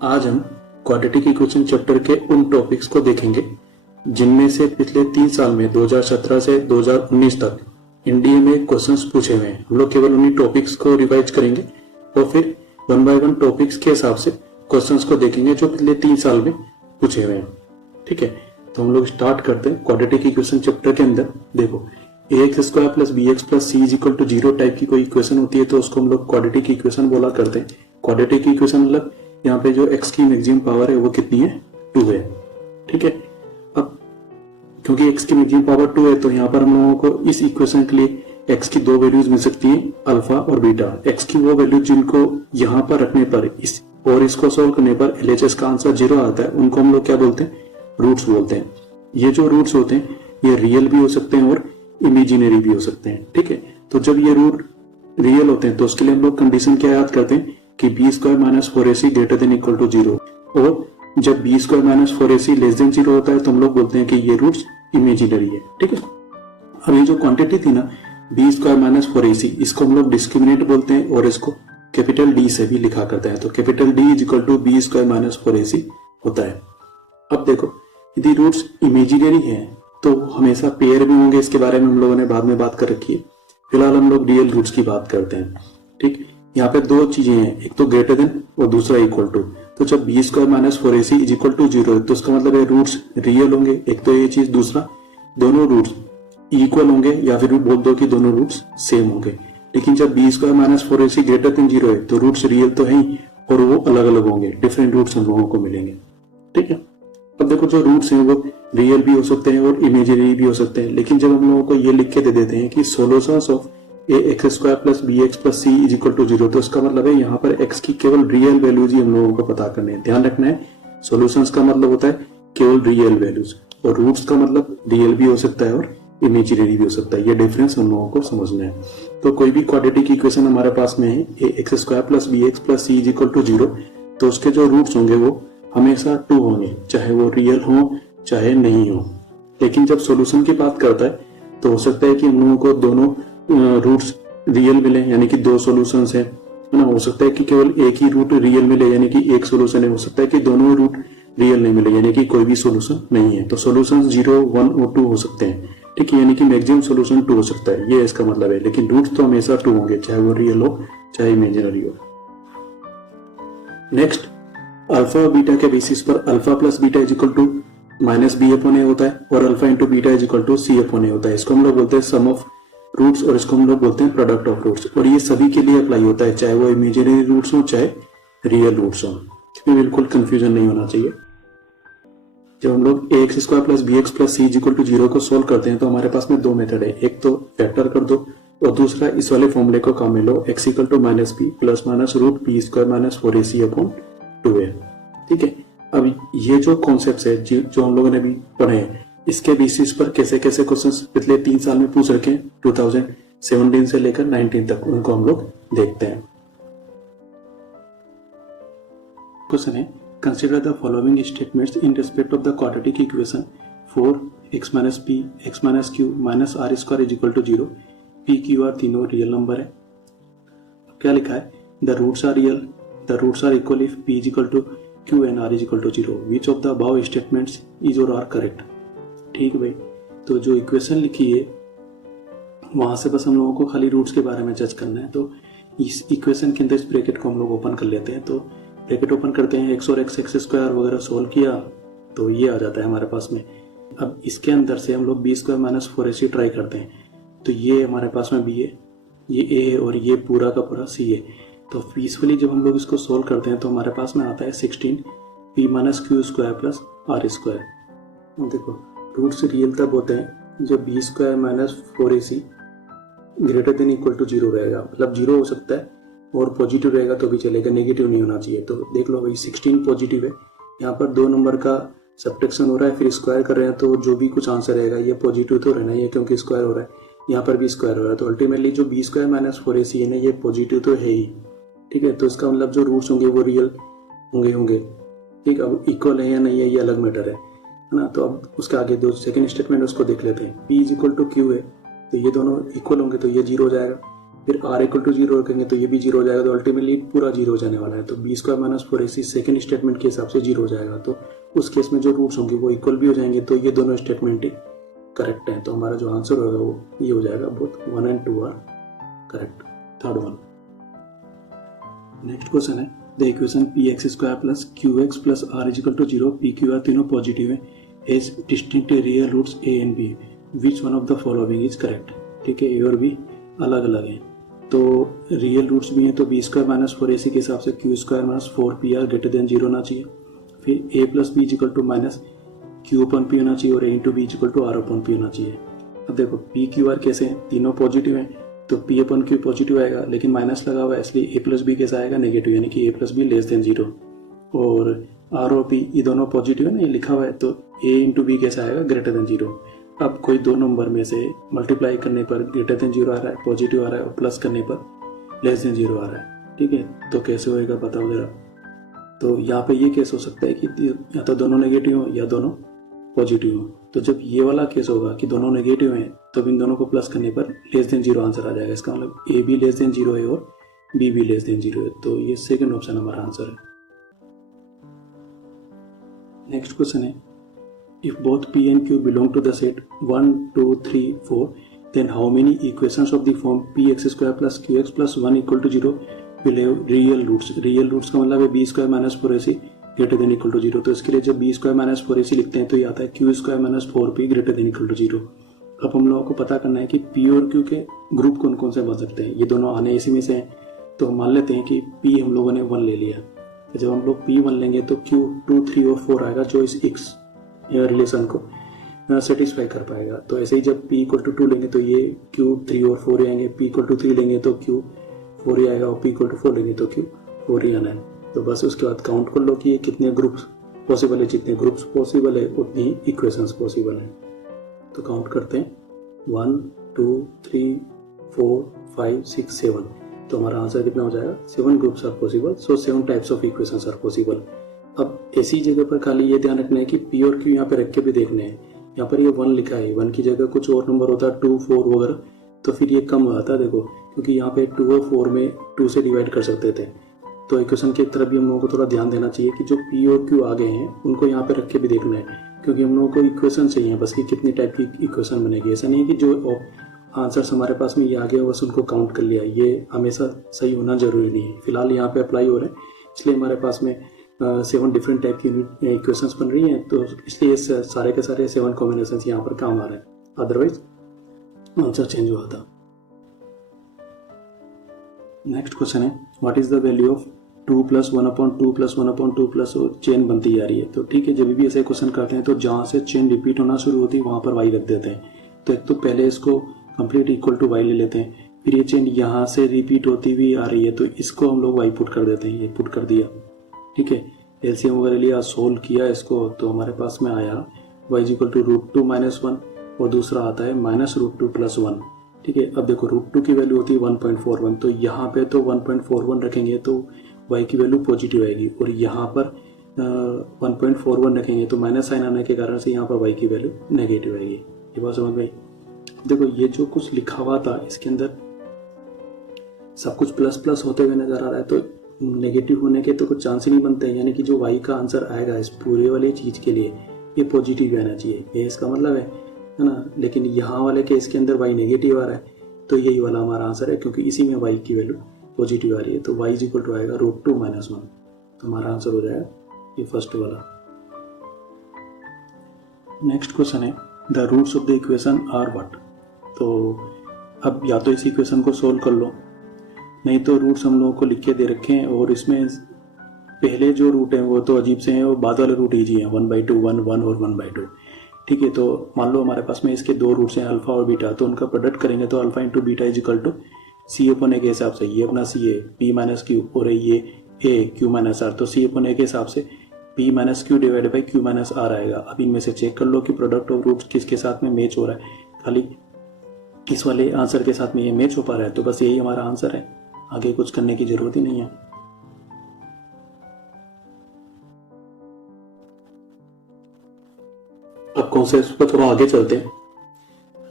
आज हम quadratic equation chapter के उन टॉपिक्स को देखेंगे जिनमें से पिछले 3 साल में 2017 से 2019 तक एनडीए में क्वेश्चंस पूछे हुए हैं। हम लोग केवल उन्हीं टॉपिक्स को रिवाइज करेंगे और फिर 1 बाय 1 टॉपिक्स के हिसाब से क्वेश्चंस को देखेंगे जो पिछले 3 साल में पूछे हुए हैं। ठीक है, तो हम लोग स्टार्ट करते हैं क्वाड्रेटिक इक्वेशन चैप्टर के अंदर। देखो, ax² + bx + c = 0 टाइप की कोई इक्वेशन होती है तो उसको हम लोग क्वाड्रेटिक इक्वेशन बोला करते हैं। क्वाड्रेटिक इक्वेशन मतलब यहाँ पे जो x की मैक्सिमम पावर है वो कितनी है, 2 है। ठीक है, अब क्योंकि x की मैक्सिमम पावर 2 है तो यहाँ पर हम लोगों को इस इक्वेशन के लिए x की 2 वैल्यूज मिल सकती है, अल्फा और बीटा। x की वो वैल्यू जिनको यहाँ पर रखने पर इसको सोल्व करने पर LHS का आंसर 0 आता है, उनको हम लोग क्या बोलते हैं, रूट्स बोलते हैं। ये जो रूट्स होते हैं ये रियल भी हो सकते हैं और इमेजिनरी भी हो सकते हैं। ठीक है, तो जब ये रूट रियल होते हैं तो उसके लिए हम लोग कंडीशन क्या याद करते हैं कि b² - 4ac > 0, और जब b² - 4ac <0 होता है तो हम लोग बोलते हैं कि ये रूट्स इमेजिनरी है। ठीक है, अब ये जो क्वांटिटी थी ना b² - 4ac, इसको हम लोग डिस्क्रिमिनेंट बोलते हैं और इसको कैपिटल D से भी लिखा करते हैं, तो कैपिटल D = b² - 4ac होता है। अब देखो, यदि रूट्स इमेजिनरी है तो हमेशा पेयर भी होंगे, इसके बारे में हम लोगों ने बाद में बात कर रखी है। फिलहाल हम लोग रियल रूट्स की बात करते हैं। ठीक, यहाँ पे 2 चीजें हैं, एक तो ग्रेटर देन और दूसरा इक्वल टू। तो जब b² - 4ac = 0 है तो उसका मतलब है रूट्स रियल होंगे, एक तो ये चीज, दूसरा दोनों रूट्स इक्वल होंगे या फिर बोल दो कि दोनों रूट्स सेम होंगे। लेकिन जब b² - 4ac > 0 है तो रूट्स रियल तो है ही और वो अलग अलग होंगे, डिफरेंट रूट्स हम लोगों को मिलेंगे। ठीक है, अब देखो जो रूट्स हैं वो रियल भी हो सकते हैं और इमेजिनरी भी हो सकते हैं, लेकिन जब हम लोगों को ये लिख के दे देते हैं कि solutions of ax² + bx + c = 0, तो इसका मतलब है यहाँ पर x की केवल रियल वैल्यूज ही हम लोगों को पता करने हैं। ध्यान रखना है, सोल्यूशंस का मतलब होता है केवल रियल वैल्यूज और रूट्स का मतलब रियल भी हो सकता है और इमेजिनरी भी हो सकता है। ये डिफरेंस हम लोगों को समझना है। तो कोई भी क्वाड्रेटिक इक्वेशन हमारे पास में है ax² + bx + c = 0, तो उसके जो रूट्स होंगे वो हमेशा 2 होंगे, चाहे वो रियल हो चाहे नहीं हो। लेकिन जब सॉल्यूशन की बात करता है तो हो सकता है कि हम लोगों को दोनों रूट्स रियल मिले, यानी कि 2 सॉल्यूशंस हैं, है ना। हो सकता है कि केवल एक ही रूट रियल मिले, यानी कि एक सॉल्यूशन है। हो सकता है कि दोनों रूट रियल नहीं मिले, यानी कि कोई भी सॉल्यूशन नहीं है। तो सॉल्यूशंस 0, 1 और 2 हो सकते हैं। ठीक है, यानी कि मैक्सिमम सॉल्यूशन 2 हो सकता है, ये इसका मतलब है। लेकिन रूट्स तो हमेशा 2 होंगे, चाहे वो रियल हो चाहे इमेजिनरी हो। नेक्स्ट, अल्फा और बीटा के बेसिस पर अल्फा + बीटा = -b/a होता है और अल्फा × बीटा = c/a होता है। इसको हम लोग बोलते हैं सम ऑफ रूट्स और इसको हम लोग बोलते हैं प्रोडक्ट ऑफ रूट्स, और ये सभी के लिए अप्लाई होता है, चाहे वो इमेजिनरी रूट्स हो चाहे रियल रूट्स हो। इसमें बिल्कुल कंफ्यूजन नहीं होना चाहिए। जब हम लोग ax² + bx + c = 0 को सोल्व करते हैं तो हमारे पास में 2 मेथड है, एक तो फैक्टर कर दो और दूसरा इस वाले फॉर्मूले को काम में लो, x = -b ± √b² - 4ac/2 है। ठीक है, अब ये जो कॉन्सेप्ट है जो हम लोगों ने भी पढ़े हैं, इसके बेसिस पर कैसे कैसे क्वेश्चंस पिछले 3 साल में पूछ रखे हैं, 2017 से लेकर 19 तक, उनको हम लोग देखते हैं। क्वेश्चन है, consider the following statements in respect of the quadratic equation 4x - p x - q - r² = 0, p q r तीनों रियल नंबर है। क्या लिखा है, the roots are real, the roots are equal if p = q and r = 0, which of the above statements is or are correct। ठीक है भाई, तो जो इक्वेशन लिखी है वहां से बस हम लोगों को खाली रूट्स के बारे में जज करना है। तो इस इक्वेशन के अंदर इस ब्रैकेट को हम लोग ओपन कर लेते हैं। तो ब्रैकेट ओपन करते हैं, x और x² वगैरह सोल्व किया तो ये आ जाता है हमारे पास में। अब इसके अंदर से हम लोग b² - 4ac ट्राई करते हैं, तो ये हमारे पास में b है, ये a है और ये पूरा का पूरा c है। तो पीसफुली जब हम लोग इसको सोल्व करते हैं तो हमारे पास में आता है 16p - q² + r²। देखो, रूट्स रियल तब होते हैं जब b² - 4ac > 0 रहेगा, मतलब 0 हो सकता है और पॉजिटिव रहेगा तो भी चलेगा, नेगेटिव नहीं होना चाहिए। तो देख लो भाई, 16 पॉजिटिव है, यहाँ पर 2 नंबर का सब्ट्रैक्शन हो रहा है, फिर स्क्वायर कर रहे हैं, तो जो भी कुछ आंसर रहेगा ये पॉजिटिव तो रहना ही है क्योंकि स्क्वायर हो रहा है, यहाँ पर भी स्क्वायर हो रहा है। तो अल्टीमेटली जो b² - 4ac है ना, ये पॉजिटिव तो है ही। ठीक है, तो इसका मतलब जो रूट्स होंगे वो रियल होंगे। ठीक, अब इक्वल है या नहीं है ये अलग मैटर है ना। तो अब उसके आगे जो सेकंड स्टेटमेंट उसको देख लेते हैं, p = q है तो ये दोनों इक्वल होंगे तो ये 0 हो जाएगा। फिर आर इक्वल टू जीरो रखेंगे तो ये भी जीरो हो जाएगा, तो अल्टीमेटली पूरा जीरो हो जाने वाला है। तो B square minus 4ac second statement के हिसाब से जीरो हो जाएगा। तो उस केस में जो रूट्स होंगे वो इक्वल भी हो जाएंगे, तो ये दोनों स्टेटमेंट ही करेक्ट है। तो हमारा जो आंसर होगा वो ये हो जाएगा, both 1 and 2 are correct. Third one, next question है the equation p x square plus q x plus r is equal to zero, p Q r तीनों पॉजिटिव है, has distinct real roots a and b, which one of the following is correct. ठीक है, ए और B अलग अलग हैं, तो real roots भी हैं, तो बी स्क्वायर माइनस 4ac के हिसाब से q square minus 4pr greater than zero होना चाहिए। फिर a plus B equal to minus q upon p होना चाहिए और a into b equal to r upon p होना चाहिए। अब देखो पी क्यू आर कैसे हैं, तीनों पॉजिटिव हैं, तो पी अपन क्यू पॉजिटिव आएगा, लेकिन माइनस लगा हुआ है इसलिए ए प्लस बी कैसा आएगा, नेगेटिव, यानी कि a plus b less than zero. और आर और पी ये दोनों पॉजिटिव है ना, ये लिखा हुआ है, तो ए इंटू बी कैसा आएगा, ग्रेटर देन जीरो। अब कोई दो नंबर में से मल्टीप्लाई करने पर ग्रेटर देन जीरो आ रहा है, पॉजिटिव आ रहा है, और प्लस करने पर लेस देन जीरो आ रहा है। ठीक है, तो कैसे होएगा बताओ जरा। तो यहाँ पे ये केस हो सकता है कि या तो दोनों नेगेटिव हो या दोनों पॉजिटिव हो। तो जब ये वाला केस होगा कि दोनों नेगेटिव हैं, तब इन दोनों को प्लस करने पर लेस देन जीरो आंसर आ जाएगा। इसका मतलब ए भी लेस देन जीरो है और बी भी लेस देन जीरो है, तो ये सेकंड ऑप्शन हमारा आंसर है। नेक्स्ट क्वेश्चन है if both p and q belong to the set 1 2 3 4 then how many equations of the form px square plus qx plus 1 equal to 0 will have real roots। Real roots का मतलब है B square minus 4ac greater than equal to zero. तो इसके लिए जब b square minus 4ac लिखते हैं तो ये आता है Q square minus 4p greater than equal to zero. अब हम लोगों को पता करना है कि p और q के ग्रुप कौन कौन से बन सकते हैं, ये दोनों आने इसी में से हैं। तो हम मान लेते हैं कि p हम लोगों ने 1 ले लिया, तो जब हम लोग p 1 लेंगे तो q 2 3 और 4 आएगा जो इस x रिलेशन को सेटिस्फाई कर पाएगा। तो ऐसे ही जब p इक्वल टू 2 लेंगे तो ये q 3 और 4 आएंगे, p इक्वल टू 3 लेंगे तो q 4 ही आएगा, और p इक्वल टू 4 लेंगे तो q 4 ही आना है। तो बस उसके बाद काउंट कर लो कि ये कितने ग्रुप्स पॉसिबल है, जितने ग्रुप्स पॉसिबल है उतनी ही इक्वेशंस पॉसिबल हैं। तो काउंट करते हैं 1 2 3 4 5 6 7, तो हमारा आंसर कितना हो जाएगा, 7 groups are possible, so 7 types of equations are possible. अब ऐसी जगह पर खाली ये ध्यान रखना है कि p और q यहाँ पे रख के भी देखने हैं। यहाँ पर ये 1 लिखा है, 1 की जगह कुछ और नंबर होता है 2 4 वगैरह, तो फिर ये कम हो जाता है। देखो क्योंकि यहाँ पे 2 और 4 में 2 से डिवाइड कर सकते थे, तो इक्वेशन की तरफ भी हम लोगों को थोड़ा ध्यान देना चाहिए कि जो p और q आ गए हैं उनको यहाँ पे रख के भी देखना है, क्योंकि हम लोगों को इक्वेशन चाहिए बस कि कितनी टाइप की इक्वेशन बनेगी। ऐसा नहीं है कि जो आंसर्स हमारे पास में ये आ गए बस उनको काउंट कर लिया, ये हमेशा सही होना जरूरी नहीं है। फिलहाल यहाँ पे अप्लाई हो रहे हैं, इसलिए हमारे पास में 7 डिफरेंट टाइप की इक्वेशंस बन रही हैं, तो इसलिए सारे के सारे 7 कॉम्बिनेशंस यहाँ पर काम आ रहे हैं, अदरवाइज आंसर चेंज हुआ था। नेक्स्ट क्वेश्चन है what is the value of 2 + 1/2 + 1/2 plus chain बनती जा रही है। तो ठीक है, जब भी ऐसे क्वेश्चन करते हैं तो जहाँ से चेन रिपीट होना शुरू होती है वहाँ पर y रख देते हैं। तो एक तो पहले इसको कंप्लीट इक्वल टू y ले लेते हैं, फिर ये चेन यहाँ से रिपीट होती हुई आ रही है तो इसको हम लोग y पुट कर देते हैं, ये पुट कर दिया। ठीक है, एलसीएम वगैरह लिया, सोल्व किया इसको, तो हमारे पास में आया y = √2 - 1 और दूसरा आता है -√2 + 1। ठीक है, अब देखो √2 की वैल्यू होती है 1.41, तो यहाँ पे तो 1.41 रखेंगे तो y की वैल्यू पॉजिटिव आएगी, और यहाँ पर 1.41 रखेंगे तो माइनस साइन आने के कारण से यहाँ पर y की वैल्यू नेगेटिव आएगी। ये बात समझ में? देखो ये जो कुछ लिखा हुआ था इसके अंदर सब कुछ प्लस प्लस होते हुए नजर आ रहा है, तो नेगेटिव होने के तो कुछ चांस ही नहीं बनते हैं, यानी कि जो y का आंसर आएगा इस पूरे वाली चीज के लिए ये पॉजिटिव आना चाहिए, ये इसका मतलब है ना। लेकिन यहाँ वाले केस के अंदर y नेगेटिव आ रहा है, तो यही वाला हमारा आंसर है, क्योंकि इसी में y की वैल्यू पॉजिटिव आ रही है। तो y = आएगा √2 - 1, तो हमारा आंसर हो जाएगा ये फर्स्ट वाला। नेक्स्ट क्वेश्चन है the roots of the equation are what. तो अब या तो इस इक्वेशन को सोल्व कर लो, नहीं तो रूट्स हम लोगों को लिख के दे रखे हैं, और इसमें पहले जो रूट हैं वो तो अजीब से हैं और बाद वाले रूट ईजी हैं, 1/2 1 1 और 1/2। ठीक है, तो मान लो हमारे पास में इसके दो रूट्स हैं अल्फा और बीटा, तो उनका प्रोडक्ट करेंगे तो अल्फा × बीटा = C/A के हिसाब से ये अपना CA P - Q और ये A Q - R, तो C/A के हिसाब से P - Q / Q - R आएगा। अब इनमें से चेक कर लो कि प्रोडक्ट ऑफ रूट्स किसके साथ में मैच हो रहा है, खाली इस वाले आंसर के साथ में ये मैच हो पा रहा है, तो बस यही हमारा आंसर है, आगे कुछ करने की जरूरत ही नहीं है। अब कॉन्सेप्ट पर थोड़ा आगे चलते हैं।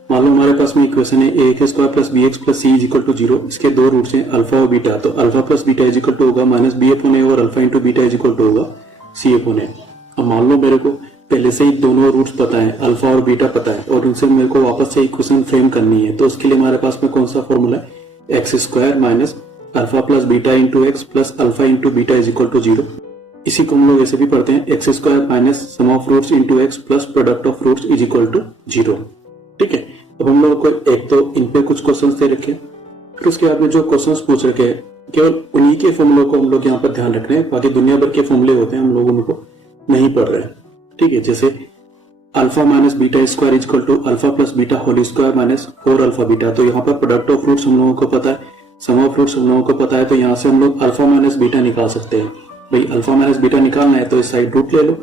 मान लो हमारे पास में इक्वेशन है a x square plus b x plus c is equal to 0। इसके दो रूट्स हैं अल्फा और बीटा, तो alpha plus beta is equal to होगा माइनस बी अपॉन ए और alpha into beta is equal to होगा c upon ए। अब मान लो मेरे को पहले से ही दोनों रूट्स पता है, अल्फा और बीटा पता है, और उनसे मेरे को वापस से इक्वेशन फ्रेम करनी है, तो उसके लिए हमारे पास में कौन सा फॉर्मूला है, x square minus alpha plus beta into x plus alpha into beta is equal to 0। इसी को हम लोग ऐसे भी पढ़ते हैं, X square minus sum of roots into x plus product of roots is equal to 0। ठीक है, अब हम लोग को एक तो इन पे कुछ क्वेश्चंस दे रखे हैं, फिर उसके बाद में जो क्वेश्चंस पूछ रखे हैं केवल उन्हीं के फॉर्मूलों को हम लोग यहाँ पर ध्यान रख रहे हैं, बाकी दुनिया भर के फॉर्मूले होते हैं हम लोग उनको नहीं पढ़ रहे हैं। ठीक है, जैसे alpha minus beta square is equal to alpha plus beta whole square minus 4 alpha beta. तो यहाँ पर प्रोडक्ट ऑफ रूट्स हम लोगों को पता है, सम ऑफ रूट्स हम लोगों को पता है, तो यहाँ से हम लोग अल्फा माइनस बीटा निकाल सकते हैं। भाई अल्फा माइनस बीटा निकालना है तो इस साइड रूट ले लो।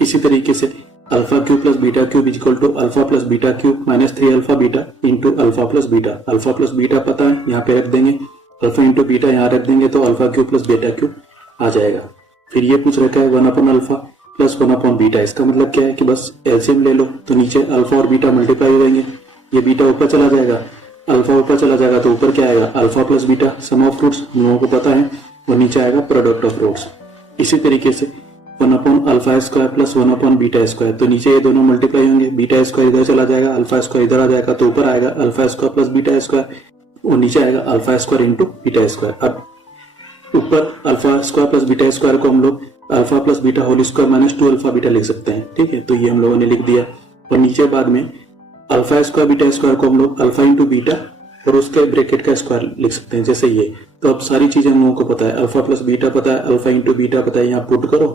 इसी तरीके से alpha cube plus beta cube is equal to alpha plus beta cube minus 3 alpha beta into alpha plus beta. Alpha plus beta पता है, यहाँ पे रख देंगे, अल्फा इंटू बीटा यहाँ रख देंगे, तो alpha cube plus beta cube आ जाएगा। फिर ये पूछ रखा है 1 upon alpha plus 1 upon beta. इसका मतलब क्या है कि बस एलसीएम ले लो, तो नीचे अल्फा और बीटा मल्टीप्लाई हो जाएंगे, ये बीटा ऊपर चला जाएगा, अल्फा ऊपर चला जाएगा, तो ऊपर क्या आएगा, alpha plus beta sum of roots हम लोगों को पता है, और नीचे आएगा प्रोडक्ट ऑफ रूट्स। इसी तरीके से 1 upon alpha square plus 1 upon beta square, तो नीचे ये दोनों मल्टीप्लाई होंगे, बीटा स्क्वायर इधर चला जाएगा, अल्फा स्क्वायर इधर आ जाएगा, तो ऊपर आएगा alpha square plus beta square, और नीचे आएगा alpha square into beta square. अब ऊपर alpha square plus beta square को हम लोग alpha plus beta whole square minus 2 alpha beta लिख सकते हैं। ठीक है, तो ये हम लोगों ने लिख दिया, और नीचे बाद में अल्फा स्क्वायर बीटा स्क्वायर को हम लोग अल्फा इंटू बीटा और उसके ब्रैकेट का स्क्वायर लिख सकते हैं, जैसे ये। तो अब सारी चीजें हम लोगों को पता है, अल्फा प्लस बीटा पता है, अल्फा इंटू बीटा पता है, यहाँ पुट करो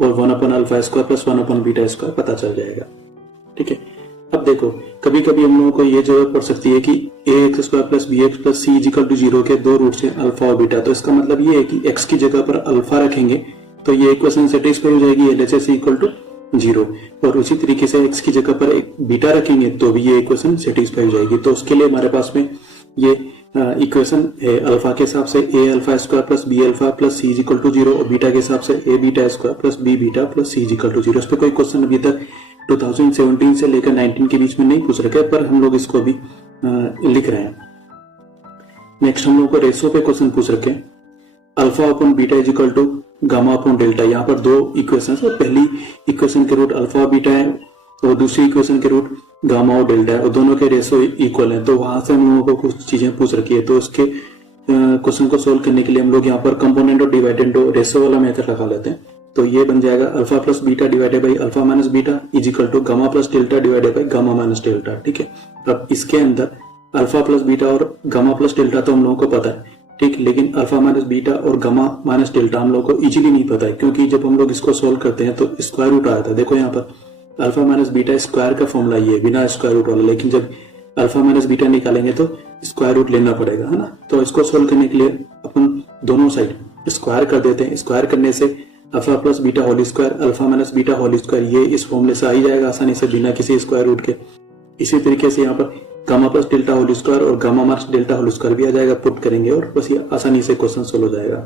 और 1 upon alpha square plus 1 upon beta square पता चल जाएगा। ठीक है, अब देखो कभी कभी हम लोगों को ये जरूरत पड़ सकती है कि a x square plus b x plus c is equal to 0 के दो रूट्स हैं अल्फा और बीटा। तो इसका मतलब ये है कि एक्स की जगह पर अल्फा रखेंगे तो ये इक्वेशन सेटिस्फाई हो जाएगी, एलएचएस इक्वल टू 0, और उसी तरीके से एक्स की जगह पर एक बीटा रखेंगे तो भी ये इक्वेशन सेटिस्फाई हो जाएगी। तो उसके लिए हमारे पास में ये इक्वेशन है अल्फा के हिसाब से a alpha square plus b alpha plus C equal to 0, और बीटा के हिसाब से a beta square plus b beta plus C equal to 0। इस पर कोई क्वेश्चन अभी तक 2017 से लेकर 19 के बीच में नहीं पूछ रखे, पर हम लोग इसको भी लिख रहे हैं। नेक्स्ट हम लोग को रेशो पे क्वेश्चन पूछ रखे हैं, alpha upon beta is equal to gamma upon delta. यहाँ पर दो इक्वेशन है, पहली इक्वेशन के रूट अल्फा बीटा है और दूसरी इक्वेशन के रूट गामा और डेल्टा है, और दोनों के रेशो इक्वल है। तो वहां से हम लोगों को कुछ चीजें पूछ रखी है, तो उसके क्वेश्चन को सोल्व करने के लिए हम लोग यहाँ पर कंपोनेंट और डिवाइडेंड रेशो वाला मेथड लगा लेते हैं। तो ये बन जाएगा alpha plus beta divided by alpha minus beta is equal to gamma plus delta divided by gamma minus delta. ठीक है, अब इसके अंदर अल्फा प्लस बीटा और गामा प्लस डेल्टा तो हम लोगों को पता है, ठीक, लेकिन अल्फा माइनस बीटा और गामा माइनस डेल्टा हम लोग को इजीली नहीं पता है, क्योंकि जब हम लोग इसको सोल्व करते हैं तो स्क्वायर रूट आया था। देखो यहाँ पर अल्फा माइनस बीटा स्क्वायर का फॉर्मूला ये बिना स्क्वायर रूट वाला, लेकिन जब अल्फा माइनस बीटा निकालेंगे तो स्क्वायर रूट लेना पड़ेगा, है ना। तो इसको सोल्व करने के लिए अपन दोनों साइड स्क्वायर कर देते हैं। स्क्वायर करने से alpha plus beta whole square alpha minus beta whole square ये इस फॉर्मूले से आ ही जाएगा आसानी से बिना किसी स्क्वायर रूट के। इसी तरीके से यहाँ पर gamma plus delta whole square और gamma minus delta whole square भी आ जाएगा, पुट करेंगे और बस ये आसानी से क्वेश्चन सोल्व हो जाएगा।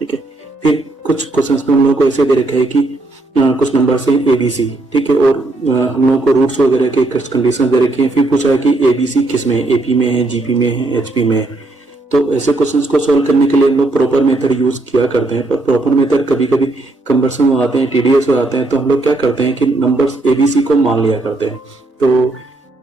ठीक है, फिर कुछ क्वेश्चंस में हम लोगों को ऐसे दे रखा है कि कुछ नंबर से एबीसी, ठीक है, और हम लोगों को रूट्स वगैरह के कंडीशन दे रखी है। फिर पूछा है कि एबीसी किस में है, एपी में है, जीपी में है, एचपी में है। तो ऐसे क्वेश्चंस को सोल्व करने के लिए हम लोग प्रॉपर मेथड यूज किया करते हैं, पर प्रॉपर मेथड कभी कभी कम्बरसम हो आते हैं, टीडीएस हो आते हैं, तो हम लोग क्या करते हैं कि नंबर्स एबीसी को मान लिया करते हैं। तो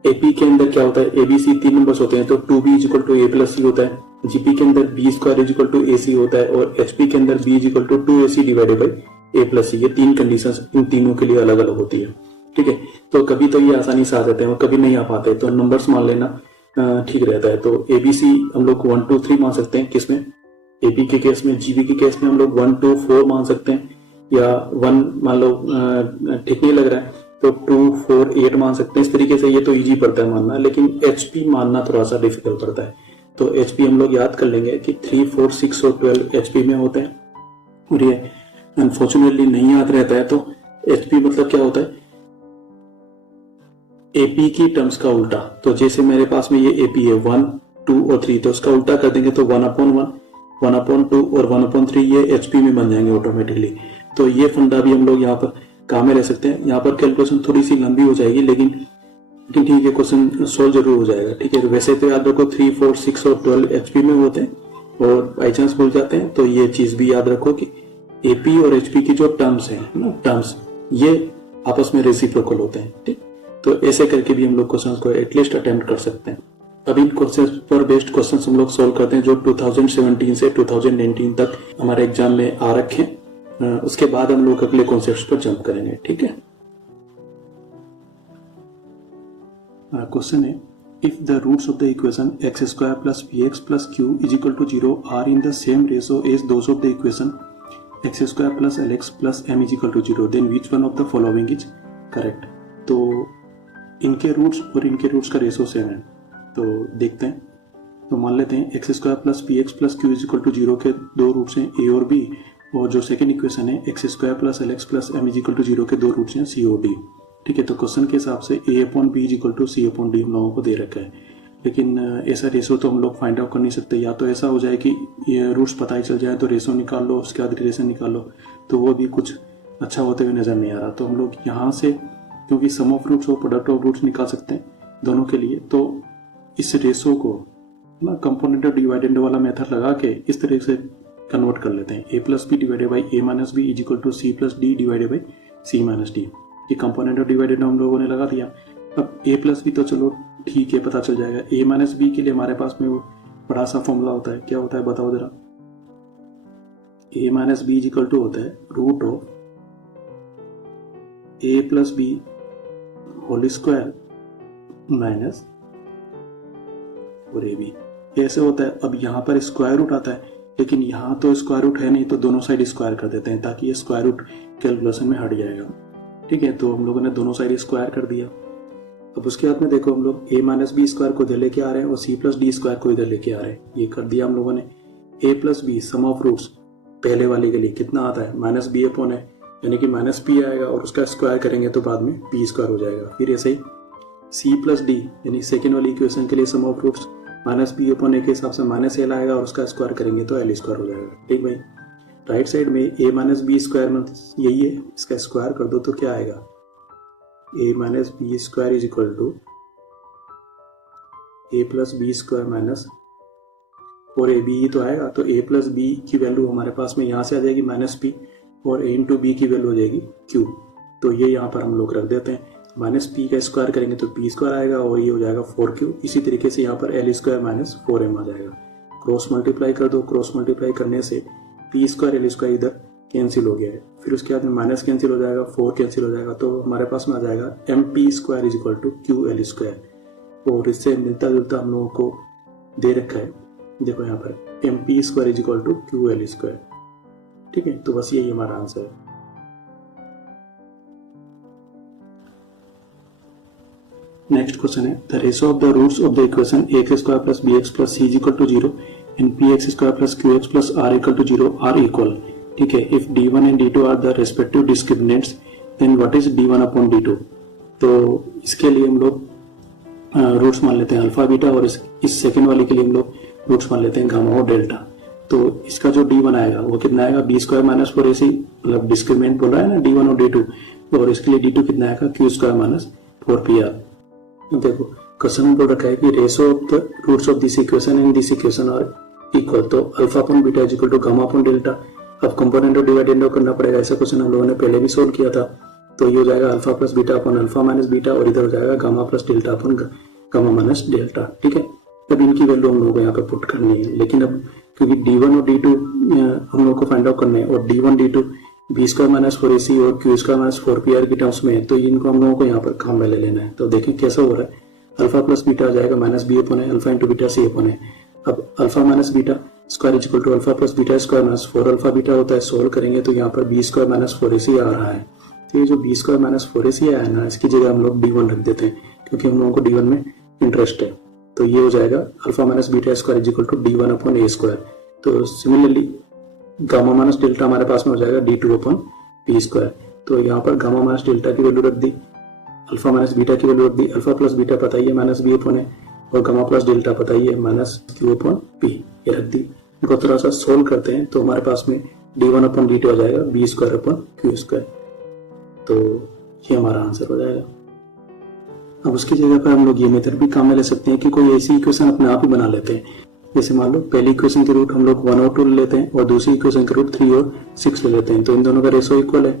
एपी के अंदर क्या होता है, एबीसी 3 नंबर्स होते हैं, तो 2b is equal to A plus c होता है, जीपी के अंदर b square is equal to a c होता है, और एचपी के अंदर b is equal to 2ac divided by a plus c. ये 3 कंडीशंस इन तीनों के लिए अलग अलग होती है। ठीक है, तो कभी तो ये आसानी से आ जाते हैं और कभी नहीं आ पाते, तो नंबर्स मान लेना ठीक रहता है। तो एबीसी हम लोग 1 2 3 मान सकते हैं, किसमें, एपी के केस में। जीपी के केस में हम लोग 1 2 4 मान सकते हैं, या 1 मान लो ठीक नहीं लग रहा है तो 2 4 8 मान सकते हैं। इस तरीके से ये तो इजी पड़ता है मानना, लेकिन एचपी मानना थोड़ा सा डिफिकल्ट पड़ता है। तो एचपी हम लोग याद कर लेंगे कि 3 4 6 और 12 एचपी में होते हैं, और ये अनफॉर्चुनेटली नहीं याद रहता है। तो एचपी मतलब क्या होता है, एपी की टर्म्स का उल्टा। तो जैसे मेरे पास में ये एपी है 1 2 और 3, तो उसका उल्टा कर देंगे तो 1/1 1/2 और 1/3 ये एचपी में बन जाएंगे ऑटोमेटिकली। तो ये फंडा भी हम लोग यहाँ पर काम में रह सकते हैं। यहाँ पर कैलकुलेशन थोड़ी सी लंबी हो जाएगी, लेकिन लेकिन ठीक है, क्वेश्चन सोल्व जरूर हो जाएगा। ठीक है, वैसे तो याद रखो 3, 4, 6 और 12 एचपी में होते हैं और बाई चांस भूल जाते हैं तो ये चीज भी याद रखो कि एपी और एचपी की जो टर्म्स हैं ना, टर्म्स ये आपस में रेसिप्रोकल होते हैं। ठीक, तो ऐसे करके भी हम लोग क्वेश्चन को एटलीस्ट अटेम्प्ट कर सकते हैं। अब इन क्वेश्चन पर बेस्ड क्वेश्चन हम लोग सोल्व करते हैं जो 2017 से 2019 तक हमारे एग्जाम में आ रखे हैं। उसके बाद हम लोग अगले कॉन्सेप्ट्स पर जंप करेंगे। ठीक है, क्वेश्चन है if the roots of the equation x square plus P X plus Q is equal to 0 are in the same ratio as those of the equation x square plus L X plus M is equal to 0 then which one of the following is correct. तो इनके roots और इनके roots का ratio same है, तो देखते हैं। तो मान लेते हैं X square plus P X plus Q is equal to 0 के दो रूट्स हैं ए और बी, और जो सेकंड इक्वेशन है x square plus L X plus M is equal to 0 के दो रूट्स हैं सी और डी। ठीक है, तो क्वेश्चन के हिसाब से a upon b is equal to c upon d हम लोगों को दे रखा है, लेकिन ऐसा रेशो तो हम लोग फाइंड आउट कर नहीं सकते। या तो ऐसा हो जाए कि ये रूट्स पता ही चल जाए तो रेशो निकाल लो, उसके बाद रिलेशन निकाल लो, तो वो भी कुछ अच्छा होते हुए नजर नहीं आ रहा। तो हम लोग यहाँ से क्योंकि सम ऑफ रूट्स और प्रोडक्ट ऑफ रूट्स निकाल सकते हैं दोनों के लिए, तो इस रेशो को ना कंपोनेंट ऑफ डिवाइडेंड वाला मेथड लगा के इस तरह से कन्वर्ट कर लेते हैं। A plus b divided by a minus B is equal to c plus d divided by c minus d. ये कंपोनेंट ऑफ डिवाइडेंड हम लोगों ने लगा दिया। अब ए प्लस बी तो चलो ठीक है, पता चल जाएगा। ए माइनस बी के लिए हमारे पास में वो बड़ा सा फॉर्मूला होता है, क्या होता है बताओ जरा। A minus B is equal to होता है root of a plus b whole square minus और ए बी, ऐसे होता है। अब यहाँ पर स्क्वायर रूट आता है, लेकिन यहाँ तो स्क्वायर रूट है नहीं, तो दोनों साइड स्क्वायर कर देते हैं ताकि ये स्क्वायर रूट कैलकुलेशन में हट जाएगा। ठीक है, तो हम लोगों ने दोनों साइड स्क्वायर कर दिया। अब उसके बाद में देखो हम लोग ए माइनस बी स्क्वायर को इधर लेके आ रहे हैं और सी प्लस डी स्क्वायर को इधर लेके आ रहे हैं, ये कर दिया हम लोगों ने। A plus b sum of roots पहले वाले के लिए कितना आता है, माइनस बी अपॉन है, यानी कि माइनस बी आएगा और उसका स्क्वायर करेंगे तो बाद में बी स्क्वायर हो जाएगा। फिर ऐसे ही सी प्लस डी यानी सेकेंड वाली इक्वेशन के लिए sum of roots minus B upon a के हिसाब से माइनस एल आएगा और उसका स्क्वायर करेंगे तो एल स्क्वायर हो जाएगा। ठीक भाई, राइट साइड में ए माइनस बी स्क्वायर में यही है, इसका स्क्वायर कर दो तो क्या आएगा, a minus b square is equal to A plus b square minus और ए बी तो आएगा। तो ए प्लस बी की वैल्यू हमारे पास में यहाँ से आ जाएगी माइनस बी और ए इंटू बी की वैल्यू हो जाएगी क्यू। तो ये यहाँ पर हम लोग रख देते हैं, माइनस पी का स्क्वायर करेंगे तो पी स्क्वायर आएगा और ये हो जाएगा 4q। इसी तरीके से यहाँ पर एल स्क्वायर माइनस 4m आ जाएगा। क्रॉस मल्टीप्लाई कर दो, क्रॉस मल्टीप्लाई करने से पी स्क्वायर एल स्क्वायर इधर कैंसिल हो गया है, फिर उसके बाद में माइनस कैंसिल हो जाएगा, 4 कैंसिल हो जाएगा, तो हमारे पास में आ जाएगा M P square is equal to Q L square. और इससे मिलता जुलता हम लोगों को दे रखा है, देखो यहाँ पर M P square is equal to Q L square. ठीक है, तो बस यही हमारा आंसर है। नेक्स्ट क्वेश्चन है the ratio of the roots of the equation x square plus b x plus c is equal to 0 and p x square plus q x plus r equal to 0 are equal. ठीक है, if d1 and d2 are the respective discriminants then what is d1 upon d2। तो इसके लिए हम लोग roots मान लेते हैं अल्फा बीटा और इस सेकंड वाले के लिए हम लोग रूट्स मान लेते हैं गामा और डेल्टा। तो इसका जो d1 आएगा वो कितना आएगा, बी स्क्वायर माइनस 4 ac, मतलब डिस्क्रिमिनेंट बोल रहा है ना d1 और d2, और इसके लिए d2 कितना आएगा, क्यू स्क्वायर माइनस 4pr। देखो क्वेश्चन में बोल रखा है कि ratio of the roots of this equation and this equation are equal, तो alpha upon beta is equal to gamma upon delta. अब कंपोनेंट ऑफ डिवाइडेंड करना पड़ेगा, ऐसा क्वेश्चन हम लोगों ने पहले भी सोल्व किया था। तो ये हो जाएगा alpha plus beta upon alpha minus beta और इधर हो जाएगा gamma plus delta upon gamma minus delta. ठीक है, अब इनकी वैल्यू हम लोगों को यहाँ पे पुट करनी है, लेकिन अब क्योंकि d1 और d2 हम लोग को फाइंड आउट करना है और d1 d2 B square minus 4ac और क्यू स्क्वायर माइनस 4pr की टर्म्स में है, तो इनको हम लोगों को यहाँ पर काम में ले लेना है। तो देखें कैसा हो रहा है, अल्फा प्लस बीटा आ जाएगा माइनस बी अपॉन है, alpha into beta C upon है। अब alpha minus beta square is equal to alpha plus beta square minus 4 alpha beta होता है। सोल्व करेंगे तो यहाँ पर बी स्क्वायर माइनस 4ac आ रहा है। तो ये जो बी स्क्वायर माइनस 4ac आया है ना, इसकी जगह हम लोग d1 रख देते हैं क्योंकि हम लोगों को d1 में इंटरेस्ट है। तो ये हो जाएगा alpha minus beta square is equal to d1 upon A square. तो सिमिलरली गामा माइनस डेल्टा हमारे पास में हो जाएगा d2 अपॉन पी स्क्वायर। तो यहाँ पर गामा माइनस डेल्टा की वैल्यू रख दी, अल्फा माइनस बीटा की वैल्यू रख दी, अल्फा प्लस बीटा पता ही है माइनस बी अपॉन है और गामा प्लस डेल्टा पता ही है माइनस क्यू अपॉन पी, ये रख दी। इनको थोड़ा सा सोल्व करते हैं तो हमारे पास में d1 अपॉन d2 आ जाएगा B square upon Q square. तो ये हमारा आंसर हो जाएगा। अब उसकी जगह पर हम लोग ये मेथड भी काम में ले सकते हैं कि कोई ऐसी इक्वेशन अपने आप ही बना लेते हैं। जैसे मान लो पहली इक्वेशन के रूट हम लोग 1 और 2 ले लेते हैं और दूसरी इक्वेशन के रूट 3 और 6 ले लेते हैं, तो इन दोनों का रेशो इक्वल है।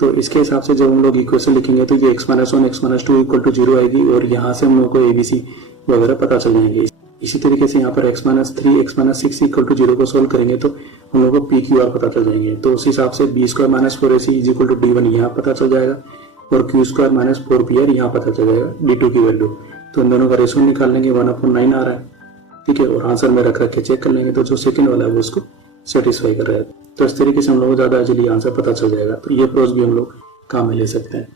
तो इसके हिसाब से जब हम लोग इक्वेशन लिखेंगे तो ये x-1 x-2 इक्वल टू 0 आएगी और यहाँ से हम लोगों को ABC वगैरह पता चल जाएंगे। इसी तरीके से यहाँ पर x-3 x-6 इक्वल टू 0 को सोल्व करेंगे तो हम लोगों को PQR पता चल जाएंगे। तो उस हिसाब से b² - 4ac is equal to D1 यहाँ पता चल जाएगा और Q² - 4PR यहाँ पता चल जाएगा D2 की वैल्यू। तो इन दोनों का रेशो निकाल लेंगे, 1/9 आ रहा है, ठीक है, और आंसर में रख के चेक कर लेंगे तो जो सेकंड वाला है वो उसको सेटिस्फाई कर रहा है। तो इस तरीके से हम लोग को ज्यादा इजीली आंसर पता चल जाएगा। तो ये प्रोस भी हम लोग काम में ले सकते हैं।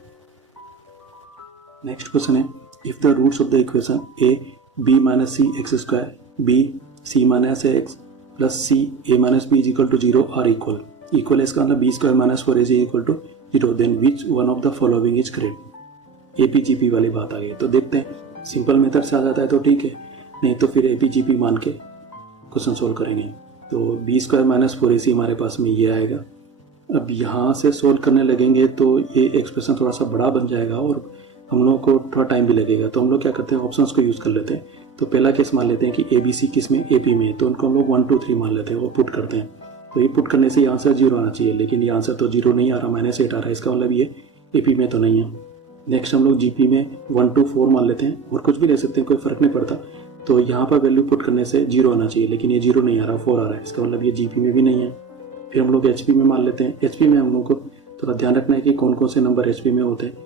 नेक्स्ट क्वेश्चन है, if the roots of the equation a b - c x² b c - x plus c a - b is equal to 0 are equal है, इसका मतलब b² - 4ac equal to 0, then which one of the following is correct. APGP वाली बात आ गई। तो देखते हैं, simple method से आ जाता है तो ठीक है, नहीं तो फिर APGP मान के क्वेश्चन सोल्व करेंगे। तो b² - 4ac हमारे पास में ये आएगा। अब यहाँ से सोल्व करने लगेंगे तो ये एक्सप्रेशन थोड़ा सा बड़ा बन जाएगा और हम लोग को थोड़ा टाइम भी लगेगा। तो हम लोग क्या करते हैं, ऑप्शंस को यूज कर लेते हैं। तो पहला केस मान लेते हैं कि ABC किस में, AP में, तो उनको हम लोग 1 2 3 मान लेते हैं और पुट करते हैं। तो ये पुट करने से ये आंसर 0 आना चाहिए, लेकिन ये आंसर तो 0 नहीं आ रहा, -8 आ रहा है, इसका मतलब ये AP में तो नहीं है। नेक्स्ट हम लोग GP में 1 2 4 मान लेते हैं और कुछ भी ले सकते हैं, कोई फर्क नहीं पड़ता। तो यहाँ पर वैल्यू पुट करने से 0 आना चाहिए, लेकिन ये 0 नहीं आ रहा, 4 आ रहा है, इसका मतलब ये GP में भी नहीं है। फिर हम लोग HP में मान लेते हैं। HP में हम लोग को थोड़ा ध्यान रखना है कि कौन कौन से नंबर HP में होते हैं,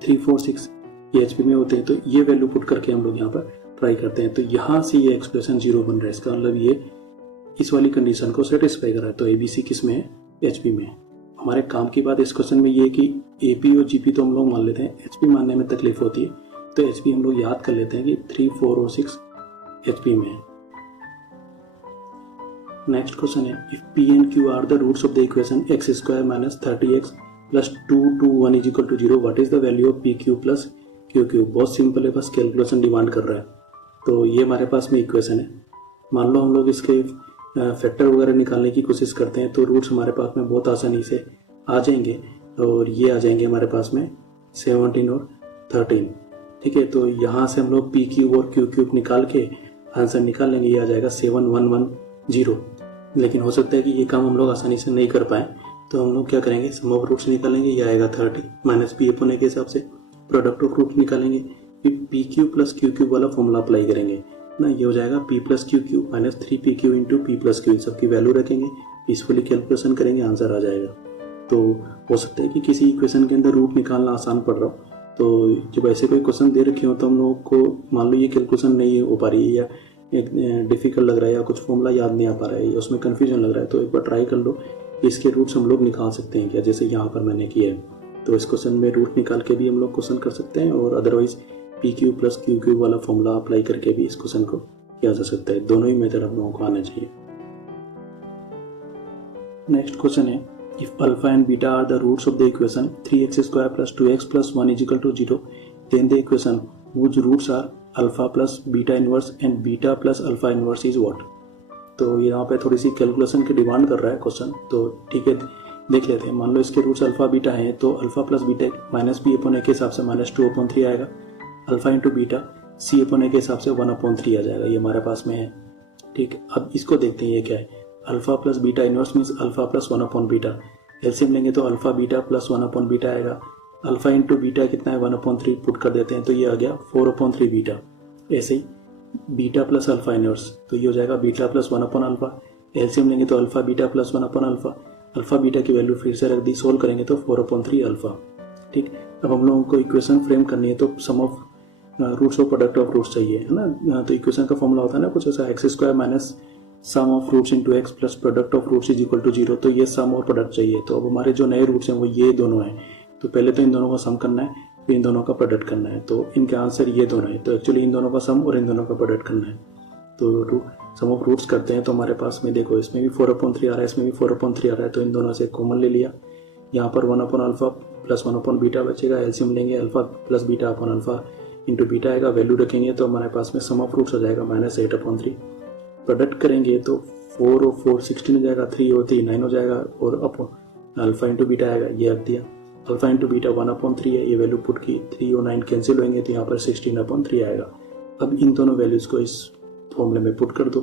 3 4 6 ये HP में होते हैं। तो ये वैल्यू पुट करके हम लोग यहाँ पर ट्राई करते हैं। तो यहाँ से ये एक्सप्रेशन 0 बन रहा है, इसका मतलब ये इस वाली कंडीशन को सेटिस्फाई कर रहा है। तो ABC किस में है, HP में है। हमारे काम की बात इस क्वेश्चन में ये है कि AP और GP तो हम लोग मान लेते हैं, HP मानने में तकलीफ होती है। तो HP हम लोग याद कर लेते हैं कि 3 4 और 6 HP में है। नेक्स्ट क्वेश्चन है, if P and Q are the roots of the equation x² - 30x plus 2 2 1 is equal to 0, what is the value of PQ plus QQ। बहुत सिंपल है, बस कैलकुलेशन डिमांड कर रहा है। तो ये हमारे पास में इक्वेशन है। मान लो हम लोग इसके फैक्टर वगैरह निकालने की कोशिश करते हैं तो रूट्स हमारे पास में बहुत आसानी से आ जाएंगे और ये आ जाएंगे हमारे पास में 17 और 13, ठीक है। तो यहाँ से हम लोग PQ और QQ निकाल के आंसर निकाल लेंगे, ये आ जाएगा 7110। लेकिन हो सकता है कि ये काम हम लोग आसानी से नहीं कर पाए, तो हम लोग क्या करेंगे, सम ऑफ रूट्स निकालेंगे, ये आएगा 30 माइनस P अपने के हिसाब से प्रोडक्ट ऑफ रूट निकालेंगे, फिर PQ प्लस QQ वाला फॉर्मूला अप्लाई करेंगे ना, ये हो जाएगा P plus QQ minus 3PQ into P plus Q, सबकी वैल्यू रखेंगे, पीसफुली कैलकुलेशन करेंगे, आंसर आ जाएगा। तो हो सकता है कि किसी इक्वेशन के अंदर रूट निकालना आसान पड़ रहा हो, तो जब ऐसे कोई क्वेश्चन दे रखे हो तो हम लोग को मान लो ये कैलकुलेशन नहीं हो पा रही है या डिफिकल्ट लग रहा है या कुछ फॉर्मूला याद नहीं आ पा रहा है या उसमें कन्फ्यूजन लग रहा है, तो एक बार ट्राई कर लो, इसके रूट्स हम लोग निकाल सकते हैं क्या, जैसे यहाँ पर मैंने किया है। तो इस क्वेश्चन में रूट निकाल के भी हम लोग क्वेश्चन कर सकते हैं और अदरवाइज PQ प्लस QQ वाला फॉर्मूला अप्लाई करके भी इस क्वेश्चन को किया जा सकता है। दोनों ही मेथड हम लोगों को आना चाहिए। नेक्स्ट क्वेश्चन है, if alpha and beta are the roots of the equation 3x² plus 2x plus 1 is equal to 0, then the equation whose roots are alpha plus beta inverse and beta plus alpha inverse is what. तो यहाँ पे थोड़ी सी calculation की demand कर रहा है question, तो ठीक है देख लेते हैं। मान लो इसके रूट्स अल्फा बीटा हैं, तो alpha plus beta minus B upon A के हिसाब से -2/3 आएगा, alpha into beta C upon A के हिसाब से 1/3 आ जाएगा, ये हमारे पास में है, ठीक। अब इसको देखते हैं ये क्या है, alpha plus beta inverse means alpha plus 1/बीटा, एलसीएम लेंगे तो अल्फा बीटा प्लस 1/बीटा आएगा, अल्फा इंटू बीटा कितना है 1/3 पुट कर देते हैं तो ये आ गया 4/3 बीटा। ऐसे ही बीटा प्लस अल्फा इनवर्स, तो ये हो जाएगा बीटा प्लस 1/अल्फा, एलसीएम लेंगे तो अल्फा बीटा प्लस 1/अल्फा, अल्फा बीटा की वैल्यू फिर से रख दी, सोल्व करेंगे तो 4/3 अल्फा, ठीक। अब हम लोगों को इक्वेशन फ्रेम करनी है तो सम ऑफ रूट्स और प्रोडक्ट ऑफ रूट्स चाहिए, है ना। तो इक्वेशन का फॉर्मूला होता है ना कुछ ऐसा, x² minus sum of roots into x plus product of roots is equal to 0। तो ये सम और प्रोडक्ट चाहिए। तो अब हमारे जो नए रूट्स हैं वो ये दोनों हैं, तो पहले तो इन दोनों का सम करना है, फिर इन दोनों का प्रोडक्ट करना है। तो इनके आंसर ये दोनों है, तो एक्चुअली इन दोनों का सम और इन दोनों का प्रोडक्ट करना है। तो सम ऑफ रूट्स करते हैं तो हमारे पास में देखो इसमें भी 4/3 आ रहा है, इसमें भी 4/3 आ रहा है, तो इन दोनों से कॉमन ले लिया, यहाँ पर 1/अल्फा प्लस 1/बीटा बचेगा, एलसीएम लेंगे alpha plus beta upon alpha into beta आएगा, वैल्यू रखेंगे तो हमारे पास में सम ऑफ रूट्स हो जाएगा -8/3, प्रोडक्ट करेंगे तो 4 और 4 16 हो जाएगा, 3 और 3 9 हो जाएगा और अपॉन अल्फा इंटू बीटा आएगा, ये रख दिया। अल्फा इंटू बीटा 1/3 है, ये वैल्यू पुट की, 3 और 9 कैंसिल होंगे तो यहाँ पर 16/3 आएगा। अब इन दोनों वैल्यूज को इस फॉर्मूले में पुट कर दो,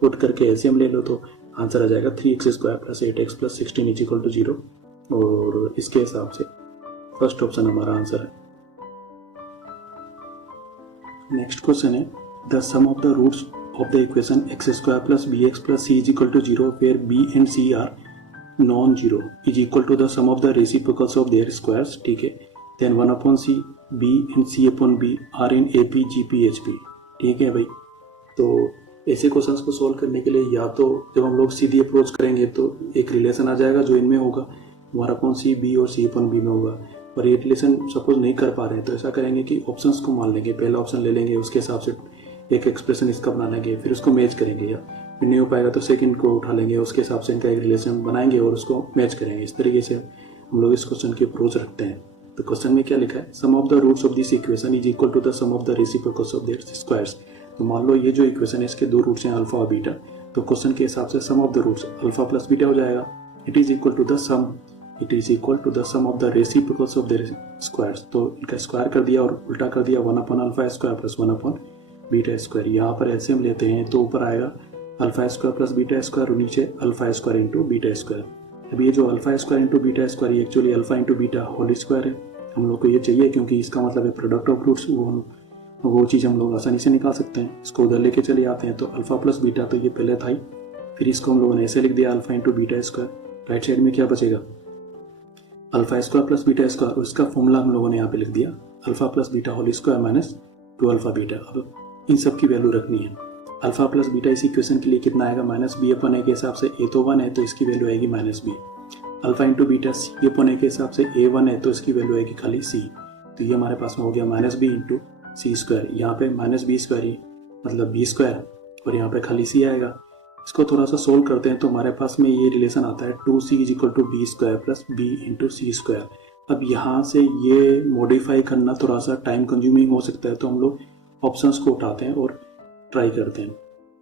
पुट करके एलसीएम ले लो तो आंसर आ जाएगा 3x² + 8x + 16 = 0। और इसके हिसाब से फर्स्ट ऑप्शन हमारा आंसर है। नेक्स्ट क्वेश्चन है the sum of the roots of the equation x² + bx + c = 0 where b and c are non zero is equal to the sum of the reciprocals of their squares. ठीक है, then 1/c b and c/b are in AP GP HP। ठीक है भाई, तो ऐसे questions को solve करने के लिए या तो जब हम लोग सीधी अप्रोच करेंगे तो एक रिलेशन आ जाएगा जो इनमें होगा, 1/c b और c/b में होगा। पर ये रिलेशन सपोज नहीं कर पा रहे हैं तो ऐसा करेंगे कि ऑप्शंस को मान लेंगे, पहला ऑप्शन ले लेंगे, उसके हिसाब से एक एक्सप्रेशन इसका बना लेंगे, फिर उसको मैच करेंगे, या फिर नहीं हो पाएगा तो सेकंड को उठा लेंगे, उसके हिसाब से इनका एक रिलेशन बनाएंगे और उसको मैच करेंगे। इस तरीके से हम लोग इस क्वेश्चन की अप्रोच रखते हैं। तो क्वेश्चन में क्या लिखा है, sum of the roots of this equation is equal to the sum of the reciprocals of their squares. तो मान लो ये जो इक्वेशन है इसके दो रूट्स हैं अल्फा और बीटा, तो क्वेश्चन के हिसाब से sum of the roots alpha plus beta हो जाएगा। It is equal to the sum of the reciprocals of their squares. तो इनका स्क्वायर कर दिया और उल्टा कर दिया, 1/α² + 1/β²। यहाँ पर एलसीएम लेते हैं तो ऊपर आएगा α² + β² और नीचे α² इंटू β²। अब ये जो α² इंटू β² ये actually alpha into beta whole square है। हम लोग को ये चाहिए क्योंकि इसका मतलब है प्रोडक्ट ऑफ रूट्स, वो चीज़ हम लोग आसानी से निकाल सकते हैं। इसको उधर लेके चले आते हैं तो अल्फा प्लस बीटा तो ये पहले था ही, फिर इसको हम लोगों ने ऐसे लिख दिया अल्फा इंटू β²। राइट साइड में क्या बचेगा, α² + β², और इसका फॉर्मूला हम लोगों ने यहाँ पे लिख दिया alpha plus beta whole square minus 2α beta. अब इन सब की वैल्यू रखनी है। अल्फा प्लस बीटा इस इक्वेशन के लिए कितना आएगा, -b/a के हिसाब से a तो 1 है तो इसकी वैल्यू आएगी -b। Alpha into beta c/a के हिसाब से a 1 है तो इसकी वैल्यू आएगी खाली c। तो ये हमारे पास में हो गया -b इंटू c²। यहाँ पे -b² मतलब b² और यहाँ पे खाली c आएगा। इसको थोड़ा सा सोल्व करते हैं तो हमारे पास में ये रिलेशन आता है 2c = b² + b into c²। अब यहाँ से ये मॉडिफाई करना थोड़ा सा टाइम कंज्यूमिंग हो सकता है, तो हम लोग ऑप्शंस को उठाते हैं और ट्राई करते हैं।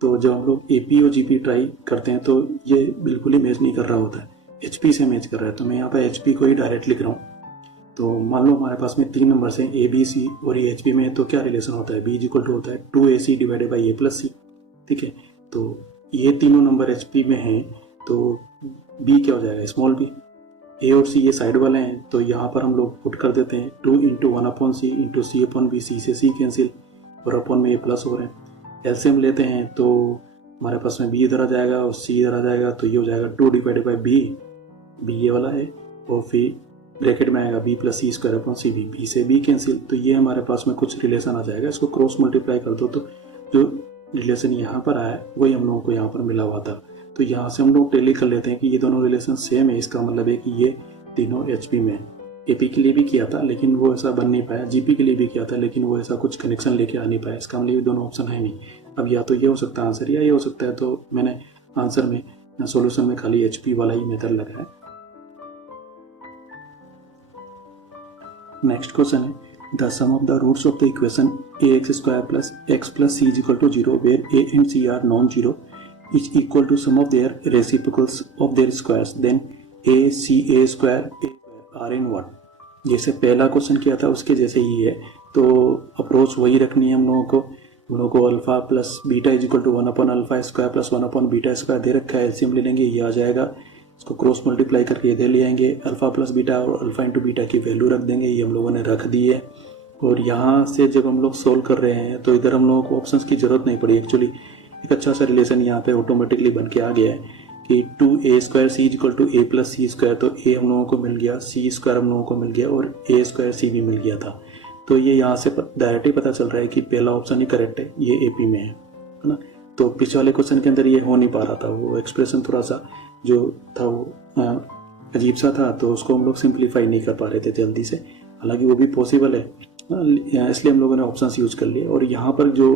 तो जब हम लोग AP और GP ट्राई करते हैं तो ये बिल्कुल ही मैच नहीं कर रहा होता है, HP से मैच कर रहा है। तो मैं यहाँ पे HP को ही डायरेक्ट लिख रहा हूँ। तो मान लो हमारे पास में 3 नंबर्स हैं ABC और ये HP में है, तो क्या रिलेशन होता है, B = होता है 2AC / A + C। ठीक है, तो ये तीनों नंबर HP में हैं तो B क्या हो जाएगा, स्मॉल b। A और C ये साइड वाले हैं तो यहाँ पर हम लोग पुट कर देते हैं 2 × 1/c × c/b, c से c कैंसिल और अपॉन में ये प्लस हो रहे हैं। एलसीएम लेते हैं तो हमारे पास में b इधर आ जाएगा और c इधर आ जाएगा, तो ये हो जाएगा 2 / b ये वाला है, और फिर ब्रैकेट में आएगा b + c² / cb, b से b कैंसिल। तो ये हमारे पास में कुछ रिलेशन आ जाएगा, इसको क्रॉस मल्टीप्लाई कर दो तो जो रिलेशन यहाँ पर आया वही हम लोगों को यहाँ पर मिला हुआ था। तो यहाँ से हम लोग टेली कर लेते हैं कि ये दोनों रिलेशन सेम है। इसका मतलब है कि ये तीनों HP में है। AP के लिए भी किया था लेकिन वो ऐसा बन नहीं पाया, GP के लिए भी किया था लेकिन वो ऐसा कुछ कनेक्शन लेके आ नहीं पाया। इसका मतलब ये दोनों ऑप्शन है नहीं। अब या तो ये हो सकता है आंसर या ये हो सकता है, तो मैंने आंसर में सॉल्यूशन में खाली HP वाला ही मेथड लगाया। नेक्स्ट क्वेश्चन है the sum of the roots of the equation ax² + x + c = 0 where a and c are non zero is equal to sum of their reciprocals of their squares, then a are in what. जैसे पहला question किया था उसके जैसे ही है, तो approach वही रखनी है हम लोगों को। हम लोगों को अल्फा प्लस बीटा = 1/α² + 1/β² दे रखा है। एलसीएम ले लेंगे, ये आ जाएगा। इसको क्रॉस मल्टीप्लाई करके इधर ले आएंगे, अल्फा प्लस बीटा और अल्फा इंटू बीटा की वैल्यू रख देंगे। ये हम लोगों ने रख दी है। और यहाँ से जब हम लोग सोल्व कर रहे हैं तो इधर हम लोगों को ऑप्शंस की जरूरत नहीं पड़ी। एक्चुअली एक अच्छा सा रिलेशन यहाँ पे ऑटोमेटिकली बन के आ गया है कि 2a² c = a + c²। तो a हम लोगों को मिल गया, c² हम लोगों को मिल गया और a² c भी मिल गया था। तो ये यहाँ से डायरेक्ट ही पता चल रहा है कि पहला ऑप्शन ही करेक्ट है, ये AP में है ना। तो पिछले वाले क्वेश्चन के अंदर ये हो नहीं पा रहा था, वो एक्सप्रेशन थोड़ा सा जो था वो अजीब सा था, तो उसको हम लोग सिंप्लीफाई नहीं कर पा रहे थे जल्दी से। हालांकि वो भी पॉसिबल है, इसलिए हम लोगों ने ऑप्शंस यूज कर लिए। और यहाँ पर जो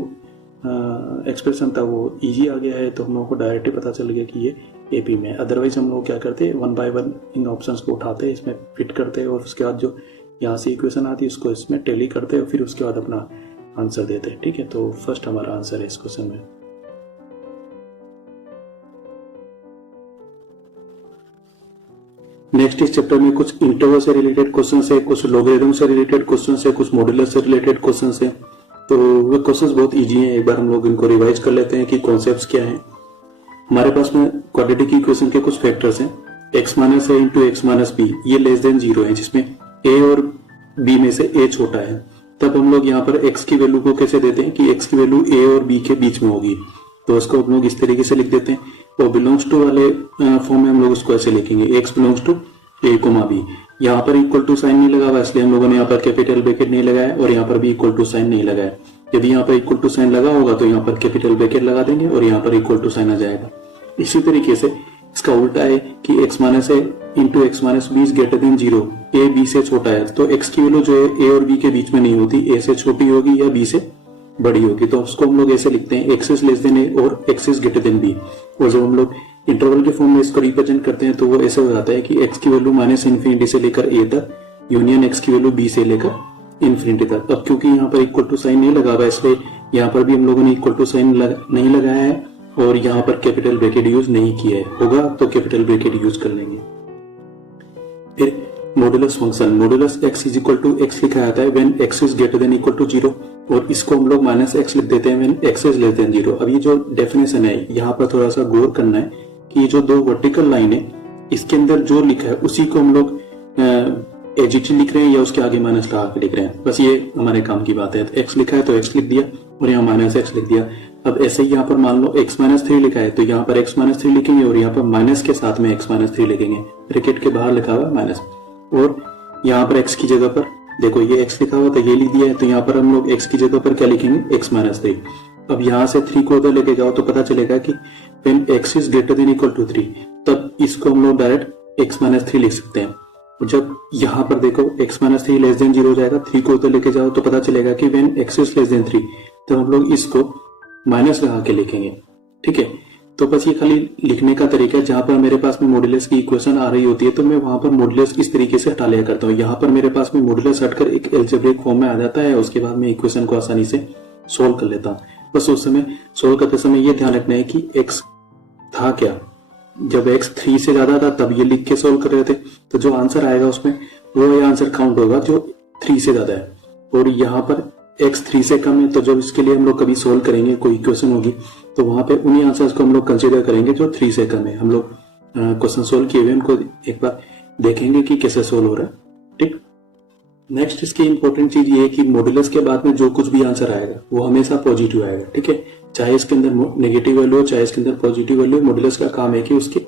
एक्सप्रेशन था वो इजी आ गया है, तो हम लोगों को डायरेक्ट ही पता चल गया कि ये AP में है। अदरवाइज हम लोग क्या करते, 1 बाय 1 इन ऑप्शंस को उठाते, इसमें फिट करते और उसके बाद जो यहाँ से इक्वेशन आती है उसको इसमें टैली करते और फिर उसके बाद अपना आंसर देते हैं। ठीक है, तो फर्स्ट हमारा आंसर है इस क्वेश्चन में। नेक्स्ट इस चैप्टर में कुछ इंटरवल से रिलेटेड क्वेश्चन है, कुछ लॉगरिथम से रिलेटेड क्वेश्चन है, कुछ मॉड्यूलस से रिलेटेड क्वेश्चन है। तो वो क्वेश्चंस बहुत इजी हैं, एक बार हम लोग इनको रिवाइज कर लेते हैं कि कॉन्सेप्ट्स क्या हैं। हमारे पास में क्वाड्रेटिक इक्वेशन के कुछ फैक्टर्स हैं, x minus A into x minus B, ये लेस देन 0 है, जिसमें a और b में से a छोटा है। तब हम लोग यहाँ पर x की वैल्यू को कैसे देते हैं कि x की वैल्यू a और b के बीच में होगी, तो उसको हम लोग इस तरीके से लिख देते हैं। और बिलोंग्स टू वाले फॉर्म में हम लोग उसको ऐसे लिखेंगे, x belongs to a comma b। यहाँ पर इक्वल टू साइन नहीं लगा हुआ, इसलिए हम लोगों ने यहाँ पर कैपिटल ब्रैकेट नहीं लगाया, और यहाँ पर भी इक्वल टू साइन नहीं लगाया। यदि यहाँ पर इक्वल टू साइन लगा होगा तो यहाँ पर कैपिटल ब्रैकेट लगा देंगे और यहाँ पर इक्वल टू साइन आ जाएगा। इसी तरीके से इसका उल्टा है कि x minus A into x minus B is greater than 0, a b से छोटा है, तो x की वैल्यू जो है a और b के बीच में नहीं होती, a से छोटी होगी या b से बड़ी होगी। तो उसको हम लोग ऐसे लिखते हैं, x is less than a और x is greater than b। और जब हम लोग इंटरवल के फॉर्म में इसको रिप्रेजेंट करते हैं तो वो ऐसे हो जाता है कि x की वैल्यू माइनस इन्फिनिटी से लेकर a तक यूनियन x की वैल्यू b से लेकर इन्फिनिटी तक। अब क्योंकि यहाँ पर इक्वल टू साइन नहीं लगा हुआ, इसलिए यहाँ पर भी हम लोगों ने इक्वल टू साइन नहीं लगाया है और यहाँ पर कैपिटल ब्रैकेट यूज नहीं किया है, होगा तो कैपिटल ब्रैकेट यूज कर लेंगे। फिर modulus function, modulus x is equal to X लिखा जाता है when x is greater than equal to 0, और इसको हम लोग माइनस एक्स लिख देते हैं when x is less than 0। अब ये जो डेफिनेशन है यहाँ पर थोड़ा सा गौर करना है कि ये जो दो वर्टिकल लाइन है इसके अंदर जो लिखा है उसी को हम लोग एजीटी लिख रहे हैं या उसके आगे माइनस लगा के लिख रहे हैं, बस ये हमारे काम की बात है। तो x लिखा है तो x लिख दिया और यहाँ माइनस एक्स लिख दिया। अब ऐसे ही यहाँ पर मान लो x माइनस 3 लिखा है तो यहाँ पर x माइनस 3 लिखेंगे और यहाँ पर माइनस के साथ में x माइनस 3 लिखेंगे, ब्रैकेट के बाहर लिखा हुआ माइनस। और यहाँ पर x की जगह पर देखो ये x लिखा हुआ तो ये लिख दिया है, तो यहाँ पर हम लोग x की जगह पर क्या लिखेंगे, x माइनस 3। अब यहाँ से 3 को उधर लेके जाओ तो पता चलेगा कि when x is greater than equal to 3, तब इसको हम लोग डायरेक्ट x माइनस 3 लिख सकते हैं। जब यहाँ पर देखो x माइनस 3 लेस देन 0 हो जाएगा, 3 को उधर लेके जाओ तो पता चलेगा कि when x is less then 3, तब हम लोग इसको माइनस लगा के लिखेंगे। ठीक है, तो बस ये खाली लिखने का तरीका है। जहां पर मेरे पास में मॉड्यूलस की इक्वेशन आ रही होती है तो मैं वहां पर मॉड्यूलस इस तरीके से हटा लिया करता हूँ। यहाँ पर मेरे पास में मॉड्यूलस हटकर एक एल्जेब्रिक फॉर्म में आ जाता है, उसके बाद मैं इक्वेशन को आसानी से सोल्व कर लेता हूँ। बस उस समय सोल्व करते समय ये ध्यान रखना है कि x था क्या, जब x 3 से ज्यादा था तब ये लिख के सोल्व कर रहे थे, तो जो आंसर आएगा उसमें वो आंसर काउंट होगा जो 3 से ज्यादा है। और यहाँ पर x 3 से कम है, तो जब इसके लिए हम लोग कभी सोल्व करेंगे कोई इक्वेशन होगी तो वहां पे उन्हीं आंसर्स को हम लोग कंसीडर करेंगे जो 3 से कम है। हम लोग क्वेश्चन सोल्व किए हुए उनको एक बार देखेंगे कि कैसे सोल्व हो रहा है। ठीक, नेक्स्ट इसकी इंपॉर्टेंट चीज ये है कि मॉड्यूलस के बाद में जो कुछ भी आंसर आएगा वो हमेशा पॉजिटिव आएगा। ठीक है, चाहे इसके अंदर नेगेटिव वैल्यू हो चाहे इसके अंदर पॉजिटिव वैल्यू। मॉड्यूलस का काम है कि उसकी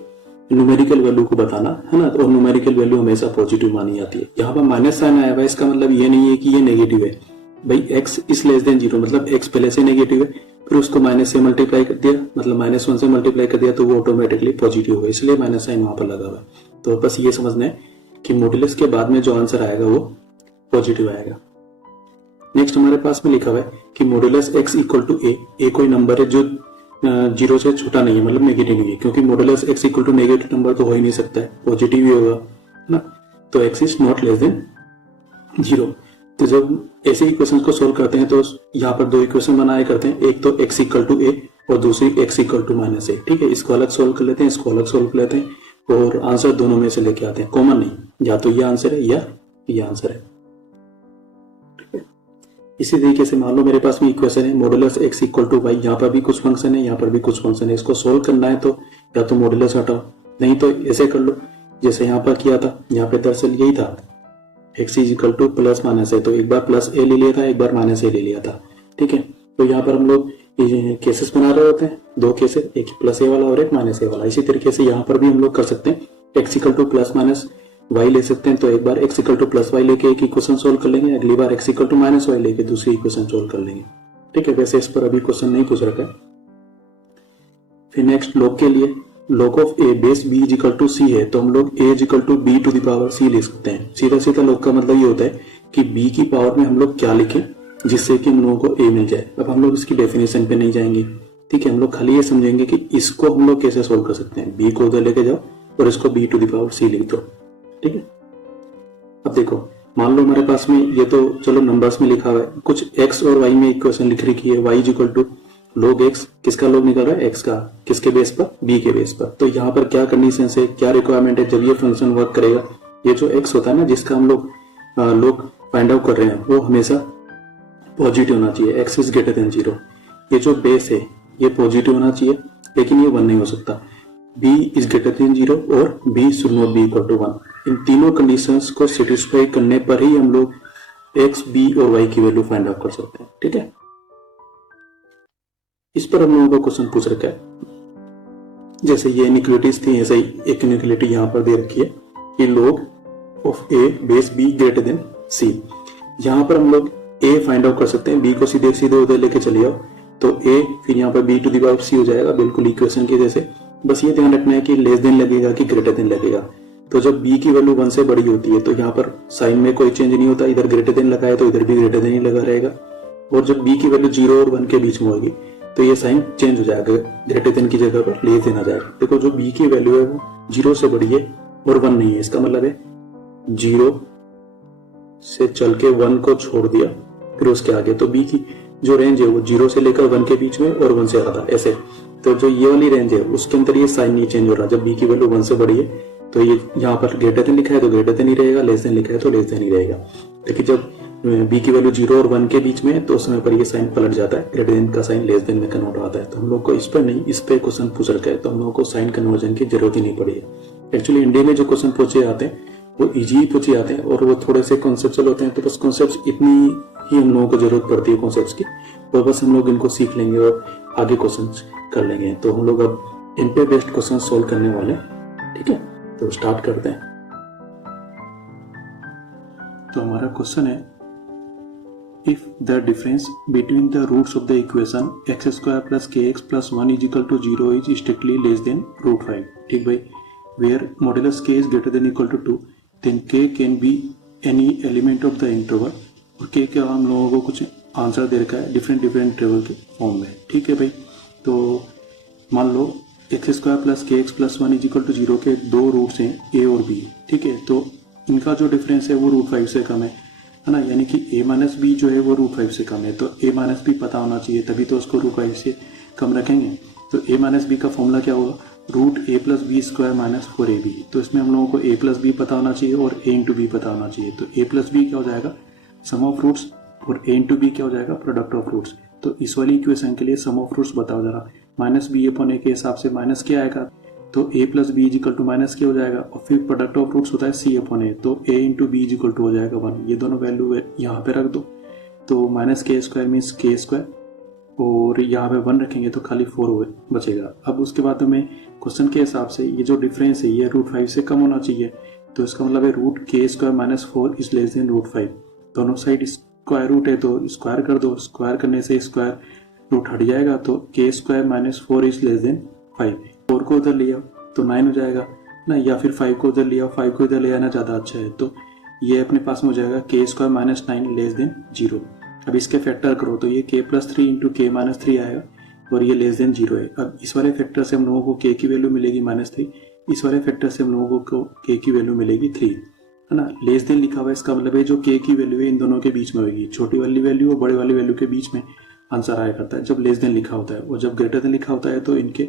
न्यूमेरिकल वैल्यू को बताना है ना, और न्यूमेरिकल वैल्यू हमेशा पॉजिटिव मानी जाती है। यहाँ पर माइनस साइन आया हुआ है, इसका मतलब ये नहीं है कि ये नेगेटिव है भाई। x इज लेस देन 0 मतलब x पहले से नेगेटिव है, फिर उसको माइनस से मल्टीप्लाई कर दिया, मतलब -1 से मल्टीप्लाई कर दिया तो वो ऑटोमेटिकली पॉजिटिव होगा, इसलिए माइनस साइन वहां पर लगा हुआ है। तो बस ये समझना है कि मॉड्यूलस के बाद में जो आंसर आएगा वो पॉजिटिव आएगा। नेक्स्ट हमारे पास में लिखा हुआ है कि modulus x equal to a कोई नंबर है जो 0 से छोटा नहीं है, मतलब नेगेटिव नहीं है, क्योंकि modulus x equal to negative number तो हो ही नहीं सकता है, पॉजिटिव ही होगा ना। तो x is not less than 0। तो जब ऐसे इक्वेशन को सोल्व करते हैं तो यहाँ पर दो इक्वेशन बनाए करते हैं, एक तो x इक्वल टू a और दूसरी x equal to minus a। ठीक है, इसको अलग सोल्व कर लेते हैं, इसको अलग सोल्व कर लेते हैं और आंसर दोनों में से लेके आते हैं, कॉमन नहीं, या तो ये आंसर है या ये आंसर है। ठीक है, इसी तरीके से मान लो मेरे पास में इक्वेशन है modulus x equal to y, यहाँ पर भी कुछ फंक्शन है यहाँ पर भी कुछ फंक्शन है। इसको सोल्व करना है तो या तो मॉड्यूलस हटाओ, नहीं तो ऐसे कर लो जैसे यहाँ पर किया था। यहाँ पे दरअसल यही था x is equal to plus minus है, तो एक बार प्लस a ले लिया था, एक बार माइनस a ले लिया था। ठीक है, तो यहाँ पर हम लोग केसेस बना रहे होते हैं, दो केसेस, एक प्लस a वाला और एक माइनस a वाला। इसी तरीके से यहाँ पर भी हम लोग कर सकते हैं, x equal to plus minus y ले सकते हैं, तो एक बार x equal to plus y लेके एक इक्वेशन सोल्व कर लेंगे, अगली बार x equal to minus y लेके दूसरी इक्वेशन सोल्व कर लेंगे। ठीक है, वैसे इस पर अभी क्वेश्चन नहीं पूछ रखा है। फिर नेक्स्ट लॉग के लिए log of a base b is equal to c है, तो हम लोग a is equal to b to the power c ले सकते हैं। सीधा सीधा log का मतलब ये होता है कि b की पावर में हम लोग क्या लिखें जिससे कि हम लोगों को a मिल जाए। अब हम लोग इसकी डेफिनेशन पे नहीं जाएंगे, ठीक है, हम लोग खाली ये समझेंगे कि इसको हम लोग कैसे सोल्व कर सकते हैं। b को उधर लेके जाओ और इसको b to the power c लिख दो। ठीक है, अब देखो मान लो हमारे पास में ये तो चलो नंबर्स में लिखा हुआ है, कुछ x और y में इक्वेशन लिख रखी है, y is equal to log x किसका log निकल रहा है, x का, किसके बेस पर, b के बेस पर। तो यहाँ पर क्या कंडीशन है, क्या रिक्वायरमेंट है जब ये फंक्शन वर्क करेगा, ये जो x होता है ना जिसका हम लोग फाइंड आउट कर रहे हैं वो हमेशा पॉजिटिव होना चाहिए, x इज ग्रेटर देन 0। ये जो बेस है ये पॉजिटिव होना चाहिए, लेकिन ये 1 नहीं हो सकता। b इज ग्रेटर देन 0 और b should not be equal to 1। इन तीनों कंडीशंस को सेटिस्फाई करने पर ही हम लोग x, b और y की वैल्यू फाइंड आउट कर सकते हैं। ठीक है, इस पर हम लोगों को क्वेश्चन पूछ रखा है। जैसे ये इनइक्वालिटीज थी, ऐसे ही एक इनइक्वालिटी यहाँ पर दे रखी है कि log of a base b greater then c। यहाँ पर हम लोग a फाइंड आउट कर सकते हैं, b को सीधे सीधे उधर लेके चले जाओ तो a फिर यहाँ पर b to the power c हो जाएगा, बिल्कुल इक्वेशन की जैसे। बस ये ध्यान रखना है कि लेस देन लगेगा कि ग्रेटर देन लगेगा। तो जब b की वैल्यू 1 से बड़ी होती है तो यहाँ पर साइन में कोई चेंज नहीं होता, इधर ग्रेटर देन लगाए तो इधर भी ग्रेटर देन ही लगा रहेगा। और जब b की वैल्यू 0 और 1 के बीच में होगी तो ये साइन चेंज हो जाएगा, ग्रेटर देन की जगह पर लेस देन आ जाएगा। देखो जो b की वैल्यू है वो 0 से बड़ी है और 1 नहीं है, इसका मतलब है 0 से चल के 1 को छोड़ दिया फिर उसके आगे, तो b की जो रेंज है वो 0 से लेकर 1 के बीच में और 1 से आधा ऐसे। तो जो ये वाली रेंज है उसके अंदर ये साइन नहीं चेंज हो रहा। जब b की वैल्यू 1 से बड़ी है तो ये यहाँ पर ग्रेटर देन लिखा है तो ग्रेटर देन ही रहेगा, लेस देन लिखा है तो लेस देन ही रहेगा। लेकिन जब b की वैल्यू 0 और 1 के बीच में है तो उस समय पर ये साइन पलट जाता है, ग्रेटर देन का साइन लेस देन में कन्वर्ट होता है। तो हम लोग को इस पर नहीं, इस पे क्वेश्चन पूछ रखा है तो हम लोग को साइन कन्वर्जन की जरूरत ही नहीं पड़ी है। एक्चुअली इंडिया में जो क्वेश्चन पूछे जाते हैं वो इजी पूछे जाते हैं और वो थोड़े से कॉन्सेप्चुअल होते हैं। तो बस कॉन्सेप्ट इतनी ही हम लोगों को जरूरत पड़ती है कॉन्सेप्ट्स की, और बस हम लोग इनको सीख लेंगे और आगे क्वेश्चन कर लेंगे। तो हम लोग अब इन पे बेस्ड क्वेश्चन सोल्व करने वाले हैं। ठीक है, तो स्टार्ट करते हैं। तो हमारा क्वेश्चन है, if the difference between the roots of the equation x square plus kx plus 1 is equal to 0 is strictly less than root 5। ठीक भाई, where modulus k is greater than equal to 2 then k can be any element of the interval. और k क्या हम लोगों को कुछ answer दे रखा है डिफरेंट इंटरवल के फॉर्म में। ठीक है भाई, तो मान लो x square plus k x plus 1 is equal to 0 के दो रूट्स हैं a और b। ठीक है, तो इनका जो डिफरेंस है वो रूट 5 से कम है ना, यानी कि a माइनस बी जो है वो रूट 5 से कम है। तो a माइनस बी पता होना चाहिए, तभी तो उसको रूट 5 से कम रखेंगे। तो a माइनस बी का फॉर्मूला क्या होगा, root a plus b square minus 4ab। तो इसमें हम लोगों को a प्लस बी पता होना चाहिए और a इंटू बी पता होना चाहिए। तो a प्लस बी क्या हो जाएगा, सम ऑफ रूट्स, और a इंटू बी क्या हो जाएगा, प्रोडक्ट ऑफ रूट्स। तो इस वाली इक्वेशन के लिए सम ऑफ रूट्स बताओ जरा। माइनस बी अपॉन ए के हिसाब से माइनस क्या आएगा, तो a plus b is equal to minus क्या हो जाएगा, और फिर प्रोडक्ट ऑफ रूट्स होता है c अपॉन ए, तो a into b is equal to हो जाएगा 1। ये दोनों वैल्यू यहाँ पे रख दो, तो माइनस के स्क्वायर मीन्स के स्क्वायर, और यहाँ पे 1 रखेंगे तो खाली 4 बचेगा। अब उसके बाद हमें क्वेश्चन के हिसाब से ये जो डिफरेंस है ये रूट 5 से कम होना चाहिए। तो इसका मतलब है root k square minus 4 is less than root 5। दोनों साइड स्क्वायर रूट है तो स्क्वायर कर दो, स्क्वायर करने से स्क्वायर रूट हट जाएगा, तो के square minus 4 is less then 5। 4 को उधर लिया तो 9 हो जाएगा ना, या फिर 5 को उधर लिया, 5 को इधर ले आना ज़्यादा अच्छा है। तो ये अपने पास में हो जाएगा के स्क्वायर माइनस 9 लेस देन 0। अब इसके फैक्टर करो तो ये k प्लस 3 इंटू के माइनस 3 आएगा और ये लेस देन 0 है। अब इस वाले फैक्टर से हम लोगों को k की वैल्यू मिलेगी -3, इस वाले फैक्टर से हम लोगों को k की वैल्यू मिलेगी 3, है ना। लेस देन लिखा हुआ है, इसका मतलब है जो k की वैल्यू है इन दोनों के बीच में होगी, छोटी वाली वैल्यू और बड़े वाली वैल्यू के बीच में आंसर आया करता है जब लेस देन लिखा होता है। और जब ग्रेटर देन लिखा होता है तो इनके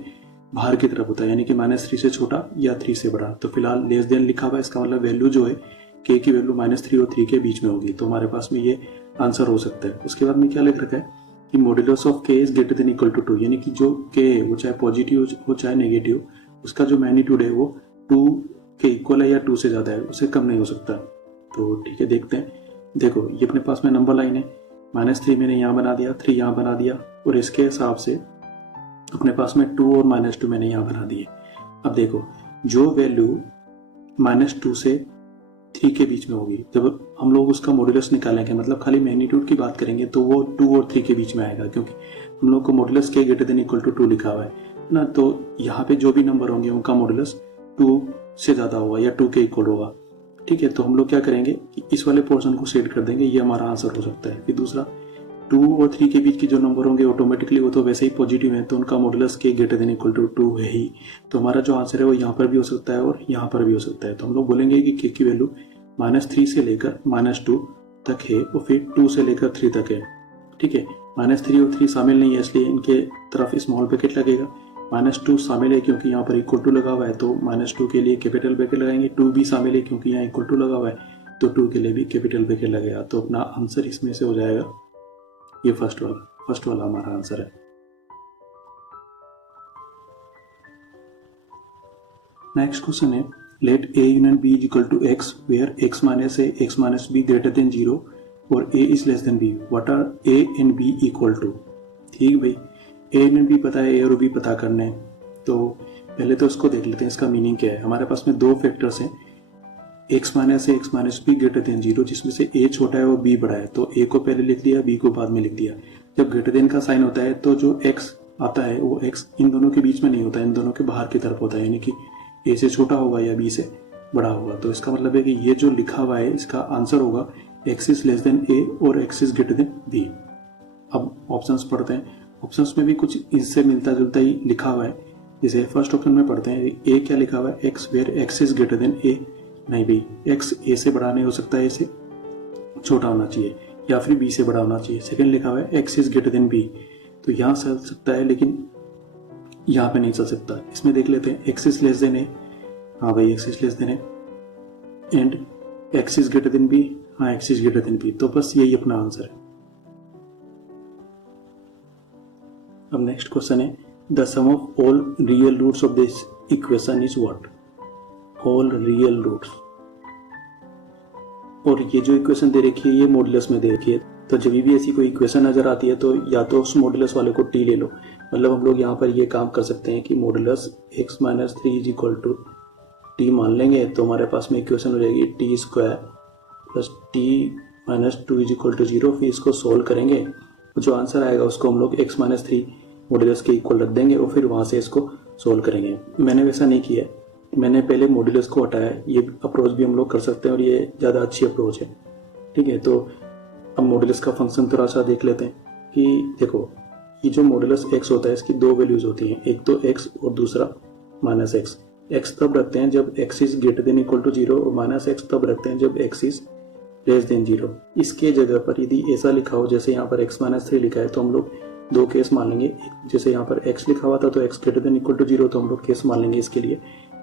बाहर की तरफ होता है, यानी कि -3 से छोटा या 3 से बड़ा। तो फिलहाल लेस देन लिखा हुआ है, इसका मतलब वैल्यू जो है k की वैल्यू -3 और 3 के बीच में होगी, तो हमारे पास में ये आंसर हो सकता है। उसके बाद में क्या लिख रखा है कि modulus of k is greater than equal to 2, यानी कि जो k है वो चाहे पॉजिटिव हो चाहे नेगेटिव, उसका जो मैग्नीट्यूड है वो 2 के इक्वल है या 2 से ज़्यादा है, उससे कम नहीं हो सकता। तो ठीक है, देखते हैं। देखो ये अपने पास में नंबर लाइन है, -3 मैंने यहाँ बना दिया, 3 यहाँ बना दिया, और इसके हिसाब से अपने पास में 2 और -2 मैंने यहाँ बना दिए। अब देखो जो वैल्यू -2 से 3 के बीच में होगी, जब हम लोग उसका मॉड्यूलस निकालेंगे, मतलब खाली मैग्नीट्यूड की बात करेंगे, तो वो 2 और 3 के बीच में आएगा, क्योंकि हम लोग को मॉड्यूलस के ग्रेटर देन इक्वल टू 2 लिखा हुआ है ना। तो यहाँ पे जो भी नंबर होंगे उनका मॉड्यूलस 2 से ज़्यादा होगा या 2 के इक्वल होगा। ठीक है, तो हम लोग क्या करेंगे कि इस वाले पोर्शन को सेट कर देंगे, ये हमारा आंसर हो सकता है। फिर दूसरा 2 और 3 के बीच के जो नंबर होंगे ऑटोमेटिकली वो तो वैसे ही पॉजिटिव है, तो उनका मॉड्यूलस के ग्रेटर देन इक्वल टू 2 है ही। तो हमारा जो आंसर है वो यहाँ पर भी हो सकता है और यहाँ पर भी हो सकता है। तो हम लोग बोलेंगे कि के की वैल्यू -3 से लेकर -2 तक है और फिर 2 से लेकर 3 तक है। ठीक है, -3 और 3 शामिल नहीं है इसलिए इनके तरफ स्मॉल ब्रैकेट लगेगा। -2 शामिल है क्योंकि यहाँ पर इक्वल टू लगा हुआ है तो -2 के लिए कैपिटल ब्रैकेट लगाएंगे। 2 भी शामिल है क्योंकि यहाँ इक्वल टू लगा हुआ है तो 2 के लिए भी कैपिटल ब्रैकेट लगेगा। तो अपना आंसर इसमें से हो जाएगा ये फर्स्ट वाला हमारा आंसर है। नेक्स्ट क्वेश्चन है let A union B is equal to X where X minus A X minus B greater than 0 और A is less than B what are A and B equal to. ठीक भाई, A union B पता है, A और B पता करना है तो पहले तो इसको देख लेते हैं इसका मीनिंग क्या है। हमारे पास में दो फैक्टर्स हैं X minus A X minus B greater than 0 जिसमें से A छोटा है और B बड़ा है तो A को पहले लिख लिया B को बाद में लिख दिया। जब ग्रेटर देन का साइन होता है तो जो X आता है वो X इन दोनों के बीच में नहीं होता है, इन दोनों के बाहर की तरफ होता है, यानी कि A से छोटा होगा या B से बड़ा होगा। तो इसका मतलब है कि ये जो लिखा हुआ है इसका आंसर होगा X is less than A और X is greater than B। अब ऑप्शंस पढ़ते हैं, ऑप्शंस में भी कुछ इससे मिलता जुलता ही लिखा हुआ है। जैसे फर्स्ट ऑप्शन में पढ़ते हैं A क्या लिखा हुआ है X where X is greater than A। नहीं भाई, X A से बड़ा नहीं हो सकता, A से छोटा होना चाहिए या फिर B से बड़ा होना चाहिए। सेकंड लिखा हुआ है X is greater than B, तो यहाँ चल सकता है लेकिन यहाँ पे नहीं चल सकता। इसमें देख लेते हैं X is less than A, हाँ भाई X is less than A and X is greater than B, हाँ X is greater than B, तो बस यही अपना आंसर है। अब नेक्स्ट क्वेश्चन है the sum of all real roots of this equation is what. All real roots, और ये जो इक्वेशन दे रखी है ये मॉडुलस में दे रखी है तो जब भी ऐसी कोई इक्वेशन नजर आती है तो या तो उस मॉडुलस वाले को टी ले लो। मतलब हम लोग यहाँ पर ये काम कर सकते हैं कि modulus x minus 3 is equal to t मान लेंगे तो हमारे पास में इक्वेशन हो जाएगी t square plus t minus 2 is equal to 0। फिर इसको सोल्व करेंगे जो आंसर आएगा उसको हम लोग x माइनस 3 मॉडुलस के इक्वल रख देंगे और फिर वहाँ से इसको सोल्व करेंगे। मैंने वैसा नहीं किया, मैंने पहले मॉडुलस को हटाया। ये अप्रोच भी हम लोग कर सकते हैं और ये ज़्यादा अच्छी अप्रोच है। ठीक है, तो अब मॉडुलस का फंक्शन थोड़ा सा देख लेते हैं कि देखो ये जो मॉडुलस x होता है इसकी दो वैल्यूज होती हैं, एक तो x और दूसरा माइनस x। x तब रखते हैं जब x is greater than equal to 0 और माइनस x तब रखते हैं जब x इज लेस देन 0। इसके जगह पर यदि ऐसा लिखा हो जैसे यहाँ पर x माइनस 3 लिखा है तो हम लोग दो केस मान लेंगे। जैसे यहाँ पर x लिखा हुआ था तो x greater than equal to 0 तो हम लोग केस मान लेंगे इसके लिए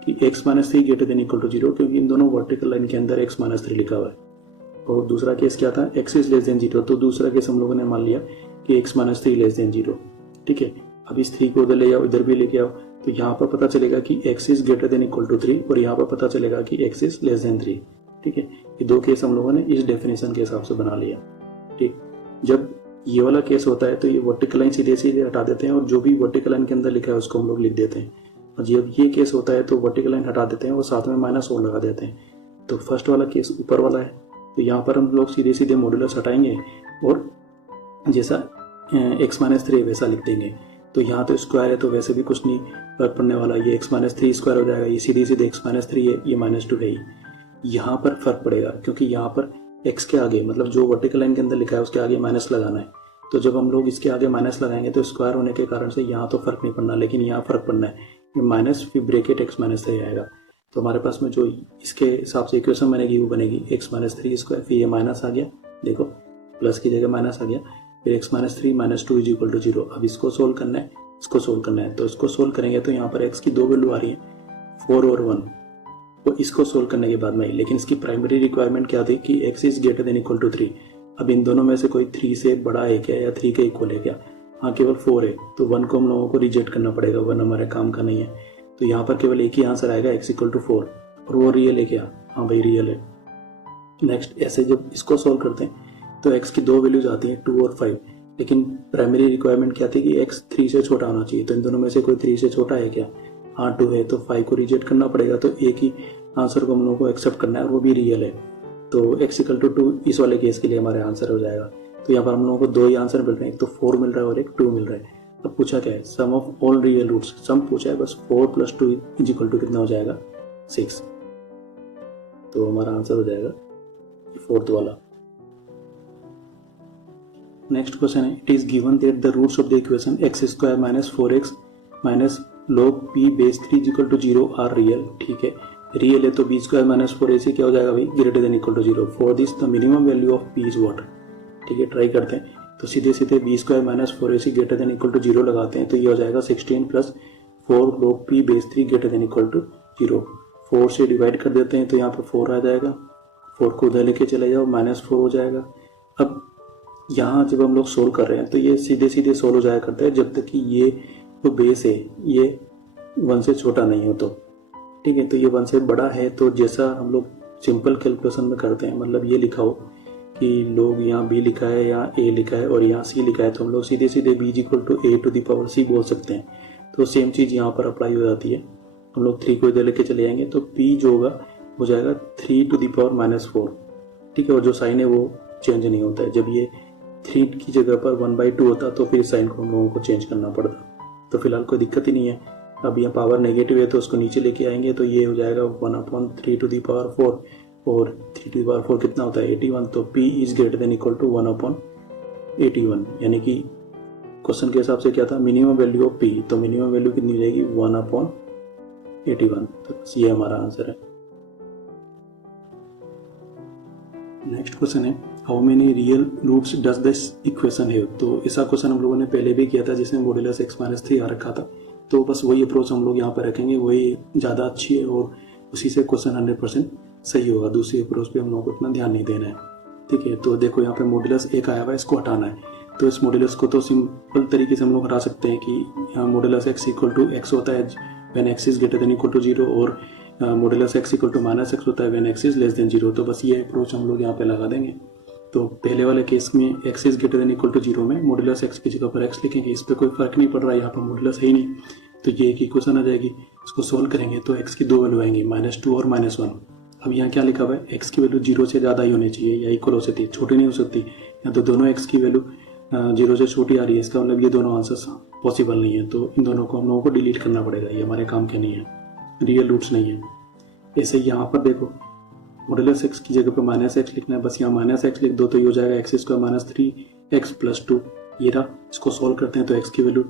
कि x minus 3 greater than equal to 0 क्योंकि इन दोनों वर्टिकल लाइन के अंदर x माइनस 3 लिखा हुआ है। और दूसरा केस क्या था x इज लेस देन 0, तो दूसरा केस हम लोगों ने मान लिया कि x माइनस 3 लेस देन 0। ठीक है, अब इस 3 को उधर ले जाओ इधर भी लेके आओ तो यहाँ पर पता चलेगा कि x is greater than equal to 3 और यहाँ पर पता चलेगा कि x इज लेस देन 3। ठीक है, ये दो केस हम लोगों ने इस डेफिनेशन के हिसाब से बना लिया। ठीक, जब ये वाला केस होता है तो ये वर्टिकल लाइन सीधे सीधे हटा देते हैं और जो भी वर्टिकल लाइन के अंदर लिखा है उसको हम लोग लिख देते हैं। और जब ये केस होता है तो वर्टिकल लाइन हटा देते हैं और साथ में माइनस और लगा देते हैं। तो फर्स्ट वाला केस ऊपर वाला है तो यहाँ पर हम लोग सीधे सीधे मॉडुलस हटाएंगे और जैसा x माइनस 3 वैसा लिख देंगे। तो यहाँ तो स्क्वायर है तो वैसे भी कुछ नहीं फर्क पड़ने वाला, ये x माइनस 3 स्क्वायर हो जाएगा, ये सीधे सीधे x माइनस 3 है, ये माइनस 2 है ही। यहाँ पर फर्क पड़ेगा क्योंकि यहाँ पर x के आगे मतलब जो वर्टिकल लाइन के अंदर लिखा है उसके आगे माइनस लगाना है। तो जब हम लोग इसके आगे माइनस लगाएंगे तो स्क्वायर होने के कारण से यहाँ तो फर्क नहीं पड़ना, लेकिन यहाँ फर्क पड़ना है, ये माइनस फिर ब्रैकेट x माइनस 3 आएगा। तो हमारे पास में जो इसके हिसाब से इक्वेशन बनेगी वो बनेगी x माइनस 3 स्क्वायर, फिर ये माइनस आ गया, देखो प्लस की जगह माइनस आ गया, फिर x minus 3 minus 2 is equal to 0। अब इसको सोल्व करना है, इसको सोल्व करना है तो इसको सोल्व करेंगे तो यहाँ पर x की दो वैल्यू आ रही है 4 और 1। तो इसको सोल्व करने के बाद में लेकिन इसकी प्राइमरी रिक्वायरमेंट क्या थी कि x is greater than equal to 3। अब इन दोनों में से कोई 3 से बड़ा है क्या या 3 के इक्वल है क्या? हाँ केवल 4 है तो 1 को हम लोगों को रिजेक्ट करना पड़ेगा, 1 हमारे काम का नहीं है। तो यहाँ पर केवल एक ही आंसर आएगा x इक्वल टू 4 और वो रियल है क्या? हाँ भाई रियल है। नेक्स्ट ऐसे जब इसको सोल्व करते हैं तो x की दो वैल्यूज आती हैं 2 और 5, लेकिन प्राइमरी रिक्वायरमेंट क्या थी कि x 3 से छोटा होना चाहिए। तो इन दोनों में से कोई 3 से छोटा है क्या? हाँ 2 है तो 5 को रिजेक्ट करना पड़ेगा। तो एक ही आंसर को हम लोगों को एक्सेप्ट करना है और वो भी रियल है। तो x इक्वल टू 2 इस वाले केस के लिए हमारे आंसर हो जाएगा। तो यहाँ पर हम लोगों को दो ही आंसर मिल रहे हैं, एक तो 4 मिल रहा है और एक 2 मिल रहा है। अब पूछा क्या है? Sum of all real roots, सम पूछा है बस 4 प्लस 2 इज इक्वल टू कितना हो जाएगा? 6। तो हमारा आंसर हो जाएगा फोर्थ वाला। नेक्स्ट क्वेश्चन है it is given that the roots of the equation x square minus 4x minus log p base 3 is equal to 0 are real. ठीक है, रियल है तो b स्क्वायर माइनस 4ac क्या हो जाएगा भाई? Greater than equal to 0। For this the minimum value of p is what? ठीक है, ट्राई करते हैं। तो सीधे सीधे b square minus 4ac greater than equal to 0 लगाते हैं तो ये हो जाएगा 16 plus 4 log p base 3 greater than equal to 0। 4 से डिवाइड कर देते हैं तो यहाँ पर 4 आ जाएगा, 4 को उधर लेके चले जाओ -4 हो जाएगा। अब यहाँ जब हम लोग सोल्व कर रहे हैं तो ये सीधे सीधे सोल्व हो जाया करता है जब तक कि ये जो बेस है ये 1 से छोटा नहीं हो तो, ठीक है। तो ये 1 से बड़ा है तो जैसा हम लोग सिंपल कैलकुलेशन में करते हैं, मतलब ये लिखा हो कि लोग यहाँ b लिखा है, यहाँ a लिखा है और यहाँ c लिखा है, तो हम लोग सीधे सीधे b equal to a to the power c बोल सकते हैं। तो सेम चीज़ यहाँ पर अप्लाई हो जाती है। हम लोग 3 को इधर लेके चले जाएंगे तो p जो होगा हो जाएगा 3 टू द पावर -4, ठीक है। और जो साइन है वो चेंज नहीं होता है। जब ये 3 की जगह पर 1/2 होता तो फिर साइन को हम लोगों को चेंज करना पड़ता। तो फिलहाल कोई दिक्कत ही नहीं है। अब यहाँ पावर नेगेटिव है तो उसको नीचे लेके आएंगे तो ये हो जाएगा 1/3 टू द पावर 4 और 3 टू द पावर 4 कितना होता है 81। तो p is greater than equal to 1/81, यानी कि क्वेश्चन के हिसाब से क्या था, मिनिमम वैल्यू ऑफ p, तो मिनिमम वैल्यू कितनी हो जाएगी 1/81। तो बस ये हमारा आंसर है। नेक्स्ट क्वेश्चन है how many real roots does this equation have. तो ऐसा क्वेश्चन हम लोगों ने पहले भी किया था जिसमें मॉड्यूलस x-3 आ रखा था। तो बस वही अप्रोच हम लोग यहाँ पर रखेंगे, वही ज़्यादा अच्छी है और उसी से क्वेश्चन 100% सही होगा। दूसरी अप्रोच पे हम लोगों को इतना ध्यान नहीं देना है, ठीक है। तो देखो यहाँ पे मॉड्यूलस 1 आया हुआ है, इसको हटाना है। तो इस मॉड्यूलस को तो सिंपल तरीके से हम लोग हटा सकते हैं कि यहाँ modulus x equal to x होता है when x is greater than equal to 0 और modulus x equal to -x होता है when x is less than 0। तो बस ये अप्रोच हम लोग यहाँ पे लगा देंगे। तो पहले वाले केस में x is greater than equal to 0 में मॉड्यूलस x की जगह पर x लिखेंगे, इस पर कोई फर्क नहीं पड़ रहा है, यहाँ पर मॉड्यूलस है ही नहीं। तो ये एक इक्वेशन आ जाएगी, इसको सोल्व करेंगे तो x की 2 वैल्यू आएंगी -2 और -1। अब यहाँ क्या लिखा हुआ है, x की वैल्यू 0 से ज़्यादा ही होनी चाहिए या इक्वल हो सकती है, छोटी नहीं हो सकती। या तो दोनों x की वैल्यू 0 से छोटी आ रही है, इसका मतलब ये दोनों आंसर्स पॉसिबल नहीं है। तो इन दोनों को हम लोगों को डिलीट करना पड़ेगा, ये हमारे काम के नहीं है, रियल रूट्स नहीं है। ऐसे ही यहाँ पर देखो मॉड्यूलस x की जगह पर -x लिखना है, बस यहाँ -x लिख दो तो ये हो जाएगा x² - 3x + 2। ये रहा, इसको सॉल्व करते हैं तो x की वैल्यू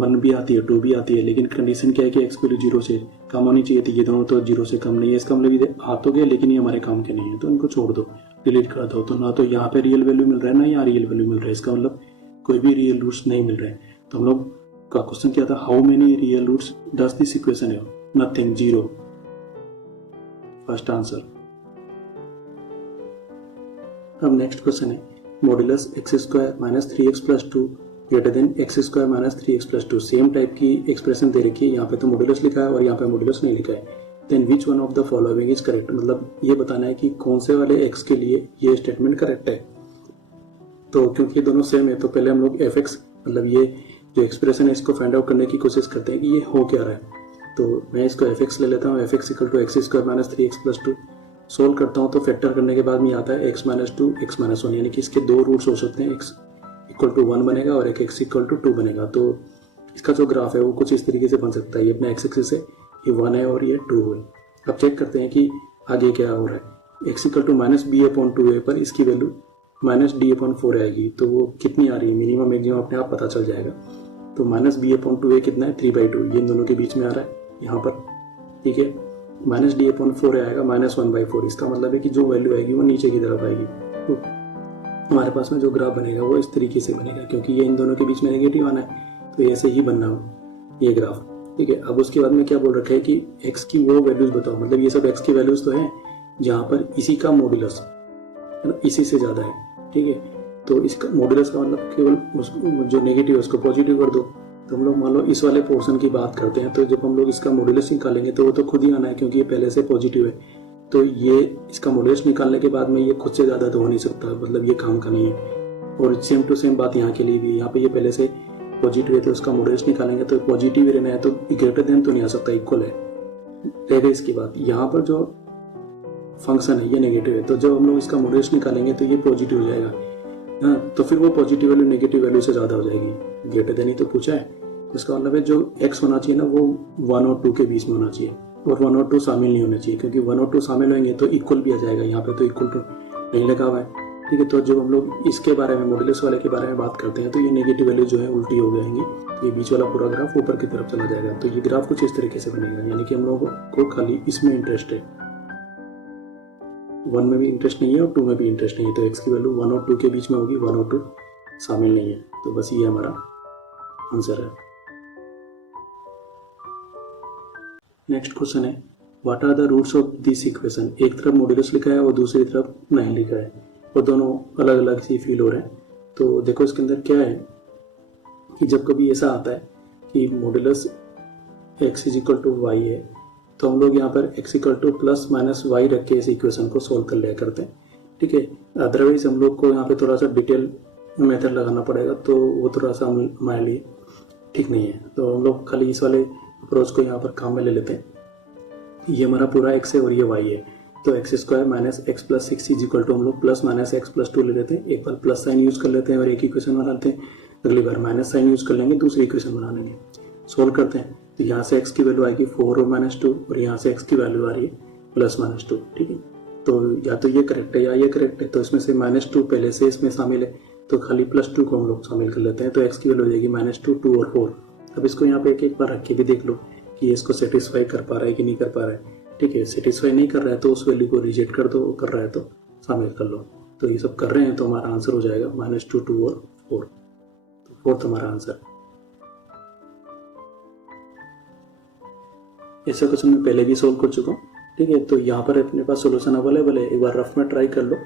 1 भी आती है 2 भी आती है, लेकिन कंडीशन क्या है कि x की वैल्यू 0 से कम होनी चाहिए थी। ये दोनों तो 0 से कम नहीं है, इसका मतलब ये आ तो गए लेकिन ये हमारे काम के नहीं है, तो इनको छोड़ दो, डिलीट कर दो। तो ना तो यहाँ पे रियल वैल्यू मिल रहा है ना यहाँ रियल वैल्यू मिल रहा है, इसका मतलब कोई भी रियल रूट्स नहीं मिल रहे हैं। तो हम लोग का क्वेश्चन क्या था, how many real roots does this equation have, nothing, 0, first answer. अब नेक्स्ट क्वेश्चन है modulus x² - 3x + 2 greater than x² - 3x + 2। Same type की एक्सप्रेशन दे रखी है, यहाँ पे तो मॉड्यूलस लिखा है और यहाँ पे मॉड्यूलस नहीं लिखा है। Then which one of the following is correct, मतलब ये बताना है कि कौन से वाले x के लिए ये स्टेटमेंट करेक्ट है। तो क्योंकि ये दोनों सेम है तो पहले हम लोग fx, मतलब ये जो एक्सप्रेशन है इसको फाइंड आउट करने की कोशिश करते हैं कि ये हो क्या रहा है। तो मैं इसको fx ले लेता हूँ, fx = x² - 3x + 2। सोल्व करता हूँ तो फैक्टर करने के बाद में आता है x - 2 x - 1, यानी कि इसके 2 रूट्स हो सकते हैं, x = 1 बनेगा और एक x = 2 बनेगा। तो इसका जो ग्राफ है वो कुछ इस तरीके से बन सकता है, ये अपना x एक्सिस है, ये 1 है और ये 2 है। अब चेक करते हैं कि आगे क्या हो रहा है। x = -b/2 है पर इसकी वैल्यू -d/4 आएगी, तो वो कितनी आ रही है, मिनिमम मैक्सिमम अपने आप पता चल जाएगा। तो -b/2 कितना है 3/2, ये इन दोनों के बीच में आ रहा है यहाँ पर, ठीक है। -d/4 आएगा -1/4, इसका मतलब है कि जो वैल्यू आएगी वो नीचे की तरफ आएगी। तो हमारे पास में जो ग्राफ बनेगा वो इस तरीके से बनेगा, क्योंकि ये इन दोनों के बीच में नेगेटिव आना है तो ऐसे ही बनना हो ये ग्राफ, ठीक है। अब उसके बाद में क्या बोल रखा है कि x की वो वैल्यूज बताओ, मतलब ये सब x की वैल्यूज तो हैं जहाँ पर इसी का मॉड्यूलस है ना इसी से ज़्यादा है, ठीक है। तो इसका मॉड्यूलस का मतलब केवल जो नेगेटिव है उसको पॉजिटिव कर दो। तो हम लोग मान लो इस वाले पोर्शन की बात करते हैं, तो जब हम लोग इसका मॉड्यूलस निकालेंगे तो वो तो खुद ही आना है क्योंकि ये पहले से पॉजिटिव है। तो ये इसका मॉड्यूलस निकालने के बाद में ये खुद से ज़्यादा तो हो नहीं सकता, मतलब ये काम का नहीं है। और सेम टू सेम बात यहाँ के लिए भी, यहाँ पे ये पहले से पॉजिटिव है तो उसका मॉड्यूलस निकालेंगे तो पॉजिटिव ही रहना है, तो ग्रेटर देन तो नहीं आ सकता, इक्वल है रहेगा। इसकी बात यहाँ पर जो फंक्शन है ये नेगेटिव है, तो जब हम लोग इसका मॉड्यूलस निकालेंगे तो ये पॉजिटिव हो जाएगा, हाँ। तो फिर वो पॉजिटिव वैल्यू नेगेटिव वैल्यू से ज़्यादा हो जाएगी, ग्रेटर देन ही तो पूछा है। तो इसका मतलब है जो x होना चाहिए ना वो 1 और 2 के बीच में होना चाहिए, और 1 और 2 शामिल नहीं होना चाहिए, क्योंकि 1 और 2 शामिल होंगे तो इक्वल भी आ जाएगा। यहाँ पे तो इक्वल टू नहीं लगा हुआ है, ठीक है। तो जब हम लोग इसके बारे में मॉड्यूलस वाले के बारे में बात करते हैं तो ये नेगेटिव वैल्यू जो है उल्टी हो जाएंगी, तो ये बीच वाला पूरा ग्राफ ऊपर की तरफ चला जाएगा। तो ये ग्राफ कुछ इस तरीके से बनेगा, यानी कि हम लोगों को खाली इसमें इंटरेस्ट है, 1 में भी इंटरेस्ट नहीं है और 2 में भी इंटरेस्ट नहीं है। तो x की वैल्यू 1 और 2 के बीच में होगी, 1 और 2 शामिल नहीं है। तो बस ये हमारा आंसर है। नेक्स्ट क्वेश्चन है what are the roots of this equation. एक तरफ मॉड्यूलस लिखा है और दूसरी तरफ 9 लिखा है और दोनों अलग अलग सी फील हो रहे हैं। तो देखो इसके अंदर क्या है कि जब कभी ऐसा आता है कि modulus x is equal to y है तो हम लोग यहाँ पर x equal to plus minus y रख के इस इक्वेशन को सोल्व कर लिया करते हैं, ठीक है। अदरवाइज हम लोग को यहाँ पे थोड़ा सा डिटेल मेथड लगाना पड़ेगा, तो वो थोड़ा सा हमारे लिए ठीक नहीं है। तो हम लोग खाली इस वाले अप्रोच को यहाँ पर काम में ले लेते हैं। ये हमारा पूरा x है और ये y है, तो x square minus x plus 6 is equal to हम लोग प्लस माइनस एक्स प्लस 2 ले लेते हैं। एक बार प्लस साइन यूज कर लेते हैं और एक इक्वेशन बना लेते हैं, अगली बार माइनस साइन यूज कर लेंगे, दूसरी इक्वेशन बना लेंगे। सोल्व करते हैं तो यहाँ से x की वैल्यू आएगी 4 और -2 और यहाँ से x की वैल्यू आ रही है प्लस -2, ठीक है। तो या तो ये करेक्ट है या ये करेक्ट है, तो इसमें से -2 पहले से इसमें शामिल है तो खाली +2 को हम लोग शामिल कर लेते हैं। तो x की वैल्यू हो जाएगी -2, 2 और 4। अब इसको यहाँ पे एक बार रख के भी देख लो कि ये इसको सेटिस्फाई कर पा रहा है कि नहीं कर पा रहा है, ठीक है। सेटिस्फाई नहीं कर रहा है तो उस वैल्यू को रिजेक्ट कर दो, कर रहा है तो शामिल कर लो। तो ये सब कर रहे हैं तो हमारा आंसर हो जाएगा -2, 2 और 4। तो फोर्थ हमारा आंसर। ऐसा क्वेश्चन मैं पहले भी सोल्व कर चुका हूँ, ठीक है। तो यहाँ पर अपने पास सोल्यूशन अवेलेबल है, एक बार रफ में ट्राई कर लो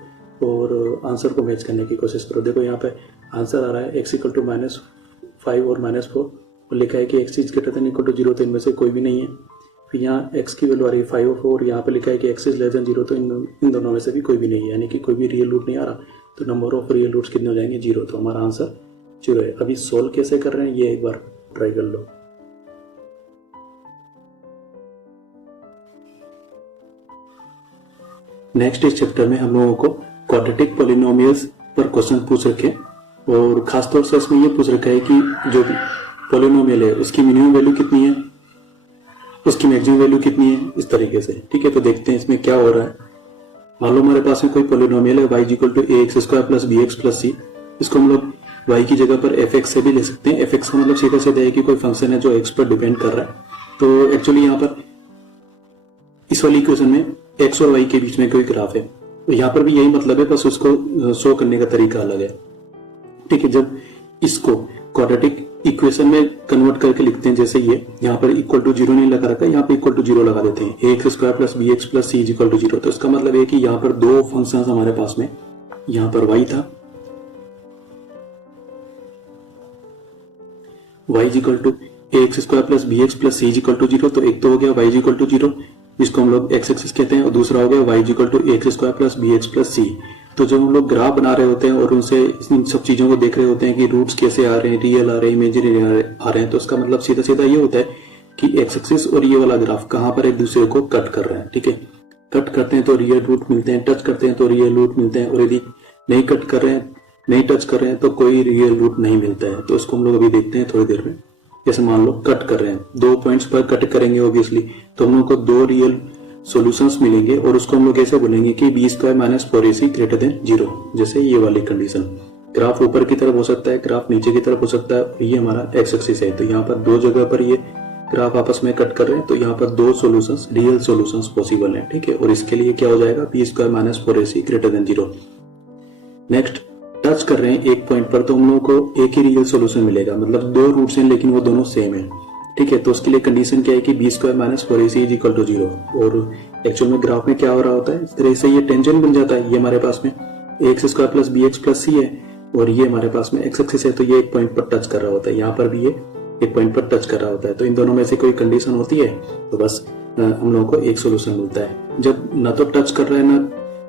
और आंसर को मैच करने की कोशिश करो। देखो यहाँ पे आंसर आ रहा है x इक्वल टू -5 और -4 और लिखा है कि x is greater than equal to 0, तो इनमें से कोई भी नहीं है। फिर यहाँ x की वैल्यू आ रही है 5 और 4, यहाँ पे लिखा है कि x इज लेस देन 0, तो इन दोनों में से भी कोई भी नहीं है, यानी कि कोई भी रियल रूट नहीं आ रहा। तो नंबर ऑफ रियल रूट्स कितने हो जाएंगे 0, तो हमारा आंसर 0 है। अभी सोल्व कैसे कर रहे हैं ये एक बार ट्राई कर लो। नेक्स्ट इस चैप्टर में हम लोगों को क्वाड्रेटिक पॉलिनोमियल्स पर क्वेश्चन पूछ रखे और खासतौर से इसमें ये पूछ रखा है कि जो भी पॉलिनोमियल है उसकी मिनिमम वैल्यू कितनी है, उसकी मैक्सिमम वैल्यू कितनी है, इस तरीके से, ठीक है। तो देखते हैं इसमें क्या हो रहा है। मान लो हमारे पास में कोई पॉलिनोमियल है y equal to ax square plus bx plus c। इसको हम लोग y की जगह पर fx से भी ले सकते हैं। fx का मतलब सीधा सीधा है कि कोई फंक्शन है जो x पर डिपेंड कर रहा है। तो एक्चुअली यहाँ पर इस वाली इक्वेशन में x और y के बीच में कोई ग्राफ है, तो यहाँ पर भी यही मतलब है, बस उसको शो करने का तरीका अलग है, ठीक है। जब इसको क्वाड्रेटिक इक्वेशन में कन्वर्ट करके लिखते हैं, जैसे ये यहाँ पर इक्वल टू 0 नहीं लगा रखा है, यहाँ पे इक्वल टू 0 लगा देते हैं, ax square plus bx plus c equal to 0। तो इसका मतलब है कि यहाँ पर दो फंक्शन हमारे पास में, यहाँ पर y था, y equal to ax square plus bx plus c equal to 0। तो एक तो हो गया y इक्वल टू 0, इसको हम लोग x एक्सिस कहते हैं, और दूसरा हो गया y equal to ax square plus bx plus c। तो जब हम लोग ग्राफ बना रहे होते हैं और उनसे इन सब चीजों को देख रहे होते हैं कि रूट्स कैसे आ रहे हैं, रियल आ रहे हैं, इमेजिनरी आ रहे हैं, तो इसका मतलब सीधा सीधा ये होता है कि एक्स एक्सिस और ये वाला ग्राफ कहाँ पर एक दूसरे को कट कर रहे हैं, ठीक है। कट करते हैं तो रियल रूट मिलते हैं, टच करते हैं तो रियल रूट मिलते हैं, और यदि नहीं कट कर रहे हैं, नहीं टच कर रहे हैं तो कोई रियल रूट नहीं मिलता है। तो इसको हम लोग अभी देखते हैं थोड़ी देर में। जैसे मान लो कट कर रहे हैं, 2 पॉइंट्स पर कट करेंगे ऑब्वियसली, तो हम लोग को 2 रियल सॉल्यूशंस मिलेंगे और उसको हम लोग ऐसे बोलेंगे कि b square minus 4ac greater than 0। जैसे ये वाली कंडीशन, ग्राफ ऊपर की तरफ हो सकता है, ग्राफ नीचे की तरफ हो सकता है, और ये हमारा एक्स एक्सिस है। तो यहाँ पर 2 जगह पर ये ग्राफ आपस में कट कर रहे हैं, तो यहाँ पर 2 सॉल्यूशंस, रियल सॉल्यूशंस पॉसिबल हैं, ठीक है। और इसके लिए क्या हो जाएगा, b square minus 4ac greater than 0। Next touch कर रहे हैं एक पॉइंट पर, तो हम लोगों को एक ही रियल सॉल्यूशन मिलेगा, मतलब 2 रूट्स हैं लेकिन वो दोनों सेम है, ठीक है। तो उसके लिए कंडीशन क्या है कि b square minus 4ac is equal to 0। और एक्चुअल में ग्राफ में क्या हो रहा होता है, इस तरह से ये टेंजेंट बन जाता है। ये हमारे पास में ax square plus bx plus c है और ये हमारे पास में x एक्सिस है, तो ये एक पॉइंट पर टच कर रहा होता है, यहाँ पर भी ये एक पॉइंट पर टच कर रहा होता है। तो इन दोनों में से कोई कंडीशन होती है तो बस हम लोगों को एक सोल्यूशन मिलता है। जब ना तो टच कर रहा है ना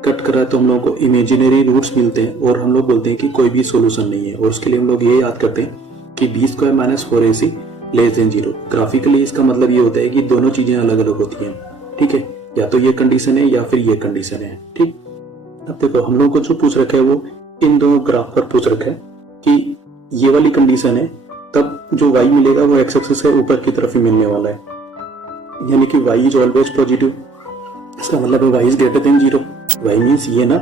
कट कर रहा है, तो हम लोगों को इमेजिनरी रूट्स मिलते हैं और हम लोग बोलते हैं कि कोई भी सोल्यूशन नहीं है। और उसके लिए हम लोग ये याद करते हैं कि b square minus 4ac less than 0। Graphically इसका मतलब ये होता है कि दोनों चीजें अलग अलग होती हैं, ठीक है। या तो ये कंडीशन है या फिर ये कंडीशन है, ठीक। अब देखो हम लोगों को जो पूछ रखा है वो इन दोनों ग्राफ पर पूछ रखा है कि ये वाली कंडीशन है, तब जो y मिलेगा वो x एक्सिस से ऊपर की तरफ ही मिलने वाला है, यानी कि y इज ऑलवेज पॉजिटिव। इसका मतलब है y is greater than 0। y means ये ना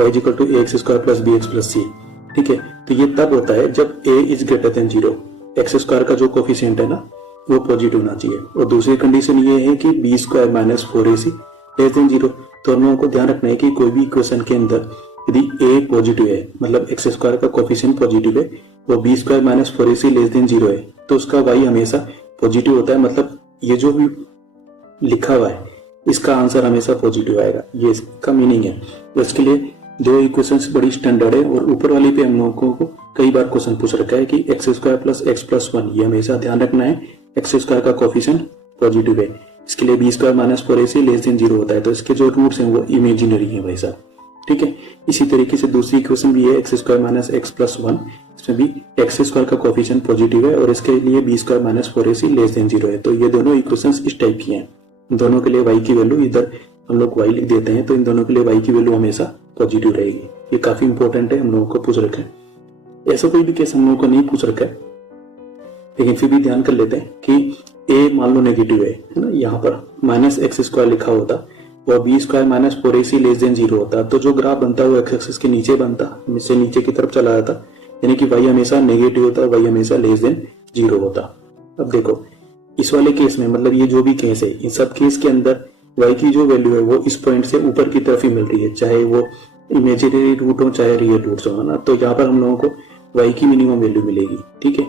y equal to ax square plus bx plus c, ठीक है। तो ये तब होता है जब a is greater than 0, x square का जो कोफिशिएंट है ना वो पॉजिटिव होना चाहिए। और दूसरी कंडीशन ये है कि b square minus 4ac less than 0। तो हम लोगों को ध्यान रखना है कि कोई भी इक्वेशन के अंदर यदि a पॉजिटिव है, मतलब एक्स स्क्वायर का कोफिशिएंट पॉजिटिव है, वो b square minus 4ac less than 0 है, तो उसका y हमेशा पॉजिटिव होता है। मतलब ये जो भी लिखा हुआ है इसका आंसर हमेशा पॉजिटिव आएगा, ये इसका मीनिंग है। तो इसके लिए जो इक्वेशंस बड़ी स्टैंडर्ड है, और ऊपर वाली पे हम लोगों को कई बार क्वेश्चन पूछ रखा है कि x square plus x plus 1, ये हमेशा ध्यान रखना है, एक्स स्क्वायर का कोफिशिएंट पॉजिटिव है, इसके लिए b square minus 4ac less than 0 होता है, तो इसके जो रूट्स हैं वो इमेजिनरी है भाई साहब, ठीक है। इसी तरीके से दूसरी इक्वेशन भी है x square minus x plus 1, इसमें भी एक्स स्क्वायर का कोफिशिएंट पॉजिटिव है और इसके लिए b square minus 4ac less than 0 है। तो ये दोनों इक्वेशंस इस टाइप की हैं, दोनों के लिए y की वैल्यू, इधर हम लोग y लिख देते हैं, तो इन दोनों के लिए y की वैल्यू हमेशा पॉजिटिव रहेगी। ये काफी इंपॉर्टेंट है, हम लोगों को पूछ रखा है। ऐसा कोई भी केस हम लोगों को नहीं पूछ रखा है, लेकिन फिर भी ध्यान कर लेते हैं कि a मान लो नेगेटिव है ना, यहाँ पर माइनस एक्स स्क्वायर लिखा होता और b square minus 4ac less than 0 होता, तो जो ग्राफ बनता है वो एक्स एक्सिस के नीचे बनता, से नीचे की तरफ चला जाता, यानी कि y हमेशा नेगेटिव होता, y हमेशा लेस देन 0 होता। अब देखो इस वाले केस में, मतलब ये जो भी केस है, इन सब केस के अंदर y की जो वैल्यू है वो इस पॉइंट से ऊपर की तरफ ही मिल रही है, चाहे वो इमेजिनरी रूट हो चाहे रियल रूट हो, ना। तो यहाँ पर हम लोगों को y की मिनिमम वैल्यू मिलेगी, ठीक है।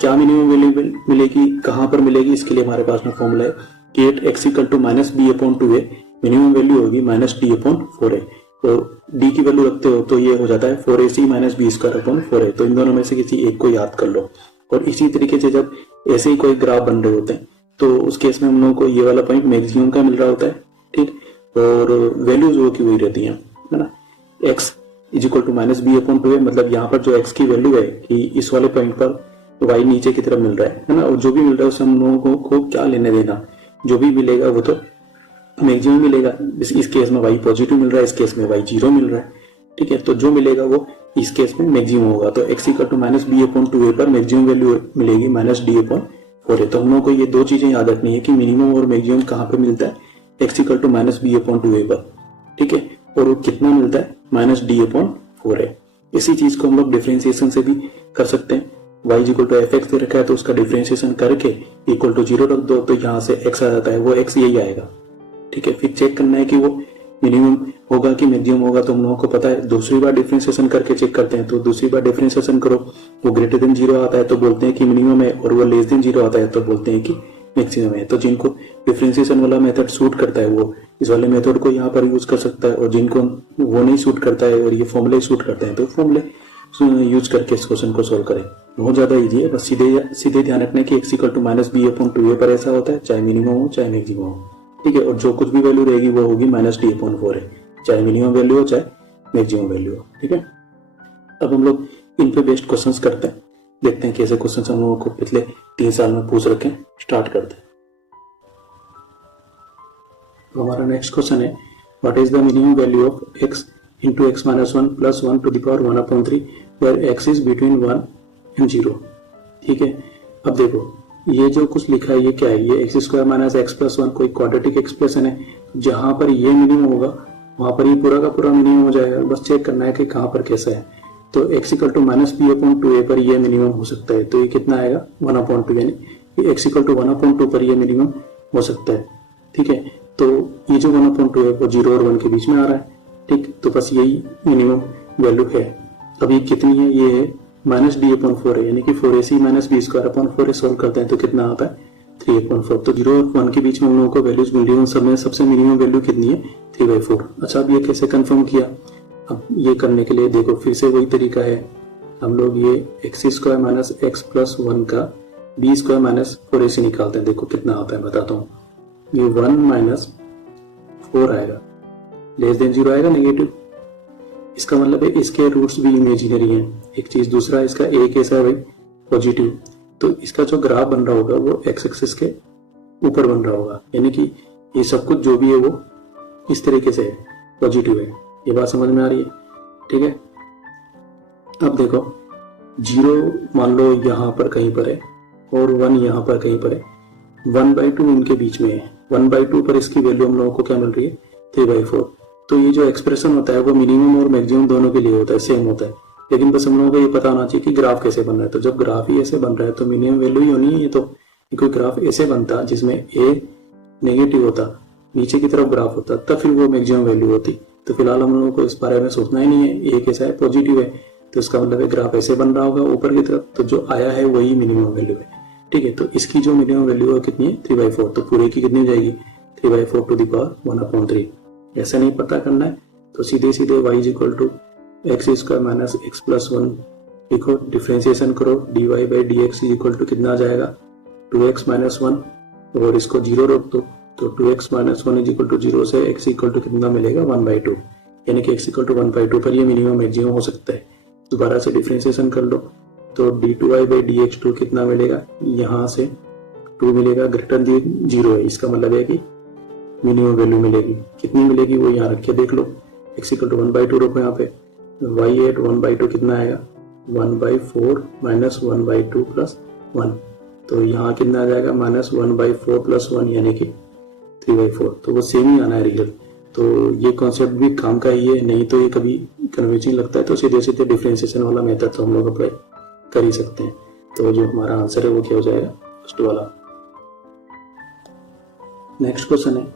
क्या मिनिमम वैल्यू मिलेगी, कहां पर मिलेगी, इसके लिए हमारे पास में फॉर्मूला है कि at x equal to minus B upon 2a, minimum value होगी माइनस d अपॉन 4a, तो d की वैल्यू रखते हो तो ये हो जाता है 4ac minus b square upon 4a, तो इन दोनों में से किसी एक को याद कर लो। और इसी तरीके से जब ऐसे ही कोई ग्राफ बन रहे होते हैं तो उस केस में हम लोगों को ये वाला पॉइंट मैक्सिमम का मिल रहा होता है, ठीक, और वैल्यूज वो की वही रहती है ना। x is equal to minus B upon 2a, मतलब यहाँ पर जो x की वैल्यू है कि इस वाले पॉइंट पर y नीचे की तरफ मिल रहा है ना, और जो भी मिल रहा है उससे हम लोगों को क्या लेने देना, जो भी मिलेगा वो तो मैक्सिमम मिलेगा। इस केस में y पॉजिटिव मिल रहा है, इस केस में y 0 मिल रहा है, ठीक है, तो जो मिलेगा वो इस केस में मैक्सिमम होगा। तो x equal to minus B upon 2a पर मैक्सिमम वैल्यू मिलेगी माइनस d अपॉन 4a। तो हम लोगों को ये दो चीजें याद रखनी है कि मिनिमम और मैक्सिमम कहाँ पे मिलता है, x equal to minus B upon 2a पर, ठीक है, और वो कितना मिलता है माइनस d अपॉन 4a। इसी चीज को हम लोग डिफरेंशिएशन से भी कर सकते हैं, y equal to f x दे रखा है तो उसका डिफरेंशिएशन करके इक्वल टू 0 रख दो, तो यहाँ से x आ जाता है, वो x यही आएगा, ठीक है। फिर चेक करना है कि वो मिनिमम होगा कि मैक्सिमम होगा, तो हम लोगों को पता है, दूसरी बार डिफरेंशिएशन करके चेक करते हैं, तो दूसरी बार डिफरेंशिएशन करो, वो ग्रेटर देन 0 आता है तो बोलते हैं कि मिनिमम है, और वो लेस देन 0 आता है तो बोलते हैं कि मैक्सिमम है। तो जिनको डिफरेंशिएशन वाला मेथड सूट करता है वो इस वाले मेथड को यहाँ पर यूज कर सकता है, और जिनको वो नहीं सूट करता है और ये फॉर्मूले सूट करते हैं तो फॉर्मूले यूज करके इस क्वेश्चन को सोल्व करें। बहुत ज्यादा इजी है, बस सीधे ध्यान रखना है कि x equal to minus B upon 2a पर ऐसा होता है, चाहे मिनिमम हो चाहे मैक्सिमम हो, ठीक है, और जो कुछ भी वैल्यू रहेगी वो होगी माइनस d अपॉन 4a, चाहे मिनिमम वैल्यू हो चाहे मैक्सिमम वैल्यू हो, ठीक है। अब हम लोग इन पे बेस्ड क्वेश्चंस करते हैं, देखते हैं कैसे क्वेश्चंस हम लोगों को पिछले 3 साल में पूछ रखे हैं। स्टार्ट करते हैं। तो हमारा नेक्स्ट क्वेश्चन है, what is the minimum value of x into x minus 1 plus 1 to the power 1 upon 3 where x is between 1 and 0, ठीक है। अब देखो ये जो कुछ लिखा है ये क्या है, ये x square minus x plus 1 कोई क्वाड्रेटिक एक्सप्रेशन है, जहां पर ये मिनिमम होगा वहां पर ये पूरा का पूरा मिनिमम हो जाएगा, बस चेक करना है कि कहां पर कैसा है। तो x equal to minus B upon 2a पर ये मिनिमम हो सकता है, तो ये कितना आएगा 1 अपॉन 2, यानी x इक्वल टू 1 अपॉन 2 पर ये मिनिमम हो सकता है, ठीक है। तो ये जो 1 अपॉन 2 है वो 0 और 1 के बीच में आ रहा है, ठीक, तो बस यही मिनिमम वैल्यू है। अब ये कितनी है, ये है माइनस d अपॉन 4 है, यानी कि 4ac minus b square upon 4 solve करते हैं तो कितना आता है 3 अपॉन 4। तो 0 और 1 के बीच में हम लोगों को वैल्यूज मिल रही है, उन सब में सबसे मिनिमम वैल्यू कितनी है 3/4। अच्छा, अब ये कैसे कंफर्म किया, अब ये करने के लिए देखो फिर से वही तरीका है, हम लोग ये x square minus x plus 1 का बी स्क्वायर माइनस 4ac निकालते हैं, देखो कितना आता है बताता हूँ। ये 1 माइनस 4 आएगा, लेस देन 0 आएगा नेगेटिव, इसका मतलब है इसके रूट्स भी इमेजिनरी हैं, एक चीज। दूसरा इसका a कैसा है भाई पॉजिटिव, तो इसका जो ग्राफ बन रहा होगा वो एक्स एक्सिस के ऊपर बन रहा होगा, यानी कि ये सब कुछ जो भी है वो इस तरीके से है, पॉजिटिव है। ये बात समझ में आ रही है, ठीक है। अब देखो 0 मान लो यहाँ पर कहीं पर है और 1 यहाँ पर कहीं पर है, 1/2 इनके बीच में है, 1/2 पर इसकी वैल्यू हम लोगों को क्या मिल रही है 3/4। तो ये जो एक्सप्रेशन होता है वो मिनिमम और मैक्सिमम दोनों के लिए होता है, सेम होता है, लेकिन बस हम लोगों को ये पता होना चाहिए कि ग्राफ कैसे बन रहा है। तो जब ग्राफ ही ऐसे बन रहा है तो मिनिमम वैल्यू ही होनी है, ये तो कोई ग्राफ ऐसे बनता जिसमें a नेगेटिव होता, नीचे की तरफ ग्राफ होता, तब फिर वो मैक्सिमम वैल्यू होती। तो फिलहाल हम लोगों को इस बारे में सोचना ही नहीं है। ये कैसा है, पॉजिटिव है, तो इसका मतलब है ग्राफ ऐसे बन रहा होगा ऊपर की तरफ, तो जो आया है वही मिनिमम वैल्यू है। ठीक है, तो इसकी जो मिनिमम वैल्यू है कितनी है, 3/4, तो पूरे की कितनी हो जाएगी, 3/4 टू द पावर 1/3। ऐसा नहीं पता करना है, तो सीधे सीधे y is equal to x square minus x plus 1 लिखो, डिफ्रेंसिएशन करो, dy by d x is equal to कितना आ जाएगा, 2x माइनस 1, और इसको 0 रख दो, तो 2x minus 1 is equal to 0 से x इक्वल टू कितना मिलेगा, 1/2, यानी कि x इक्वल टू 1/2 पर ये मिनिमम मैक्सिमम हो सकता है। दोबारा से डिफ्रेंसिएशन कर लो, तो d2y बाई डी एक्स 2 कितना मिलेगा, यहाँ से 2 मिलेगा, ग्रेटर देन 0 है, इसका मतलब है कि मिनिमम वैल्यू मिलेगी। कितनी मिलेगी वो यहाँ रख के देख लो, x इक्वल टू 1/2 रखो यहाँ पे, y एट 1/2 कितना आएगा, 1/4 माइनस 1/2 प्लस 1, तो यहाँ कितना आ जाएगा, माइनस 1/4 प्लस 1 यानी कि 3/4, तो वो सेम ही आना है रियल। तो ये कॉन्सेप्ट भी काम का ही है, नहीं तो ये कभी कन्फ्यूजिंग लगता है, तो सीधे सीधे डिफरेंशिएशन वाला मेथड तो हम लोग अप्लाई कर ही सकते हैं। तो जो हमारा आंसर है वो क्या हो जाएगा, फर्स्ट वाला। नेक्स्ट क्वेश्चन है,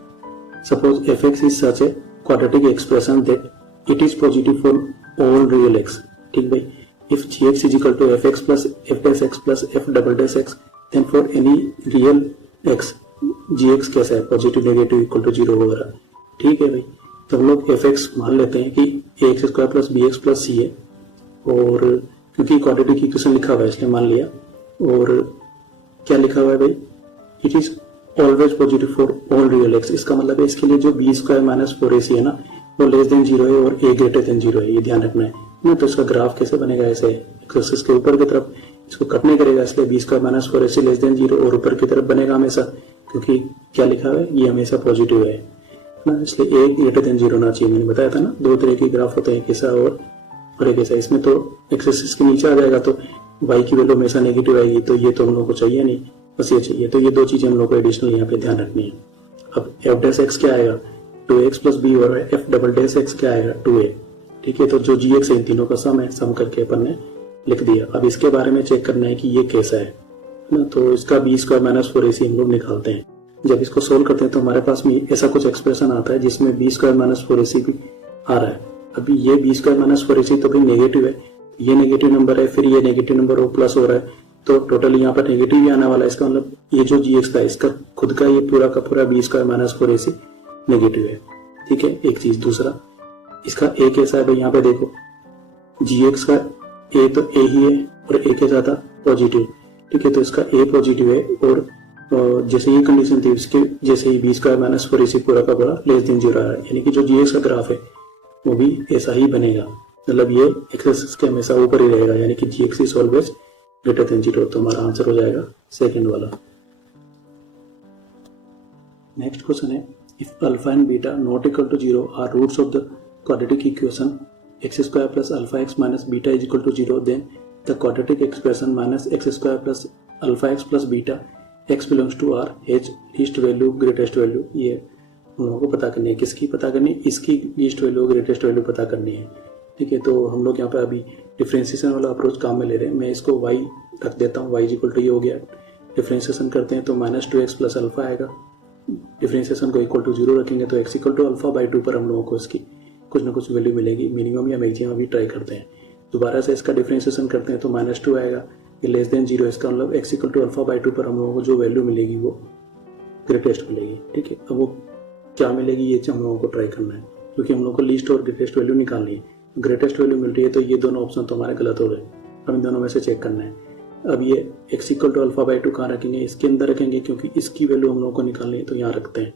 suppose fx is such a quadratic expression that it is positive for all real x। ठीक भाई, if gx is equal to fx plus f dash x plus f double dash x, then for any real x gx कैसा है, positive negative equal to 0 वगैरह। ठीक है भाई, तो हम लोग fx मान लेते हैं कि ax square plus bx plus c है, और क्योंकि क्वाड्रेटिक इक्वेशन लिखा हुआ है इसलिए मान लिया। और क्या लिखा हुआ है भाई, it is always positive for all real x, इसका मतलब है इसके लिए जो बी स्क्वायर माइनस 4ac है ना, वो लेस देन 0 है और a ग्रेटर देन 0 है, ये ध्यान रखना है ना। तो इसका ग्राफ कैसे बनेगा, ऐसे एक्सिस के ऊपर की तरफ इसको कट नहीं करेगा, इसलिए b square minus 4ac less than 0 और ऊपर की तरफ बनेगा हमेशा, क्योंकि क्या लिखा हुआ है, ये हमेशा पॉजिटिव है ना, इसलिए a ग्रेटर देन 0 होना चाहिए। मैंने बताया था ना, दो तरह के ग्राफ होते हैं, कैसा और एक ऐसा। इसमें तो एक्सिस के नीचे आ जाएगा तो y की वैल्यू हमेशा नेगेटिव आएगी, तो ये तो हम लोग को चाहिए नहीं, बस ये चाहिए। तो ये दो चीजें हम लोग को एडिशनल यहाँ पे ध्यान रखनी है। अब f डैश x क्या आएगा, 2x प्लस बी, और f डबल डैश x क्या आएगा, 2a। ठीक है, तो जो gx है इन तीनों का सम है, सम करके अपन ने लिख दिया। अब इसके बारे में चेक करना है कि ये कैसा है ना, तो इसका बी स्क्वायर माइनस 4ac हम लोग निकालते हैं। जब इसको सोल्व करते हैं तो हमारे पास में ऐसा कुछ एक्सप्रेशन आता है जिसमें बी स्क्वायर माइनस 4ac भी आ रहा है। अभी ये बी स्क्वायर माइनस 4ac तो भी नेगेटिव है, ये नेगेटिव नंबर है, फिर ये नेगेटिव नंबर वो प्लस हो रहा है, तो टोटल यहाँ पर नेगेटिव ही आने वाला है। इसका मतलब ये जो gx था इसका खुद का ये पूरा का पूरा B square minus 4ac negative है। ठीक है, एक चीज। दूसरा, इसका a कैसा है भाई, यहाँ पे देखो gx का a तो a ही है और a कैसा था, पॉजिटिव। ठीक है, तो इसका a पॉजिटिव है, और जैसे ये कंडीशन थी इसके जैसे ही बी स्क्वायर माइनस 4ac पूरा का पूरा लेस देन 0 आ रहा है, यानी कि जो gx का ग्राफ है वो भी ऐसा ही बनेगा, मतलब ये एक्सिस के हमेशा ऊपर ही रहेगा, यानी कि gx is always greater than 0। तो हमारा आंसर हो जाएगा सेकंड वाला। नेक्स्ट क्वेश्चन है, if alpha and beta not equal to 0 are roots of the quadratic equation x square plus alpha x minus beta is equal to 0, then the quadratic expression minus x square plus alpha x plus beta x belongs to or has least value greatest value. ये हम लोगों को पता करनी है, किसकी पता करनी है, इसकी लीस्ट वैल्यू ग्रेटेस्ट वैल्यू पता करनी है। ठीक है, तो हम लोग यहाँ पे अभी डिफरेंशिएशन वाला अप्रोच काम में ले रहे हैं। मैं इसको y रख देता हूँ, y इक्वल टू ये हो गया। डिफरेंशिएशन करते हैं तो माइनस 2x प्लस अल्फा आएगा, डिफरेंशिएशन को इक्वल टू 0 रखेंगे तो x equal to alpha by 2 पर हम लोगों को इसकी कुछ ना कुछ वैल्यू मिलेगी, मिनिमम या मैक्सिमम अभी ट्राई करते हैं। दोबारा से इसका डिफरेंशिएशन करते हैं तो माइनस 2 आएगा, ये लेस देन 0, इसका मतलब x equal to alpha by 2 पर हम लोगों को जो वैल्यू मिलेगी वो ग्रेटेस्ट मिलेगी। ठीक है, अब वो क्या मिलेगी ये हम लोगों को ट्राई करना है, क्योंकि हम लोग को लीस्ट और ग्रेटेस्ट वैल्यू निकालनी है। ग्रेटेस्ट वैल्यू मिल रही है तो ये दोनों ऑप्शन तो हमारे गलत हो गए, अब इन दोनों में से चेक करना है। अब ये x equal to alpha by 2 कहाँ रखेंगे, इसके अंदर रखेंगे, क्योंकि इसकी वैल्यू हम लोगों को निकालनी है, तो यहाँ रखते हैं।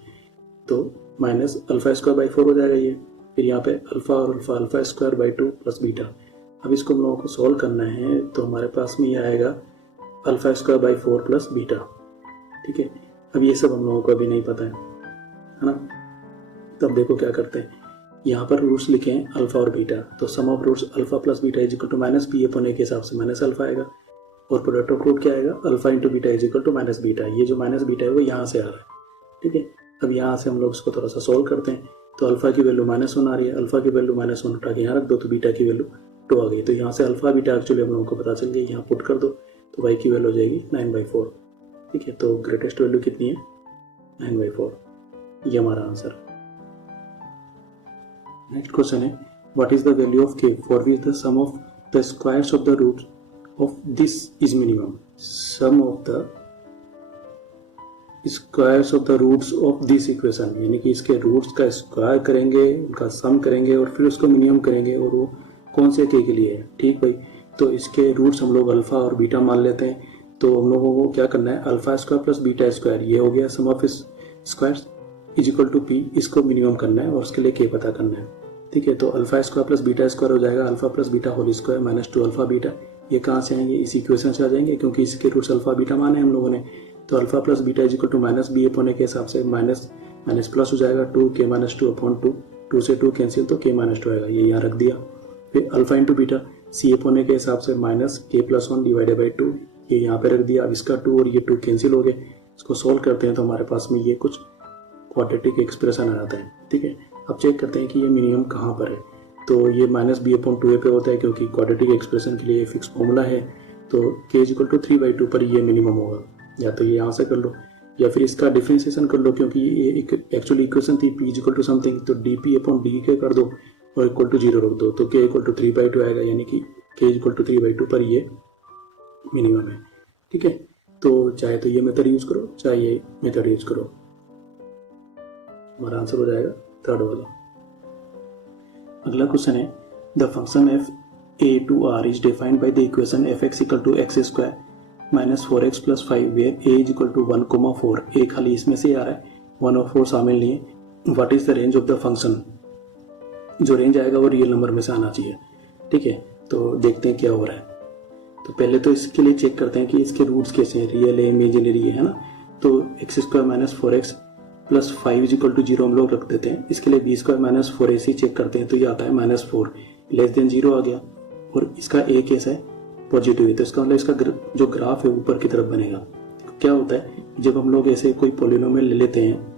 तो माइनस अल्फा स्क्वायर बाई 4 हो जाएगा ये, फिर यहाँ पे अल्फा और alpha, alpha square by 2 plus beta. अब इसको हम लोगों को सॉल्व करना है, तो हमारे पास में ये आएगा alpha square by 4 plus beta. ठीक है, अब ये सब हम लोगों को अभी नहीं पता है ना। तब देखो क्या करते हैं, यहाँ पर रूट्स लिखे हैं अल्फा और बीटा, तो sum of roots alpha plus beta is equal to minus B upon a के हिसाब से माइनस अल्फा आएगा, और प्रोडक्ट ऑफ रूट क्या आएगा, alpha into beta is equal to minus beta. ये जो माइनस बीटा है वो यहाँ से आ रहा है। ठीक है, अब यहाँ से हम लोग इसको थोड़ा सा सोल्व करते हैं, तो अल्फा की वैल्यू -1 आ रही है, अल्फा की वैल्यू -1 उठा के यहाँ रख दो तो बीटा की वैल्यू 2 आ गई। तो यहाँ से अल्फा बीटा एक्चुअली हम लोगों को पता चल गई, यहाँ पुट कर दो तो वाई की वैल्यू हो जाएगी 9/4। ठीक है, तो ग्रेटेस्ट वैल्यू कितनी है, 9/4। ये हमारा आंसर। नेक्स्ट क्वेश्चन है what is the value of k for which the sum of the squares of the roots of this is minimum. Sum of the squares of the roots of this equation, यानी कि इसके roots का square करेंगे, उनका सम करेंगे और फिर उसको मिनिमम करेंगे, और वो कौन से k के लिए है। ठीक भाई, तो इसके रूट्स हम लोग अल्फा और बीटा मान लेते हैं। तो हम लोगों को क्या करना है, alpha square plus beta square, ये हो गया sum of squares is equal to p, इसको मिनिमम करना है और उसके लिए k पता करना है। ठीक है, तो alpha square plus beta square हो जाएगा alpha plus beta whole square minus 2 alpha beta. ये कहाँ से आएंगे, इस इक्वेशन से आ जाएंगे, क्योंकि इसके रूट्स अल्फा बीटा माने हम लोगों ने। तो alpha plus beta is equal to minus B upon a के हिसाब से माइनस माइनस प्लस हो जाएगा 2k माइनस 2 अपॉन 2, 2 से 2 कैंसिल तो k माइनस 2 आएगा, ये यहाँ रख दिया। फिर alpha into beta C upon a के हिसाब से minus k plus 1 divided by 2, ये यहाँ पे रख दिया। अब इसका 2 और ये 2 कैंसिल हो गए, इसको सोल्व करते हैं तो हमारे पास में ये कुछ क्वाड्रेटिक एक्सप्रेशन आ जाता है। ठीक है, अब चेक करते हैं कि ये मिनिमम कहाँ पर है। तो ये माइनस बी अपॉन 2a पे होता है, क्योंकि क्वाड्रेटिक एक्सप्रेशन के लिए फिक्स फॉर्मूला है। तो k इज इक्वल टू 3/2 पर ये मिनिमम होगा। या तो ये यहाँ से कर लो या फिर इसका डिफरेंशिएशन कर लो, क्योंकि ये एक एक्चुअली इक्वेशन थी p is equal to something, तो dp अपॉन dk कर दो और इक्वल टू 0 रख दो, तो k इक्वल टू 3/2 आएगा, यानी कि k इज इक्वल टू 3/2 पर ये मिनिमम है। ठीक है, तो चाहे तो ये मेथड यूज करो चाहे ये मेथड यूज करो, हमारा आंसर हो जाएगा थर्ड वाला। अगला क्वेश्चन है the function f A to R is defined by the equation f x equal to x square minus 4x plus 5 where A is equal to 1,4। ए खाली इसमें से आ रहा है, 1 और 4 शामिल नहीं है। What is the range of the function, जो रेंज आएगा वो रियल नंबर में से आना चाहिए। ठीक है, तो देखते हैं क्या हो रहा है। तो पहले तो इसके लिए चेक करते हैं कि इसके रूट्स कैसे हैं, रियल है इमेजिनरी है ना। तो x square minus 4x plus 5 is equal to 0 हम लोग रख देते हैं। इसके लिए b square minus 4ac check करते हैं, तो ये आता है -4 लेस देन 0 आ गया, और इसका ए कैसा है, पॉजिटिव है। तो इसका मतलब इसका जो ग्राफ है ऊपर की तरफ बनेगा। क्या होता है जब हम लोग ऐसे कोई पॉलिनोमियल ले लेते हैं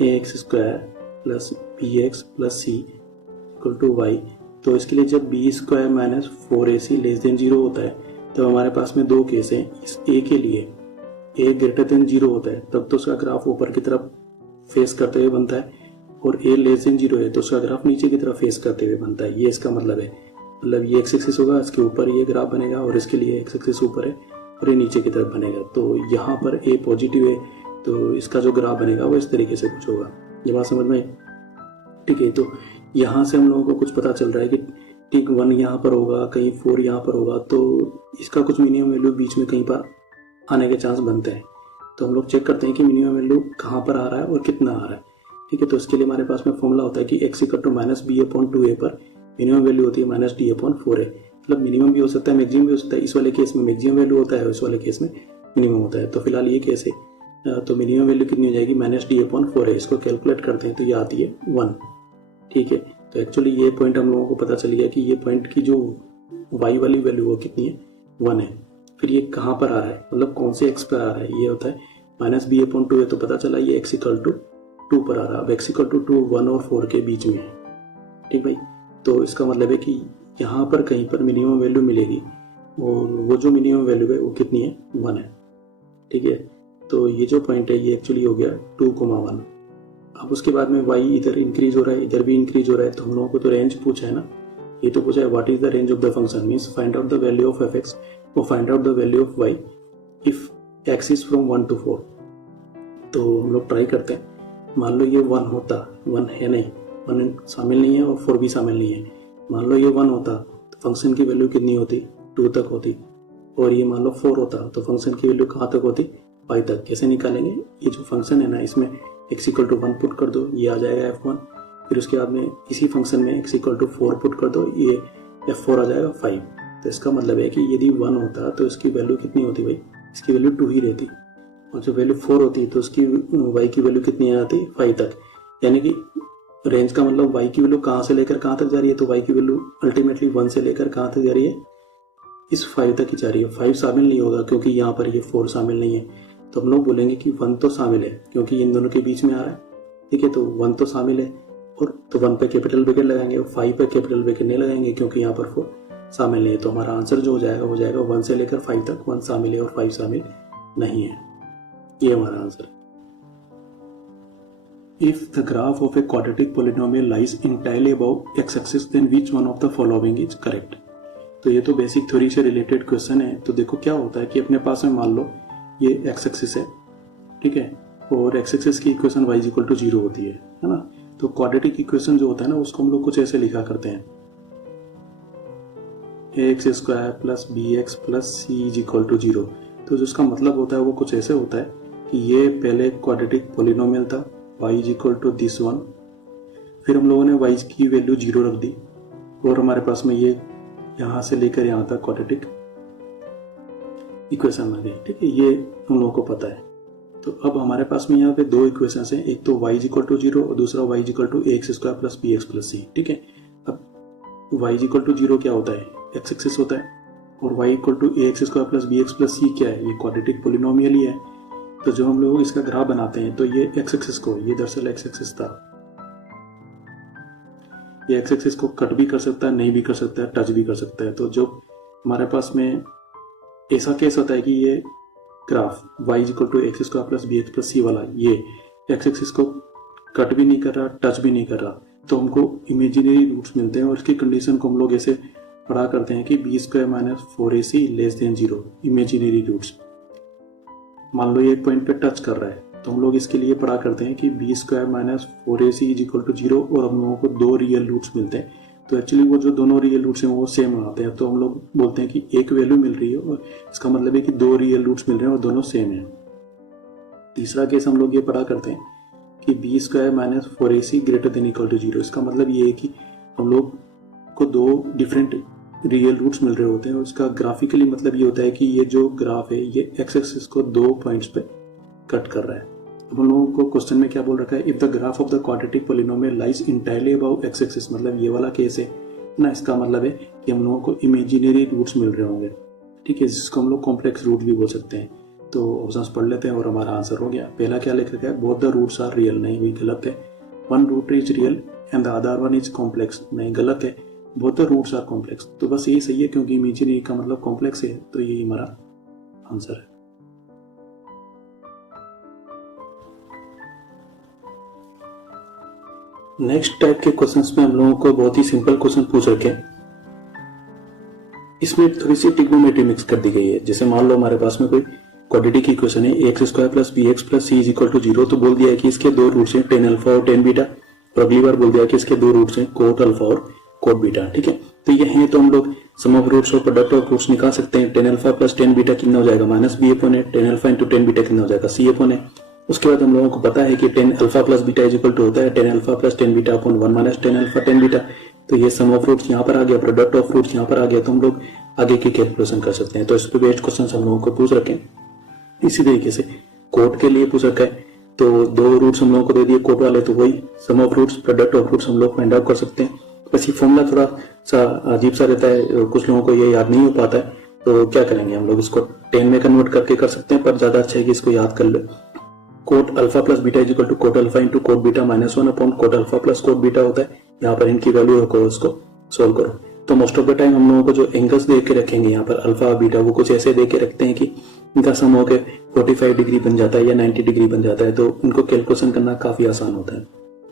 ax square plus bx plus c equal to y, तो इसके लिए जब b square minus 4ac less than 0 होता है तो हमारे पास में दो केस हैं। इस a के लिए a ग्रेटर देन 0 होता है तब तो उसका ग्राफ ऊपर की तरफ फेस करते हुए बनता है, और a लेस देन 0 है तो उसका ग्राफ नीचे की तरफ फेस करते हुए बनता है। ये इसका मतलब है, मतलब ये एक्स एक्सिस होगा, इसके ऊपर ये ग्राफ बनेगा, और इसके लिए एक्स एक्सिस ऊपर है और ये नीचे की तरफ बनेगा। तो यहाँ पर a पॉजिटिव है तो इसका जो ग्राफ बनेगा वो इस तरीके से कुछ होगा। ये बात समझ में? ठीक है, तो यहाँ से हम लोगों को कुछ पता चल रहा है कि ठीक 1 यहाँ पर होगा, कहीं 4 यहाँ पर होगा, तो इसका कुछ मिनिमम वैल्यू बीच में कहीं पर आने के चांस बनते हैं। तो हम लोग चेक करते हैं कि मिनिमम वैल्यू कहाँ पर आ रहा है और कितना आ रहा है। ठीक है, तो इसके लिए हमारे पास में फॉर्मूला होता है कि x equal to minus B upon 2a पर मिनिमम वैल्यू होती है माइनस डी अपॉन 4a। मतलब मिनिमम भी हो सकता है, मैक्सिमम भी हो सकता है। इस वाले केस में मैक्सिमम वैल्यू होता है और इस वाले केस में मिनिमम होता है। तो फिलहाल ये केस है, तो मिनिमम वैल्यू कितनी हो जाएगी, माइनस डी अपॉन 4a। इसको कैलकुलेट करते हैं तो ये आती है 1। ठीक है, तो एक्चुअली ये पॉइंट हम लोगों को पता चल गया कि ये पॉइंट की जो y वाली वैल्यू वो कितनी है, 1 है। फिर ये कहाँ पर आ रहा है, मतलब कौन से x पर आ रहा है, ये होता है माइनस बी अपॉन 2 है, तो पता चला ये x इक्वल टू 2 पर आ रहा है। अब x इक्वल टू 2 1 और 4 के बीच में है। ठीक भाई, तो इसका मतलब है कि यहाँ पर कहीं पर मिनिमम वैल्यू मिलेगी, और वो जो मिनिमम वैल्यू है वो कितनी है, 1 है। ठीक है, तो ये जो पॉइंट है ये एक्चुअली हो गया 2,1। अब उसके बाद में y इधर इंक्रीज हो रहा है, इधर भी इंक्रीज हो रहा है, तो हम लोगों को तो रेंज पूछा है ना। ये तो पूछा है what is the range of the function, means find out the value of fx और find out the value of y if x is from 1 to 4। तो हम लोग ट्राई करते हैं। मान लो ये 1 होता, 1 है नहीं, 1 शामिल नहीं है और 4 भी शामिल नहीं है। मान लो ये 1 होता तो फंक्शन की वैल्यू कितनी होती, 2 तक होती, और ये मान लो 4 होता तो फंक्शन की वैल्यू कहाँ तक होती, 5 तक। कैसे निकालेंगे, ये जो फंक्शन है ना इसमें x इक्वल टू 1 पुट कर दो, ये आ जाएगा f1। फिर उसके बाद में इसी फंक्शन में x इक्वल टू 4 पुट कर दो, ये f4 आ जाएगा 5। तो इसका मतलब है कि यदि 1 होता तो इसकी वैल्यू कितनी होती भाई, इसकी वैल्यू 2 ही रहती, और जो वैल्यू 4 होती तो उसकी y की वैल्यू कितनी आ जाती, 5 तक। यानी कि रेंज का मतलब y की वैल्यू कहाँ से लेकर कहाँ तक जा रही है, तो y की वैल्यू अल्टीमेटली 1 से लेकर कहाँ तक जा रही है, इस 5 तक ही जा रही है। 5 शामिल नहीं होगा क्योंकि यहाँ पर ये 4 शामिल नहीं है, तो हम लोग बोलेंगे कि 1 तो शामिल है क्योंकि इन दोनों के बीच में आ रहा है। ठीक है, तो 1 तो शामिल है, और तो 1 पे कैपिटल ब्रैकेट लगाएंगे और 5 पे कैपिटल ब्रैकेट नहीं लगाएंगे क्योंकि यहाँ पर 4 शामिल नहीं है। तो हमारा आंसर जो हो जाएगा 1 से लेकर 5 तक 1 शामिल है और 5 शामिल नहीं है। ये हमारा answer. If the graph of a quadratic polynomial lies entirely above x axis then which one of the following is correct. तो ये तो बेसिक थ्योरी से रिलेटेड क्वेश्चन है। तो देखो क्या होता है कि अपने पास में मान लो ये एक्स एक्सिस है, ठीक है, और एक्स एक्सिस की इक्वेशन y इक्वल टू 0 होती है ना। तो क्वाड्रेटिक इक्वेशन जो होता है ना उसको हम लोग कुछ ऐसे लिखा करते हैं, ax square plus b x plus c is equal to 0। तो जो उसका मतलब होता है वो कुछ ऐसे होता है कि ये पहले क्वाड्रेटिक पॉलिनोमियल था y is equal to this one, फिर हम लोगों ने y की वैल्यू 0 रख दी और हमारे पास में ये यहाँ से लेकर यहाँ तक क्वाड्रेटिक इक्वेशन आ गई, ठीक है, ये हम लोगों को पता है। तो अब हमारे पास में यहाँ पे दो इक्वेशन हैं, एक तो y इक्वल टू 0 और दूसरा y equal to x square plus b x plus c, ठीक है। अब y इक्वल टू 0 क्या होता है, एक्स एक्सिस होता है, और y equal to x square plus b x plus c क्या है, ये क्वाड्रेटिक पॉलिनोमियल ही है। तो जो हम लोग इसका ग्राफ बनाते हैं तो ये एक्स एक्सिस को, ये दरअसल एक्स एक्सिस था, ये एक्स एक्सिस को कट भी कर सकता है, नहीं भी कर सकता है, टच भी कर सकता है। तो जो हमारे पास में ऐसा केस होता है कि ये graph y equal to x square plus b x plus c वाला ये एक्स एक्सिस को कट भी नहीं कर रहा, टच भी नहीं कर रहा, तो हमको इमेजिनरी रूट्स मिलते हैं। और इसकी कंडीशन को हम लोग ऐसे पढ़ा करते हैं कि b square minus 4ac less than 0 imaginary roots. मान लो ये एक पॉइंट पे टच कर रहा है तो हम लोग इसके लिए पढ़ा करते हैं कि b square minus 4ac is equal to 0 और हम लोगों को दो रियल रूट्स मिलते हैं। तो एक्चुअली वो जो दोनों रियल रूट्स हैं वो सेम आते हैं, तो हम लोग बोलते हैं कि एक वैल्यू मिल रही है और इसका मतलब है कि दो रियल रूट्स मिल रहे हैं और दोनों सेम हैं। तीसरा केस हम लोग ये पढ़ा करते हैं कि b square minus 4ac greater than equal to 0। इसका मतलब ये है कि हम लोग को दो डिफरेंट रियल रूट्स मिल रहे होते हैं और उसका ग्राफिकली मतलब ये होता है कि ये जो ग्राफ है ये एक्स एक्सिस को दो पॉइंट्स पे कट कर रहा है। अब हम लोगों को क्वेश्चन में क्या बोल रखा है, if the graph of the quadratic polynomial lies entirely above x axis, मतलब ये वाला केस है ना। इसका मतलब है कि हम लोगों को इमेजिनरी रूट्स मिल रहे होंगे, ठीक है, जिसको हम लोग कॉम्प्लेक्स रूट भी बोल सकते हैं। तो ऑप्शंस पढ़ लेते हैं और हमारा आंसर हो गया। पहला क्या लिख रखा है, both the roots are real, नहीं भी गलत है। One root is real and the other one is complex, नहीं गलत है। Both the roots are complex, तो बस यही सही है क्योंकि इमेजिनरी का मतलब कॉम्प्लेक्स है, तो यही हमारा आंसर है। नेक्स्ट टाइप के क्वेश्चंस में हम लोगों को बहुत ही सिंपल क्वेश्चन पूछ रखे हैं। इसमें थोड़ी सी ट्रिग्नोमेट्री मिक्स कर दी गई है। जैसे मान लो हमारे पास में कोई क्वाड्रेटिक इक्वेशन है, x square plus b x plus c is equal to 0, तो बोल दिया है कि इसके दो रूट्स हैं टेन अल्फा और टेन बीटा, और अगली बार बोल दिया कि इसके दो रूट्स हैं कोट अल्फा और कोट बीटा, ठीक है। तो ये हैं, तो हम लोग सम ऑफ रूट्स और प्रोडक्ट ऑफ रूट्स निकाल सकते हैं। Tan alpha plus tan beta कितना हो जाएगा, minus B upon a, tan alpha into tan beta कितना हो जाएगा, सी अपॉन ए। उसके बाद हम लोगों को पता है कि tan alpha plus beta is equal to होता है tan alpha plus tan beta upon 1 minus tan alpha tan beta. तो ये सम ऑफ रूट्स यहाँ पर आ गया, प्रोडक्ट ऑफ रूट्स यहाँ पर आ गया, तो हम लोग आगे की कैलकुलेशन कर सकते हैं। तो इस पे बेस्ड क्वेश्चन हम लोगों को पूछ रखे हैं। इसी तरीके से कोट के लिए पूछ रखा है, तो दो रूट्स हम लोगों को दे दिए कोट वाले, तो वही sum of roots product of roots हम लोग फाइंड आउट कर सकते हैं। बस ये फॉर्मूला थोड़ा सा अजीब सा रहता है, कुछ लोगों को ये याद नहीं हो पाता है, तो क्या करेंगे हम लोग इसको 10 में कन्वर्ट करके कर सकते हैं, पर ज्यादा अच्छा है कि इसको याद कर ले। Cot alpha plus beta is equal to cot alpha into cot beta minus 1 upon cot alpha plus cot beta होता है। यहाँ पर इनकी वैल्यू रखो, इसको सोल्व करो। तो मोस्ट ऑफ द टाइम हम लोगों को जो एंगल्स दे के रखेंगे यहाँ पर अल्फा बीटा, वो कुछ ऐसे दे के रखते हैं कि इनका सम होकर 45 डिग्री बन जाता है या 90 डिग्री बन जाता है, तो इनको कैलकुलेशन करना काफी आसान होता है।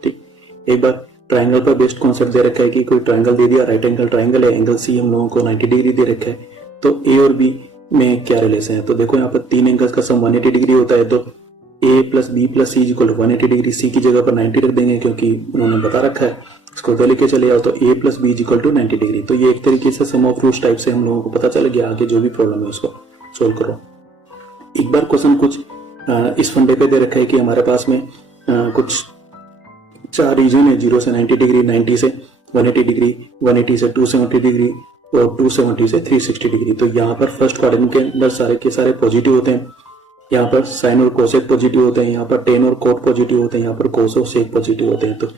ठीक, एक बार ट्राइंगल पर बेस्ड कॉन्सेप्ट दे रखा है कि कोई ट्राइंगल दे दिया, राइट एंगल ट्राइंगल है, एंगल सी हम लोगों को 90 डिग्री दे रखा है, तो ए और बी में क्या रिलेशन है। तो देखो यहाँ पर तीन एंगल्स का सम 180 डिग्री होता है, तो ए plus B plus C equal to 180 degree, C की जगह पर 90 रख देंगे क्योंकि उन्होंने बता रखा है। इसको तो लेके चले आओ, तो ए plus B equal to 90 degree. तो ये एक तरीके से सम ऑफ रूट्स टाइप से हम लोगों को पता चल गया। आगे जो भी प्रॉब्लम है उसको सोल्व करो। एक बार क्वेश्चन कुछ इस फंडे पे दे रखा है कि हमारे पास में कुछ चार रीजन है, 0 से 90 डिग्री, 90 से 180 डिग्री, 180 से 270 डिग्री और 270 से 360 डिग्री। तो यहाँ पर फर्स्ट क्वाड्रेंट के अंदर सारे के सारे पॉजिटिव होते हैं, यहाँ पर साइन और कोसेक पॉजिटिव होते हैं, यहाँ पर टेन और कोट पॉजिटिव होते हैं, यहाँ पर कोस और सेक पॉजिटिव होते हैं। तो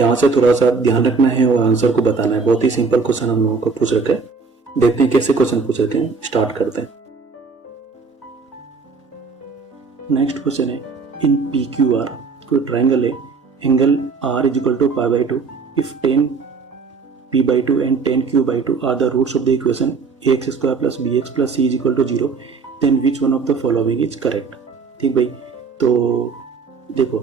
यहाँ से थोड़ा सा ध्यान रखना है और आंसर को बताना है। बहुत ही सिंपल क्वेश्चन हम लोगों को पूछ रखा है। देखते हैं कैसे क्वेश्चन पूछ रखे हैं, स्टार्ट करते हैं। नेक्स्ट क्वेश्चन है, इन पी क्यू आर कोई ट्राइंगल है, angle R is equal to π/2 if 10 p/2 and 10 q/2 are the roots of the equation ax square plus bx plus c is equal to 0, then which one of the following is correct. ठीक भाई, तो देखो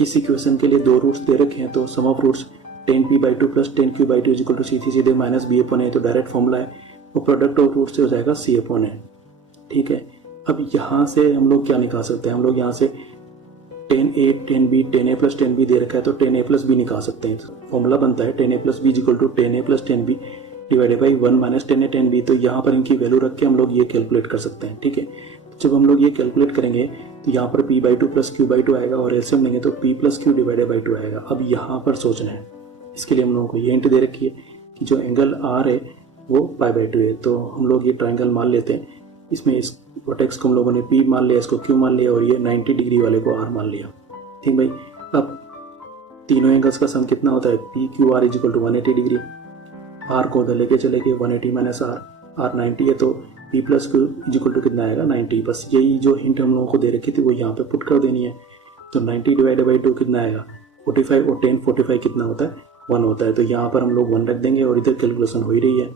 इस equation के लिए दो roots दे रखे हैं, तो sum of roots 10p/2 plus 10q/2 is equal to सीधे माइनस b/a, तो डायरेक्ट फॉर्मूला है, और प्रोडक्ट ऑफ रूट से हो जाएगा c/a। ठीक है, अब यहाँ से हम लोग क्या निकाल सकते हैं, हम लोग यहाँ से 10a 10b 10a plus 10b दे रखा है, तो 10a प्लस b निकाल सकते हैं। फॉर्मूला बनता है 10a plus b is equal to 10a plus 10b divided by 1 minus 10a 10b। तो यहाँ पर इनकी वैल्यू रख के हम लोग ये कैलकुलेट कर सकते हैं। ठीक है, जब हम लोग ये कैलकुलेट करेंगे तो यहाँ पर p/2 प्लस q/2 आएगा, और एलसीएम लेंगे तो p plus q divided by 2 आएगा। अब यहाँ पर सोचना है, इसके लिए हम लोगों को ये हिंट दे रखी है कि जो एंगल r है वो π/2 है, तो हम लोग ये ट्राइंगल मान लेते हैं। इसमें इस वर्टेक्स को हम लोगों ने p मान लिया, इसको q मान लिया, और ये 90 डिग्री वाले को r मान लिया। ठीक भाई, अब तीनों एंगल्स का सम कितना होता है, P Q R is equal to 180 degree. R को उधर लेके चले गए, 180 माइनस आर 90 है, तो P plus Q is equal to कितना आएगा 90। बस यही जो हिंट हम लोगों को दे रखी थी वो यहाँ पे पुट कर देनी है। तो 90 डिवाइडेड बाई 2 कितना आएगा 45, और 10 45 कितना होता है 1 होता है। तो यहाँ पर हम लोग 1 रख देंगे, और इधर कैलकुलेशन हो ही रही है,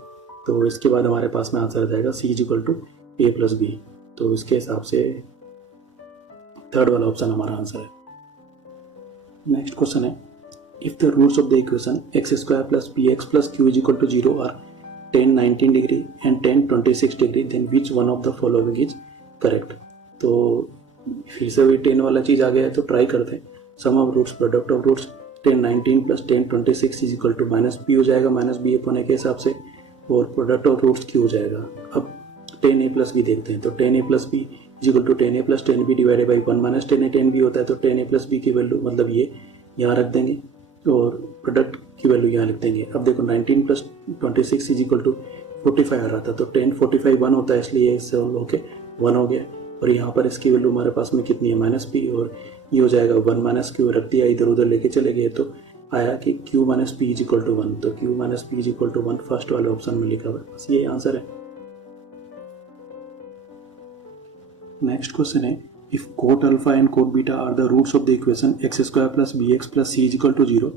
तो इसके बाद हमारे पास में आंसर आ जाएगा C is equal to A plus B. तो इसके हिसाब से थर्ड वाला ऑप्शन हमारा आंसर है। नेक्स्ट क्वेश्चन है, if the roots of the equation x square plus b x plus Q is equal to 0 are 10 19 degree and 10 26 degree, then which one of the following is correct. तो फिर से वही 10 वाला चीज आ गया है, तो ट्राई करते हैं। Sum of roots product of roots 10 19 plus 10 26 is equal to minus b हो जाएगा, माइनस बी अपॉन ए के हिसाब से, और प्रोडक्ट ऑफ रूट्स क्यू हो जाएगा। अब 10a प्लस बी देखते हैं, तो 10a plus b is equal to 10a plus 10b divided by 1 minus 10a 10b होता है, तो 10a प्लस बी की वैल्यू मतलब ये यहाँ रख देंगे, और प्रोडक्ट की वैल्यू यहाँ लिख देंगे। अब देखो 19 प्लस 26 इज इक्वल टू 45 आ रहा था, तो 10 45 1 होता है, इसलिए इससे होके 1 हो गया, और यहाँ पर इसकी वैल्यू हमारे पास में कितनी है माइनस पी, और ये हो जाएगा 1 माइनस क्यू, रख दिया, इधर उधर लेके चले गए, तो आया कि q minus p is equal to 1। तो q minus p is equal to 1 first वाले ऑप्शन में लिखा हुआ है, बस ये आंसर है। नेक्स्ट क्वेश्चन है, if cot alpha and cot beta are the roots of the equation x square plus bx plus c is equal to 0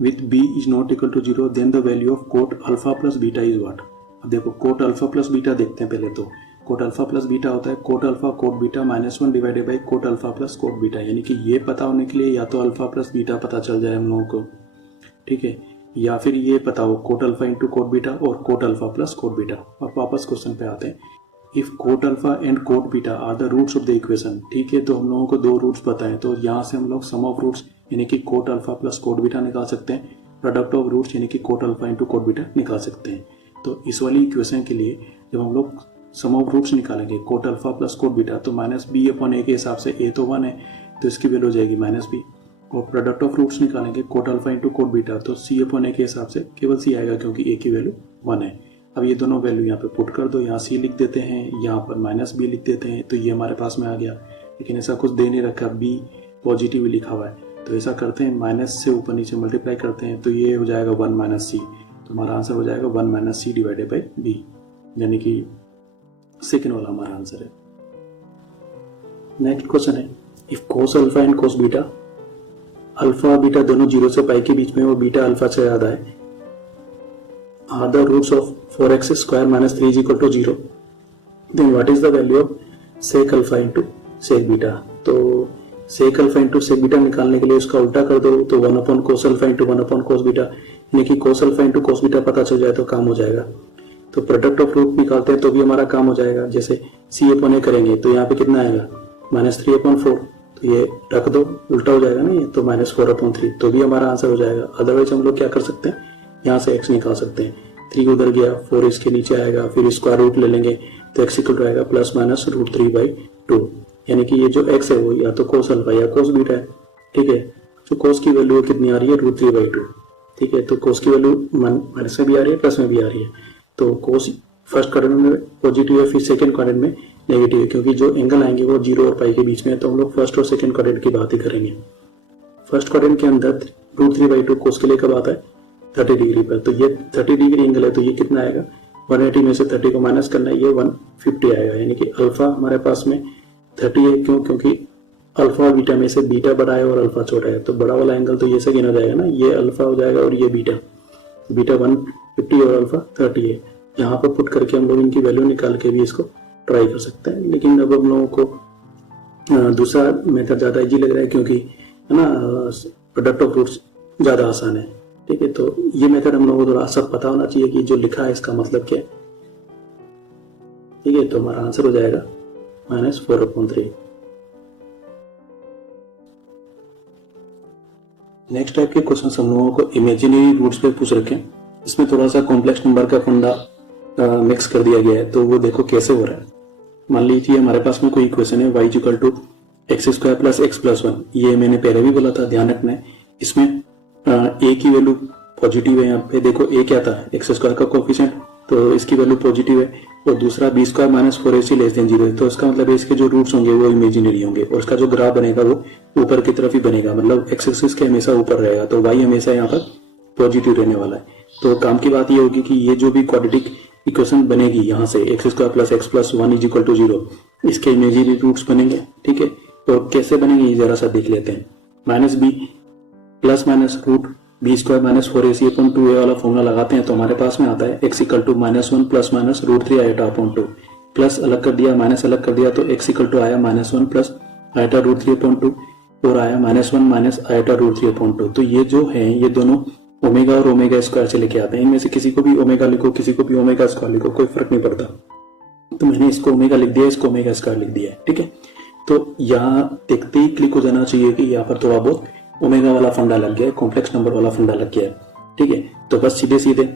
with b is not equal to 0, then the value of cot alpha plus beta is what। अब देखो cot alpha plus beta देखते हैं पहले। तो cot alpha plus beta होता है cot alpha cot beta minus 1 divided by cot alpha plus cot beta, यानी कि ये पता होने के लिए या तो अल्फा प्लस बीटा पता चल जाए हम लोगों को, ठीक है, या फिर ये पता हो cot alpha into cot beta और cot alpha plus cot beta। अब वापस क्वेश्चन पे आते हैं, if cot alpha and cot beta are the roots of the equation. ठीक है, तो हम लोगों को दो रूट्स पता है, तो यहाँ से हम लोग सम ऑफ रूट्स यानी कि coat alpha plus cot beta निकाल सकते हैं, प्रोडक्ट ऑफ रूट्स यानी कि coat alpha into cot beta निकाल सकते हैं। तो इस वाली इक्वेशन के लिए जब हम लोग सम ऑफ रूट्स निकालेंगे coat alpha plus cot beta, तो माइनस बी अपॉन ए के हिसाब से ए तो 1 है, तो इसकी वैल्यू हो जाएगी माइनस बी, और प्रोडक्ट ऑफ रूट्स निकालेंगे coat alpha into cot beta, तो सी अपॉन ए के हिसाब से केवल सी आएगा क्योंकि ए की वैल्यू 1 है। अब ये दोनों वैल्यू यहाँ पे पुट कर दो, यहाँ सी लिख देते हैं, यहाँ पर माइनस बी लिख देते हैं, तो ये हमारे पास में आ गया, लेकिन ऐसा कुछ दे नहीं रखा, बी पॉजिटिव लिखा हुआ है, तो ऐसा करते हैं माइनस से ऊपर नीचे मल्टीप्लाई करते हैं, तो ये हो जाएगा 1 माइनस सी, तो हमारा आंसर हो जाएगा 1 minus c divided by b, यानी कि सेकेंड वाला हमारा आंसर है। नेक्स्ट क्वेश्चन है, if cos alpha and cos beta, alpha beta दोनों 0 से पाई के बीच में और बीटा अल्फा से ज्यादा है, are the roots of 4x square minus 3 is equal to 0, then what is the value of sec alpha into sec beta। तो sec alpha into sec beta निकालने के लिए उसका उल्टा कर दो, तो 1 upon cos alpha into 1 upon cos beta, यानी कि cos alpha into cos beta पता चल जाए तो काम हो जाएगा। तो प्रोडक्ट ऑफ रूट निकालते हैं तो भी हमारा काम हो जाएगा, जैसे c upon a करेंगे तो यहाँ पे कितना आएगा माइनस 3 upon 4, तो ये रख दो, उल्टा हो जाएगा ना ये, तो माइनस 4 upon 3, तो भी हमारा आंसर हो जाएगा। अदरवाइज हम लोग क्या कर सकते हैं, यहाँ से x निकाल सकते हैं, 3 उधर गया, 4 इसके नीचे आएगा, फिर स्क्वायर रूट ले लेंगे, तो x इक्वल टू आएगा प्लस माइनस √3/2, यानी कि ये जो x है वो या तो कोस अल्फा या कोस बीटा है। ठीक है, जो कोस की वैल्यू कितनी आ रही है √3/2, ठीक है, तो कोस की वैल्यू माइनस में भी आ रही है प्लस में भी आ रही है, तो कोस फर्स्ट क्वाड्रेंट में पॉजिटिव है, फिर सेकंड क्वाड्रेंट में नेगेटिव है, क्योंकि जो एंगल आएंगे वो 0 और पाई के बीच में है, तो हम लोग फर्स्ट और सेकंड क्वाड्रेंट की बात ही करेंगे। फर्स्ट क्वाड्रेंट के अंदर √3/2 कोस के लिए कब आता है 30 डिग्री पर, तो ये 30 डिग्री एंगल है, तो ये कितना आएगा 180 में से 30 को माइनस करना है, ये 150 आएगा, यानी कि अल्फा हमारे पास में 30 है, क्योंकि अल्फा और बीटा में से बीटा बड़ा है और अल्फा छोटा है, तो बड़ा वाला एंगल तो ये से गिना जाएगा ना, ये अल्फा हो जाएगा और ये बीटा 150 और अल्फा 30 है। यहाँ पर पुट करके हम लोग इनकी वैल्यू निकाल के भी इसको ट्राई कर सकते हैं, लेकिन अब हम लोगों को दूसरा मेथड ज़्यादा इजी लग रहा है, क्योंकि है ना, प्रोडक्ट ऑफ रूट्स ज़्यादा आसान है। ठीक है, तो ये मेथड हम लोगों को थोड़ा सब पता होना चाहिए कि जो लिखा है इसका मतलब क्या है। ठीक है, तो हमारा आंसर हो जाएगा -4/3। नेक्स्ट टाइप के क्वेश्चन हम लोगों को इमेजिनरी रूट्स पे पूछ रखे हैं। इसमें थोड़ा सा कॉम्प्लेक्स नंबर का फंडा मिक्स कर दिया गया है, तो वो देखो कैसे हो रहा है। मान लीजिए हमारे पास में कोई इक्वेशन है y = x² + x + 1। ये मैंने पहले भी बोला था, ध्यान रखना है। इसमें a की वैल्यू पॉजिटिव है। यहाँ पे देखो a क्या था, x² का कोफिशिएंट, तो इसकी वैल्यू पॉजिटिव है। और दूसरा b² - 4ac < 0 है, तो इसका मतलब इसके जो रूट्स होंगे वो इमेजिनरी होंगे और इसका जो ग्राफ बनेगा वो ऊपर की तरफ ही बनेगा, मतलब x एक्सिस के हमेशा ऊपर रहेगा, तो y हमेशा यहाँ पर पॉजिटिव रहने वाला है। तो काम की बात ये होगी कि ये जो भी क्वाड्रेटिक इक्वेशन बनेगी यहाँ से x² + x + 1 = 0, इसके इमेजिनरी रूट्स बनेंगे। ठीक है, तो कैसे बनेंगे ये जरा सा देख लेते हैं। -b ± √b² - 4ac/2 वाला फॉर्मूला लगाते हैं तो हमारे पास में आता है x = -1 ± √3 i/2 प्लस अलग कर दिया, माइनस अलग कर दिया, तो x = आया -1 + i/√3/2 और आया -1 - i/√3/2। तो ये जो है ये दोनों ओमेगा और ओमेगा स्क्वायर से लेके आते हैं। इनमें से किसी को भी ओमेगा लिखो, किसी को भी ओमेगा स्क्वायर लिखो, कोई फर्क नहीं पड़ता। तो मैंने इसको ओमेगा लिख दिया, इसको ओमेगा स्क्वायर लिख दिया है। ठीक है, तो यहाँ देखते ही क्लिक हो जाना चाहिए कि यहाँ पर थोड़ा बहुत ओमेगा वाला फंडा लग गया है, कॉम्प्लेक्स नंबर वाला फंडा लग गया है। ठीक है, तो बस सीधे सीधे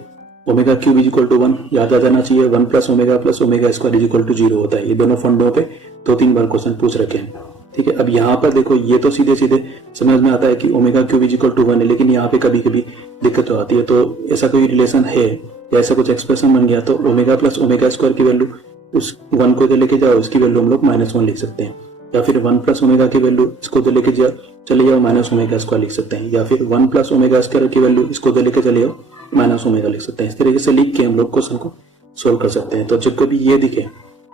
ओमेगा क्यूब = 1 याद आ जाना चाहिए। 1 + ओमेगा + ओमेगा स्क्वायर = 0 होता है। ये दोनों फंडों पे 2-3 बार क्वेश्चन पूछ रखे हैं। ठीक है, अब यहाँ पर देखो ये तो सीधे सीधे समझ में आता है कि ओमेगा क्यूब = 1 है, लेकिन यहाँ पे कभी कभी दिक्कत तो आती है। तो ऐसा कोई रिलेशन है या ऐसा कुछ एक्सप्रेशन बन गया तो ओमेगा + ओमेगा स्क्वायर की वैल्यू उस 1 को इधर लेके जाओ, इसकी वैल्यू हम लोग -1 लिख सकते हैं। या फिर 1 + ओमेगा की वैल्यू इसको इधर लेके जाओ, चले जाओ -ओमेगा स्क्वायर लिख सकते हैं। या फिर 1 + ओमेगा स्क्वायर की वैल्यू इसको इधर लेके चले जाओ -ओमेगा लिख सकते हैं। इस तरीके से लिख के हम लोग क्वेश्चन को सोल्व कर सकते हैं। तो जब कभी ये दिखे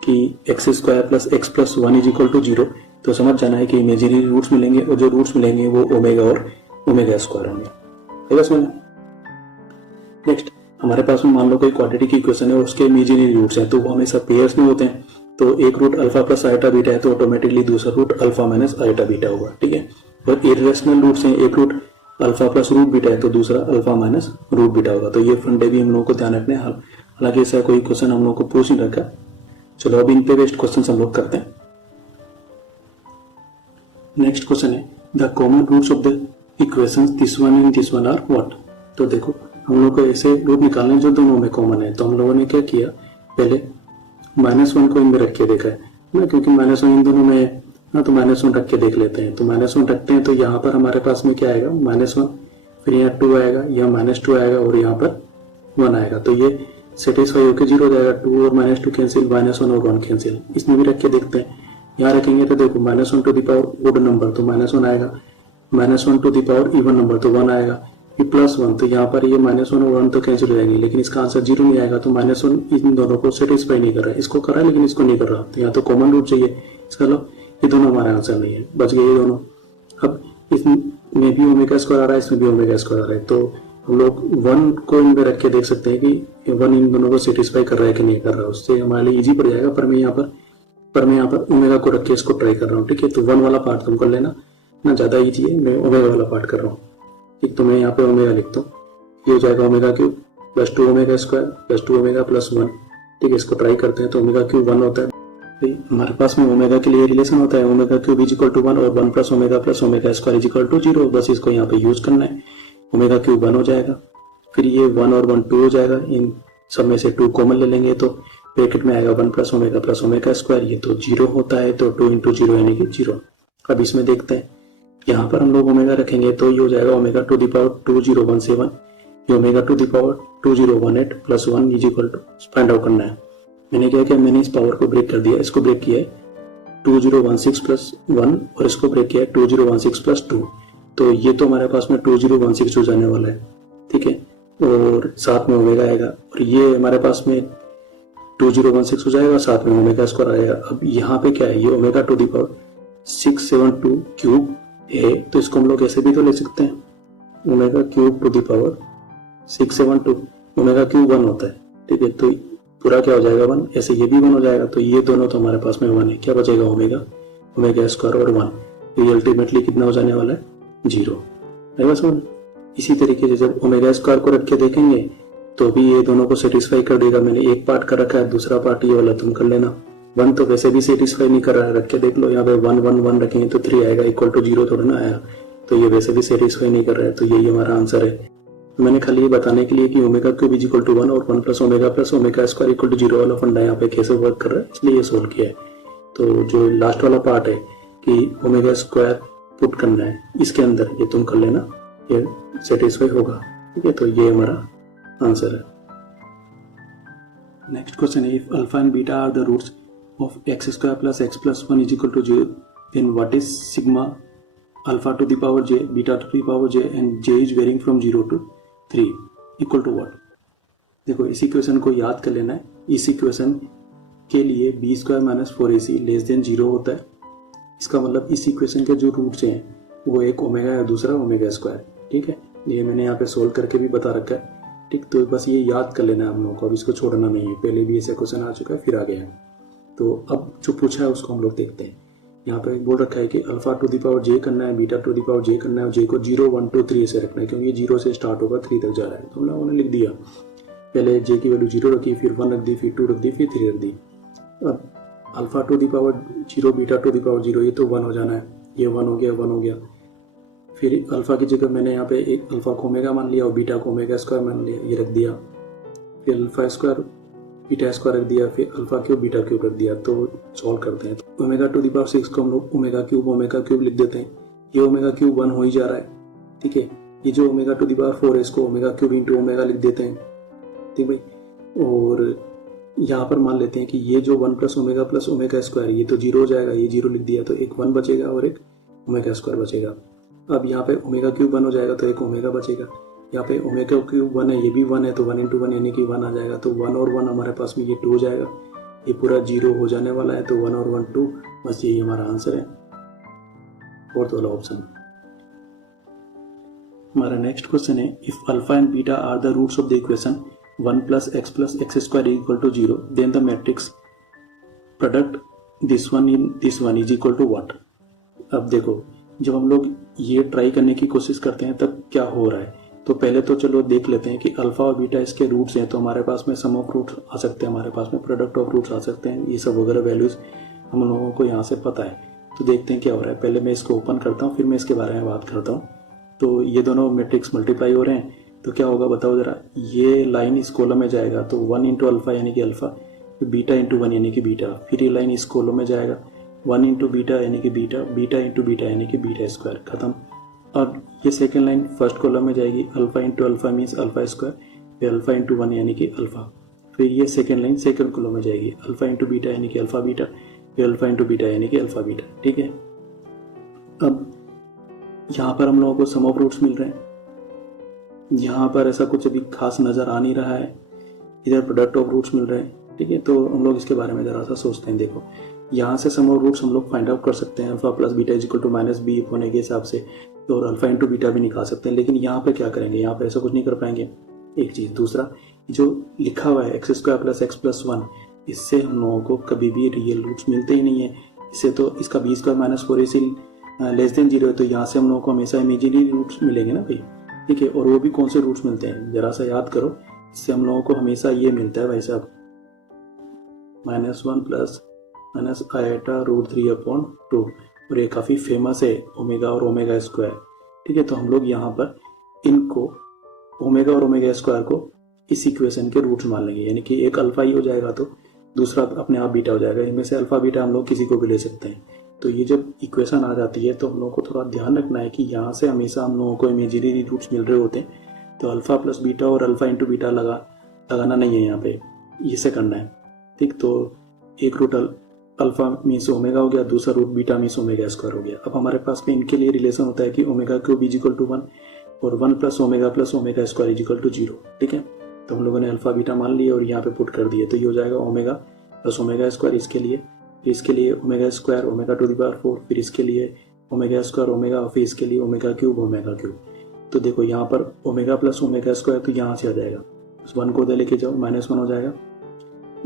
कि x² + x + 1 = 0 तो समझ जाना है कि इमेजिनरी रूट्स मिलेंगे और जो रूट्स मिलेंगे वो ओमेगा और ओमेगा स्क्वायर होंगे। समझ। नेक्स्ट हमारे पास में मान लो कोई क्वाड्रेटिक इक्वेशन है और उसके इमेजिनरी रूट्स हैं, तो वो हमेशा पेयर्स में होते हैं। तो एक रूट अल्फा + आइटा बीटा है तो ऑटोमेटिकली दूसरा रूट अल्फा - आइटा बीटा होगा। ठीक है, और इरेशनल रूट्स हैं, एक रूट अल्फा + रूट बीटा है तो दूसरा अल्फा - रूट बीटा होगा। तो ये फंडे भी हम लोगों को ध्यान रखने हैं। हालांकि ऐसा कोई क्वेश्चन हम लोग को पूछ नहीं रखा। चलो अब इन पे बेस्ड क्वेश्चन हम लोग करते हैं। नेक्स्ट क्वेश्चन है the common roots of the equations this one and this one are what. तो देखो हम लोग को ऐसे रूट निकालने जो दोनों में कॉमन है। तो हम लोगों ने क्या किया, पहले -1 को इनमें रख के देखा है ना, क्योंकि -1 इन दोनों में है ना, तो -1 रख के देख लेते हैं। तो -1 रखते हैं तो यहाँ पर हमारे पास में क्या आएगा, -1, फिर यहाँ 2 आएगा, यहाँ -2 आएगा और यहाँ पर 1 आएगा। तो ये सेटिस्फाई होकर 0 हो जाएगा। 2 और -2 कैंसिल, -1 और 1 कैंसिल। इसमें भी रख के देखते हैं। यहाँ रखेंगे तो देखो -1 to the power odd number तो -1 आएगा, -1 to the power even number तो 1 आएगा, ये +1 तो यहाँ पर ये -1 और 1 तो कैंसिल हो जाएंगे, लेकिन इसका आंसर 0 नहीं आएगा। तो -1 इन दोनों को सेटिस्फाई नहीं कर रहा है, इसको कर रहा है लेकिन इसको नहीं कर रहा। तो यहाँ तो कॉमन रूट चाहिए। इसका लो ये दोनों हमारा आंसर नहीं है, बच गए ये दोनों। अब इसमें भी ओमेगा स्क्वायर आ रहा है, इसमें भी ओमेगा स्क्वायर आ रहा है। तो हम लोग 1 को इनमें रख के देख सकते हैं कि 1 इन दोनों को सेटिस्फाई कर रहा है कि नहीं कर रहा है। उससे हमारे लिए इजी पड़ जाएगा। पर मैं यहाँ पर ओमेगा को रख के इसको ट्राई कर रहा हूँ। ठीक है, तो 1 वाला पार्ट तुम कर लेना ना, ज्यादा इजी है। मैं ओमेगा वाला पार्ट कर रहा हूँ। ठीक, तो मैं यहाँ पे ओमेगा लिखता हूँ। ये हो जाएगा omega cube +2 omega square +2 omega +1। ठीक है, इसको ट्राई करते हैं। तो ओमेगा क्यूब 1 होता है। हमारे पास में ओमेगा के लिए रिलेशन होता है ओमेगा क्यूब = 1 और 1 + ओमेगा + ओमेगा स्क्वायर = 0। बस इसको यहाँ पे यूज करना है। ओमेगा क्यूब 1 हो जाएगा, फिर ये 1 और 1 2 हो जाएगा। इन सब में से 2 कॉमन ले लेंगे तो ब्रैकेट में आएगा 1 + ओमेगा + ओमेगा स्क्वायर। ये तो 0 होता है, तो 2 × 0 यानी कि 0। अब इसमें देखते हैं, यहाँ पर हम लोग ओमेगा रखेंगे तो ये हो जाएगा ओमेगा टू द पावर 2017, ये omega to the power 2018 + 1 = find out करना है। मैंने क्या किया, मैंने इस पावर को ब्रेक कर दिया। इसको ब्रेक किया है 2016 + 1 और इसको ब्रेक किया है 2016 + 2। तो ये तो हमारे पास में 2016 हो जाने वाला है। ठीक है, और साथ में ओमेगा आएगा और ये हमारे पास में 2016 हो जाएगा, साथ में ओमेगा स्क्वायर आएगा। अब यहाँ पे क्या है, ये omega to the power 672 cube है, तो इसको हम लोग ऐसे भी तो ले सकते हैं, omega cube two the power 672। Omega cube 1 होता है। ठीक है, तो पूरा क्या हो जाएगा 1, ऐसे ये भी 1 हो जाएगा। तो ये दोनों तो हमारे पास में 1 है। क्या बचेगा, ओमेगा स्क्वायर और 1। ये अल्टीमेटली कितना हो जाने वाला है जीरो। है बस समझ। इसी तरीके से जब ओमेगा स्क्वायर को रख के देखेंगे तो भी ये दोनों को सेटिस्फाई कर देगा। मैंने एक पार्ट कर रखा है, दूसरा पार्ट ये वाला तुम कर लेना। 1 तो वैसे भी सेटिस्फाई नहीं कर रहा है, रख के देख लो। यहाँ पे 1 1 1 रखेंगे तो 3 आएगा, इक्वल टू 0 थोड़ा ना आया, तो ये वैसे भी सेटिस्फाई नहीं कर रहा है, तो यही हमारा आंसर है। मैंने खाली ये बताने के लिए कि omega cube is equal to 1 और 1 plus omega square equal to 0 वाला फंडा यहाँ पे कैसे वर्क कर रहा है, इसलिए ये सोल्व किया है। तो जो लास्ट वाला पार्ट है कि ओमेगा स्क्वायर पुट करना है इसके अंदर, ये तुम कर लेना, ये सेटिस्फाई होगा। ठीक है, तो ये हमारा आंसर है। नेक्स्ट क्वेश्चन है, if alpha and beta are the roots of x square plus x plus 1 is equal to 0, then what is sigma alpha to the power j, beta to the power j and j is varying from 0 to 3 equal to what. देखो इस equation को याद कर लेना है। इस equation के लिए b square minus 4ac less than 0 होता है। इसका मतलब इस इक्वेशन के जो रूट्स हैं वो एक ओमेगा है, दूसरा ओमेगा स्क्वायर। ठीक है, ये मैंने यहाँ पे सोल्व करके भी बता रखा है। ठीक, तो बस ये याद कर लेना है हम लोगों को, अब इसको छोड़ना नहीं है। पहले भी ऐसे क्वेश्चन आ चुका है, फिर आ गया है। तो अब जो पूछा है उसको हम लोग देखते हैं। यहाँ पे बोल रखा है कि alpha to the power j करना है, beta to the power j करना है, j को 0 1 2 3 ऐसे रखना है, क्योंकि ये 0 से स्टार्ट होगा 3 तक जा रहा है। तो हम लोगों ने लिख दिया, पहले j की वैल्यू 0 रखी, फिर 1 रख दी, फिर 2 रख दी, फिर 3 रख दी। अब alpha to the power 0 beta to the power 0, ये तो 1 हो जाना है, ये 1 हो गया, 1 हो गया। फिर अल्फा की जगह मैंने यहाँ पे एक अल्फा को ओमेगा मान लिया और बीटा को ओमेगा स्क्वायर मान लिया, ये रख दिया। फिर अल्फा स्क्वायर बीटा स्क्वायर रख दिया, फिर अल्फा क्यूब बीटा क्यूब रख दिया। तो सॉल्व करते हैं। तो ओमेगा टू द पावर 6 को हम लोग ओमेगा क्यूब लिख देते हैं। ये ओमेगा क्यूब 1 हो ही जा रहा है। ठीक है, ये जो ओमेगा टू द पावर 4 है इसको ओमेगा क्यूब इंटू ओमेगा लिख देते हैं। ठीक भाई, और यहाँ पर मान लेते हैं कि ये जो 1 प्लस ओमेगा स्क्वायर, ये तो 0 हो जाएगा, ये 0 लिख दिया, तो एक 1 बचेगा और एक ओमेगा स्क्वायर बचेगा। अब यहाँ पे ओमेगा क्यूब 1 हो जाएगा तो एक ओमेगा बचेगा। यहाँ पे ओमेगा क्यूब 1 है, ये भी 1 है, तो 1 इंटू 1 यानी कि 1 आ जाएगा। तो 1 और 1 हमारे पास में ये 2 हो जाएगा। ये पूरा 0 हो जाने वाला है, तो 1 और 1 2, बस यही हमारा आंसर है, फोर्थ वाला ऑप्शन। हमारा नेक्स्ट क्वेश्चन है, if alpha and beta are the roots of the equation 1 plus x square equal to 0, then the matrix product this one in this one is equal to what. अब देखो, जब हम लोग ये try करने की कोशिश करते हैं तब क्या हो रहा है, तो पहले तो चलो देख लेते हैं कि अल्फा और बीटा इसके रूट्स हैं। तो हमारे पास में सम ऑफ रूट्स आ सकते हैं, हमारे पास में प्रोडक्ट ऑफ रूट्स आ सकते हैं, ये सब वगैरह वैल्यूज हम लोगों को यहाँ से पता है। तो देखते हैं क्या हो रहा है। पहले मैं इसको ओपन करता हूँ, फिर मैं इसके बारे में बात करता हूँ। तो ये दोनों मैट्रिक्स मल्टीप्लाई हो रहे हैं, तो क्या होगा बताओ जरा। ये लाइन इस कॉलम में जाएगा तो 1 इंटू अल्फा यानी कि अल्फा, फिर बीटा इंटू 1 यानी कि बीटा, फिर ये लाइन इस कॉलम में जाएगा 1 इंटू बीटा यानी कि बीटा, बीटा इंटू बीटा यानी कि बीटा स्क्वायर, खत्म। और ये सेकेंड लाइन फर्स्ट कॉलम में जाएगी, alpha into alpha means alpha square, फिर अल्फा इंटू 1 यानी कि अल्फा। फिर ये सेकेंड लाइन सेकेंड कॉलम में जाएगी, अल्फा इंटू बीटा यानी कि अल्फा बीटा, फिर अल्फा इंटू बीटा यानी कि अल्फा बीटा। ठीक है, अब यहाँ पर हम लोगों को सम ऑफ रूट्स मिल रहे हैं। यहाँ पर ऐसा कुछ अभी खास नजर आ नहीं रहा है, इधर प्रोडक्ट ऑफ रूट्स मिल रहे हैं। ठीक है, तो हम लोग इसके बारे में जरा सा सोचते हैं। देखो, यहाँ से सम ऑफ रूट्स हम लोग फाइंड आउट कर सकते हैं, alpha plus beta is equal to minus b होने के हिसाब से, और अल्फा इंटू बीटा भी निकाल सकते हैं। लेकिन यहाँ पे क्या करेंगे, यहाँ पे ऐसा कुछ नहीं कर पाएंगे, एक चीज। दूसरा, जो लिखा हुआ है x square plus x plus 1, इससे हम लोगों को कभी भी रियल रूट्स मिलते ही नहीं है। इससे तो इसका b square minus 4ac less than 0 है, तो यहाँ से हम लोगों को हमेशा इमेजिनरी रूट्स मिलेंगे ना भाई। ठीक है, और वो भी कौन से रूट्स मिलते हैं जरा सा याद करो। इससे हम लोगों को हमेशा ये मिलता है भाई साहब, -1 प्लस माइनस आयटा रूट 3/2, और ये काफ़ी फेमस है, ओमेगा और ओमेगा स्क्वायर। ठीक है, तो हम लोग यहाँ पर इनको ओमेगा और ओमेगा स्क्वायर को इस इक्वेशन के रूट्स मान लेंगे, यानी कि एक अल्फा ही हो जाएगा तो दूसरा अपने आप बीटा हो जाएगा। इनमें से अल्फा बीटा हम लोग किसी को भी ले सकते हैं। तो ये जब इक्वेशन आ जाती है तो हम लोग को थोड़ा ध्यान रखना है कि यहाँ से हमेशा हम लोगों को इमेजिनरी रूट्स मिल रहे होते हैं। तो अल्फा प्लस बीटा और अल्फा इंटू बीटा लगाना नहीं है यहाँ पे, इसे करना है। ठीक, तो एक रूट अल्फा मीन्स ओमेगा हो गया, दूसरा root beta means omega square हो गया। अब हमारे पास में इनके लिए रिलेशन होता है कि omega cube is equal to 1 और 1 plus omega square is equal to 0। ठीक है, तो हम लोगों ने अल्फा बीटा मान लिए और यहाँ पे पुट कर दिए, तो ये हो जाएगा ओमेगा प्लस ओमेगा स्क्वायर इसके लिए omega square omega to the power 4, फिर इसके लिए ओमेगा स्क्वायर ओमेगा, फिर इसके लिए ओमेगा क्यूब। तो देखो यहाँ पर ओमेगा प्लस ओमेगा स्क्वायर तो यहाँ से आ जाएगा, उस 1 को उधर लेके जाओ, -1 हो जाएगा।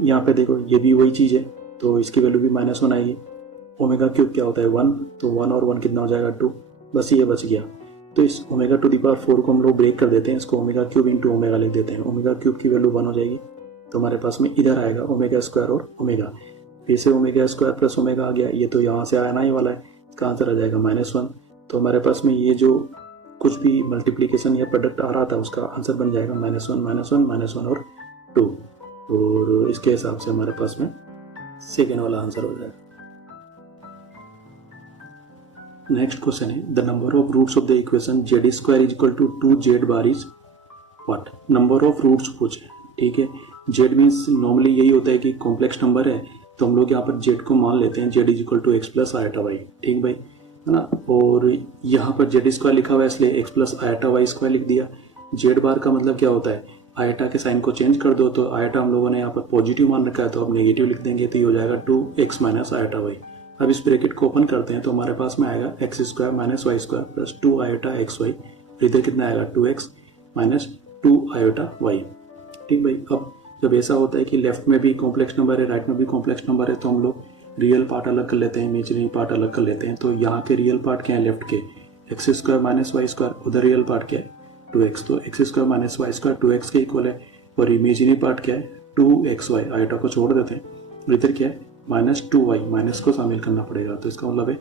यहाँ पे देखो ये भी वही चीज़ है, तो इसकी वैल्यू भी -1 आएगी। ओमेगा क्यूब क्या होता है 1, तो 1 और 1 कितना हो जाएगा 2, बस ये बच गया। तो इस ओमेगा टू दी पावर 4 को हम लोग ब्रेक कर देते हैं, इसको ओमेगा क्यूब इंटू ओमेगा लिख देते हैं। ओमेगा क्यूब की वैल्यू 1 हो जाएगी, तो हमारे पास में इधर आएगा ओमेगा स्क्वायर और ओमेगा, फिर से ओमेगा स्क्वायर प्लस ओमेगा आ गया, ये तो यहाँ से आना ही वाला है, इसका आंसर आ जाएगा -1। तो हमारे पास में ये जो कुछ भी मल्टीप्लीकेशन या प्रोडक्ट आ रहा था उसका आंसर बन जाएगा -1 और 2, और इसके हिसाब से हमारे पास में सेकेंड वाला आंसर हो जाएगा। नेक्स्ट क्वेश्चन है, the number of roots of the equation z square is equal to 2z bar is what. Number of roots पूछे, ठीक है। z मीन्स नॉर्मली यही होता है कि कॉम्प्लेक्स नंबर है, तो हम लोग यहाँ पर z को मान लेते हैं z is equal to x plus iota y, ठीक भाई, है ना। और यहाँ पर z स्क्वायर लिखा हुआ है इसलिए x plus iota y square लिख दिया। z बार का मतलब क्या होता है, आयटा के साइन को चेंज कर दो, तो आयटा हम लोगों ने यहाँ पर पॉजिटिव मान रखा है तो अब नेगेटिव लिख देंगे, तो ये हो जाएगा 2x माइनस आयटा वाई। अब इस ब्रैकेट को ओपन करते हैं तो हमारे पास में आएगा x square minus y square plus 2 iota x y, इधर कितना आएगा 2x माइनस 2 आयोटा वाई, ठीक भाई। अब जब ऐसा होता है कि लेफ्ट में भी कॉम्प्लेक्स नंबर है राइट में भी कॉम्प्लेक्स नंबर है, तो हम लोग रियल पार्ट अलग कर लेते हैं, इमेजिनरी पार्ट अलग कर लेते हैं। तो यहाँ के रियल पार्ट क्या है लेफ्ट के, x square minus y square, उधर रियल पार्ट क्या है 2x, तो x square minus y square 2x के इक्वल है, और इमेजिनरी पार्ट क्या है 2xy, आयोटा को छोड़ देते हैं, और इधर क्या है -2y, माइनस को शामिल करना पड़ेगा, तो इसका मतलब है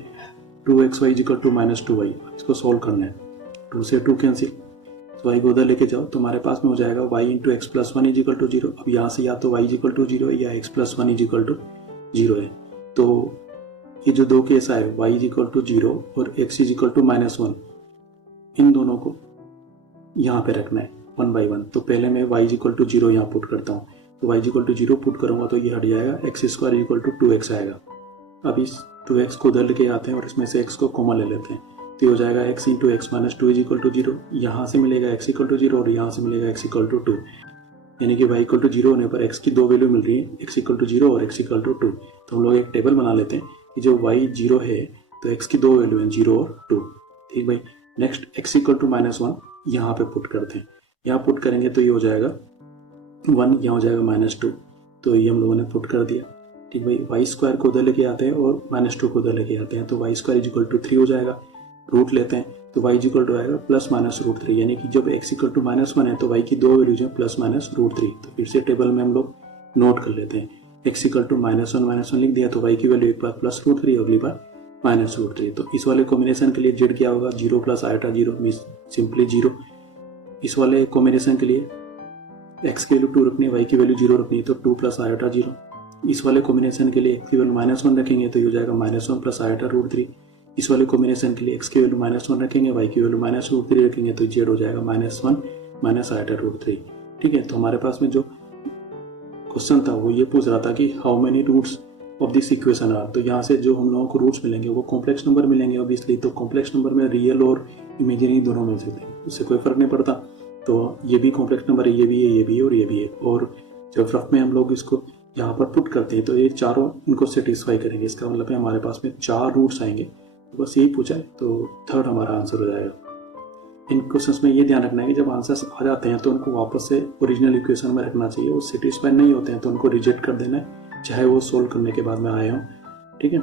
2xy is equal to -2y। इसको सोल्व करना है, 2 से 2 कैंसिल, तो y को उधर लेके जाओ तो हमारे पास में हो जाएगा y into x plus 1 is equal to 0। अब यहाँ से या तो y इज इक्वल टू 0 है या x plus 1 is equal to 0 है, तो ये जो दो केस आए y इज इक्वल टू 0 और x इज इक्वल टू -1, इन दोनों को यहाँ पे रखना है 1 बाई 1। तो पहले मैं y इज इक्वल टू 0 यहाँ पुट करता हूँ, तो y is equal to 0 put करूंगा तो ये हट जाएगा, x square is equal to 2x आएगा। अब इस 2x को उधर लेके आते हैं और इसमें से x को कॉमन ले लेते हैं, तो ये हो जाएगा x into x minus 2 is equal to 0। यहाँ से मिलेगा x इक्वल टू 0 और यहाँ से मिलेगा x इक्वल टू 2, यानी कि y इक्वल टू 0 होने पर x की दो वैल्यू मिल रही है, x इक्वल टू 0 और x इक्वल टू 2। तो हम लोग एक टेबल बना लेते हैं कि जो y 0 है तो x की दो वैल्यू है 0 और 2, ठीक भाई। नेक्स्ट x इक्वल टू -1 यहाँ पे पुट करते हैं, यहाँ पुट करेंगे तो ये हो जाएगा 1, यहाँ हो जाएगा -2, तो ये हम लोगों ने पुट कर दिया, ठीक भाई। वाई स्क्वायर को उधर लेके आते हैं और -2 को उधर लेके आते हैं, तो y square is equal to 3 हो जाएगा। रूट लेते हैं तो y इज इक्वल टू आएगा +-√3, यानी कि जब x इक्वल टू -1 है तो y की दो वैल्यूज हैं +-√3। तो फिर से टेबल में हम लोग नोट कर लेते हैं, x इक्वल टू -1 लिख दिया तो y की वैल्यू एक बार +√3 अगली बार -√3। तो इस वाले कॉम्बिनेशन के लिए z क्या होगा 0 प्लस आयटा 0 मीन्स सिंपली 0। इस वाले कॉम्बिनेशन के लिए x की वैल्यू 2 रखनी है, y की वैल्यू 0 रखनी है, तो 2 प्लस आयटा 0। इस वाले कॉम्बिनेशन के लिए x की वैल्यू -1 रखेंगे तो ये हो जाएगा -1 प्लस आयटा √3। इस वाले कॉम्बिनेशन के लिए x की वैल्यू -1 रखेंगे, y की वैल्यू -√3 रखेंगे, तो z हो जाएगा -1 माइनस आयटा √3, ठीक है। तो हमारे पास में जो क्वेश्चन था वो ये पूछ रहा था कि how many roots of this equation are. तो यहाँ से जो हम लोगों को रूट्स मिलेंगे वो कॉम्प्लेक्स नंबर मिलेंगे ऑब्वियसली, तो कॉम्प्लेक्स नंबर में रियल और इमेजिनरी दोनों मिल सकते हैं, उससे कोई फर्क नहीं पड़ता। तो ये भी कॉम्प्लेक्स नंबर है, ये भी है, ये भी है और ये भी है। और जब रफ में हम लोग इसको यहाँ पर पुट करते हैं तो ये चारों इनको सेटिस्फाई करेंगे, इसका मतलब है हमारे पास में 4 रूट्स आएंगे। तो बस यही पूछा है, तो थर्ड हमारा आंसर हो जाएगा। इन क्वेश्चंस में ये ध्यान रखना है कि जब आंसर्स आ जाते हैं तो उनको वापस से ओरिजिनल इक्वेशन में रखना चाहिए, वो सेटिस्फाई नहीं होते हैं तो उनको रिजेक्ट कर देना है, चाहे वो सोल्व करने के बाद में आए हों, ठीक है।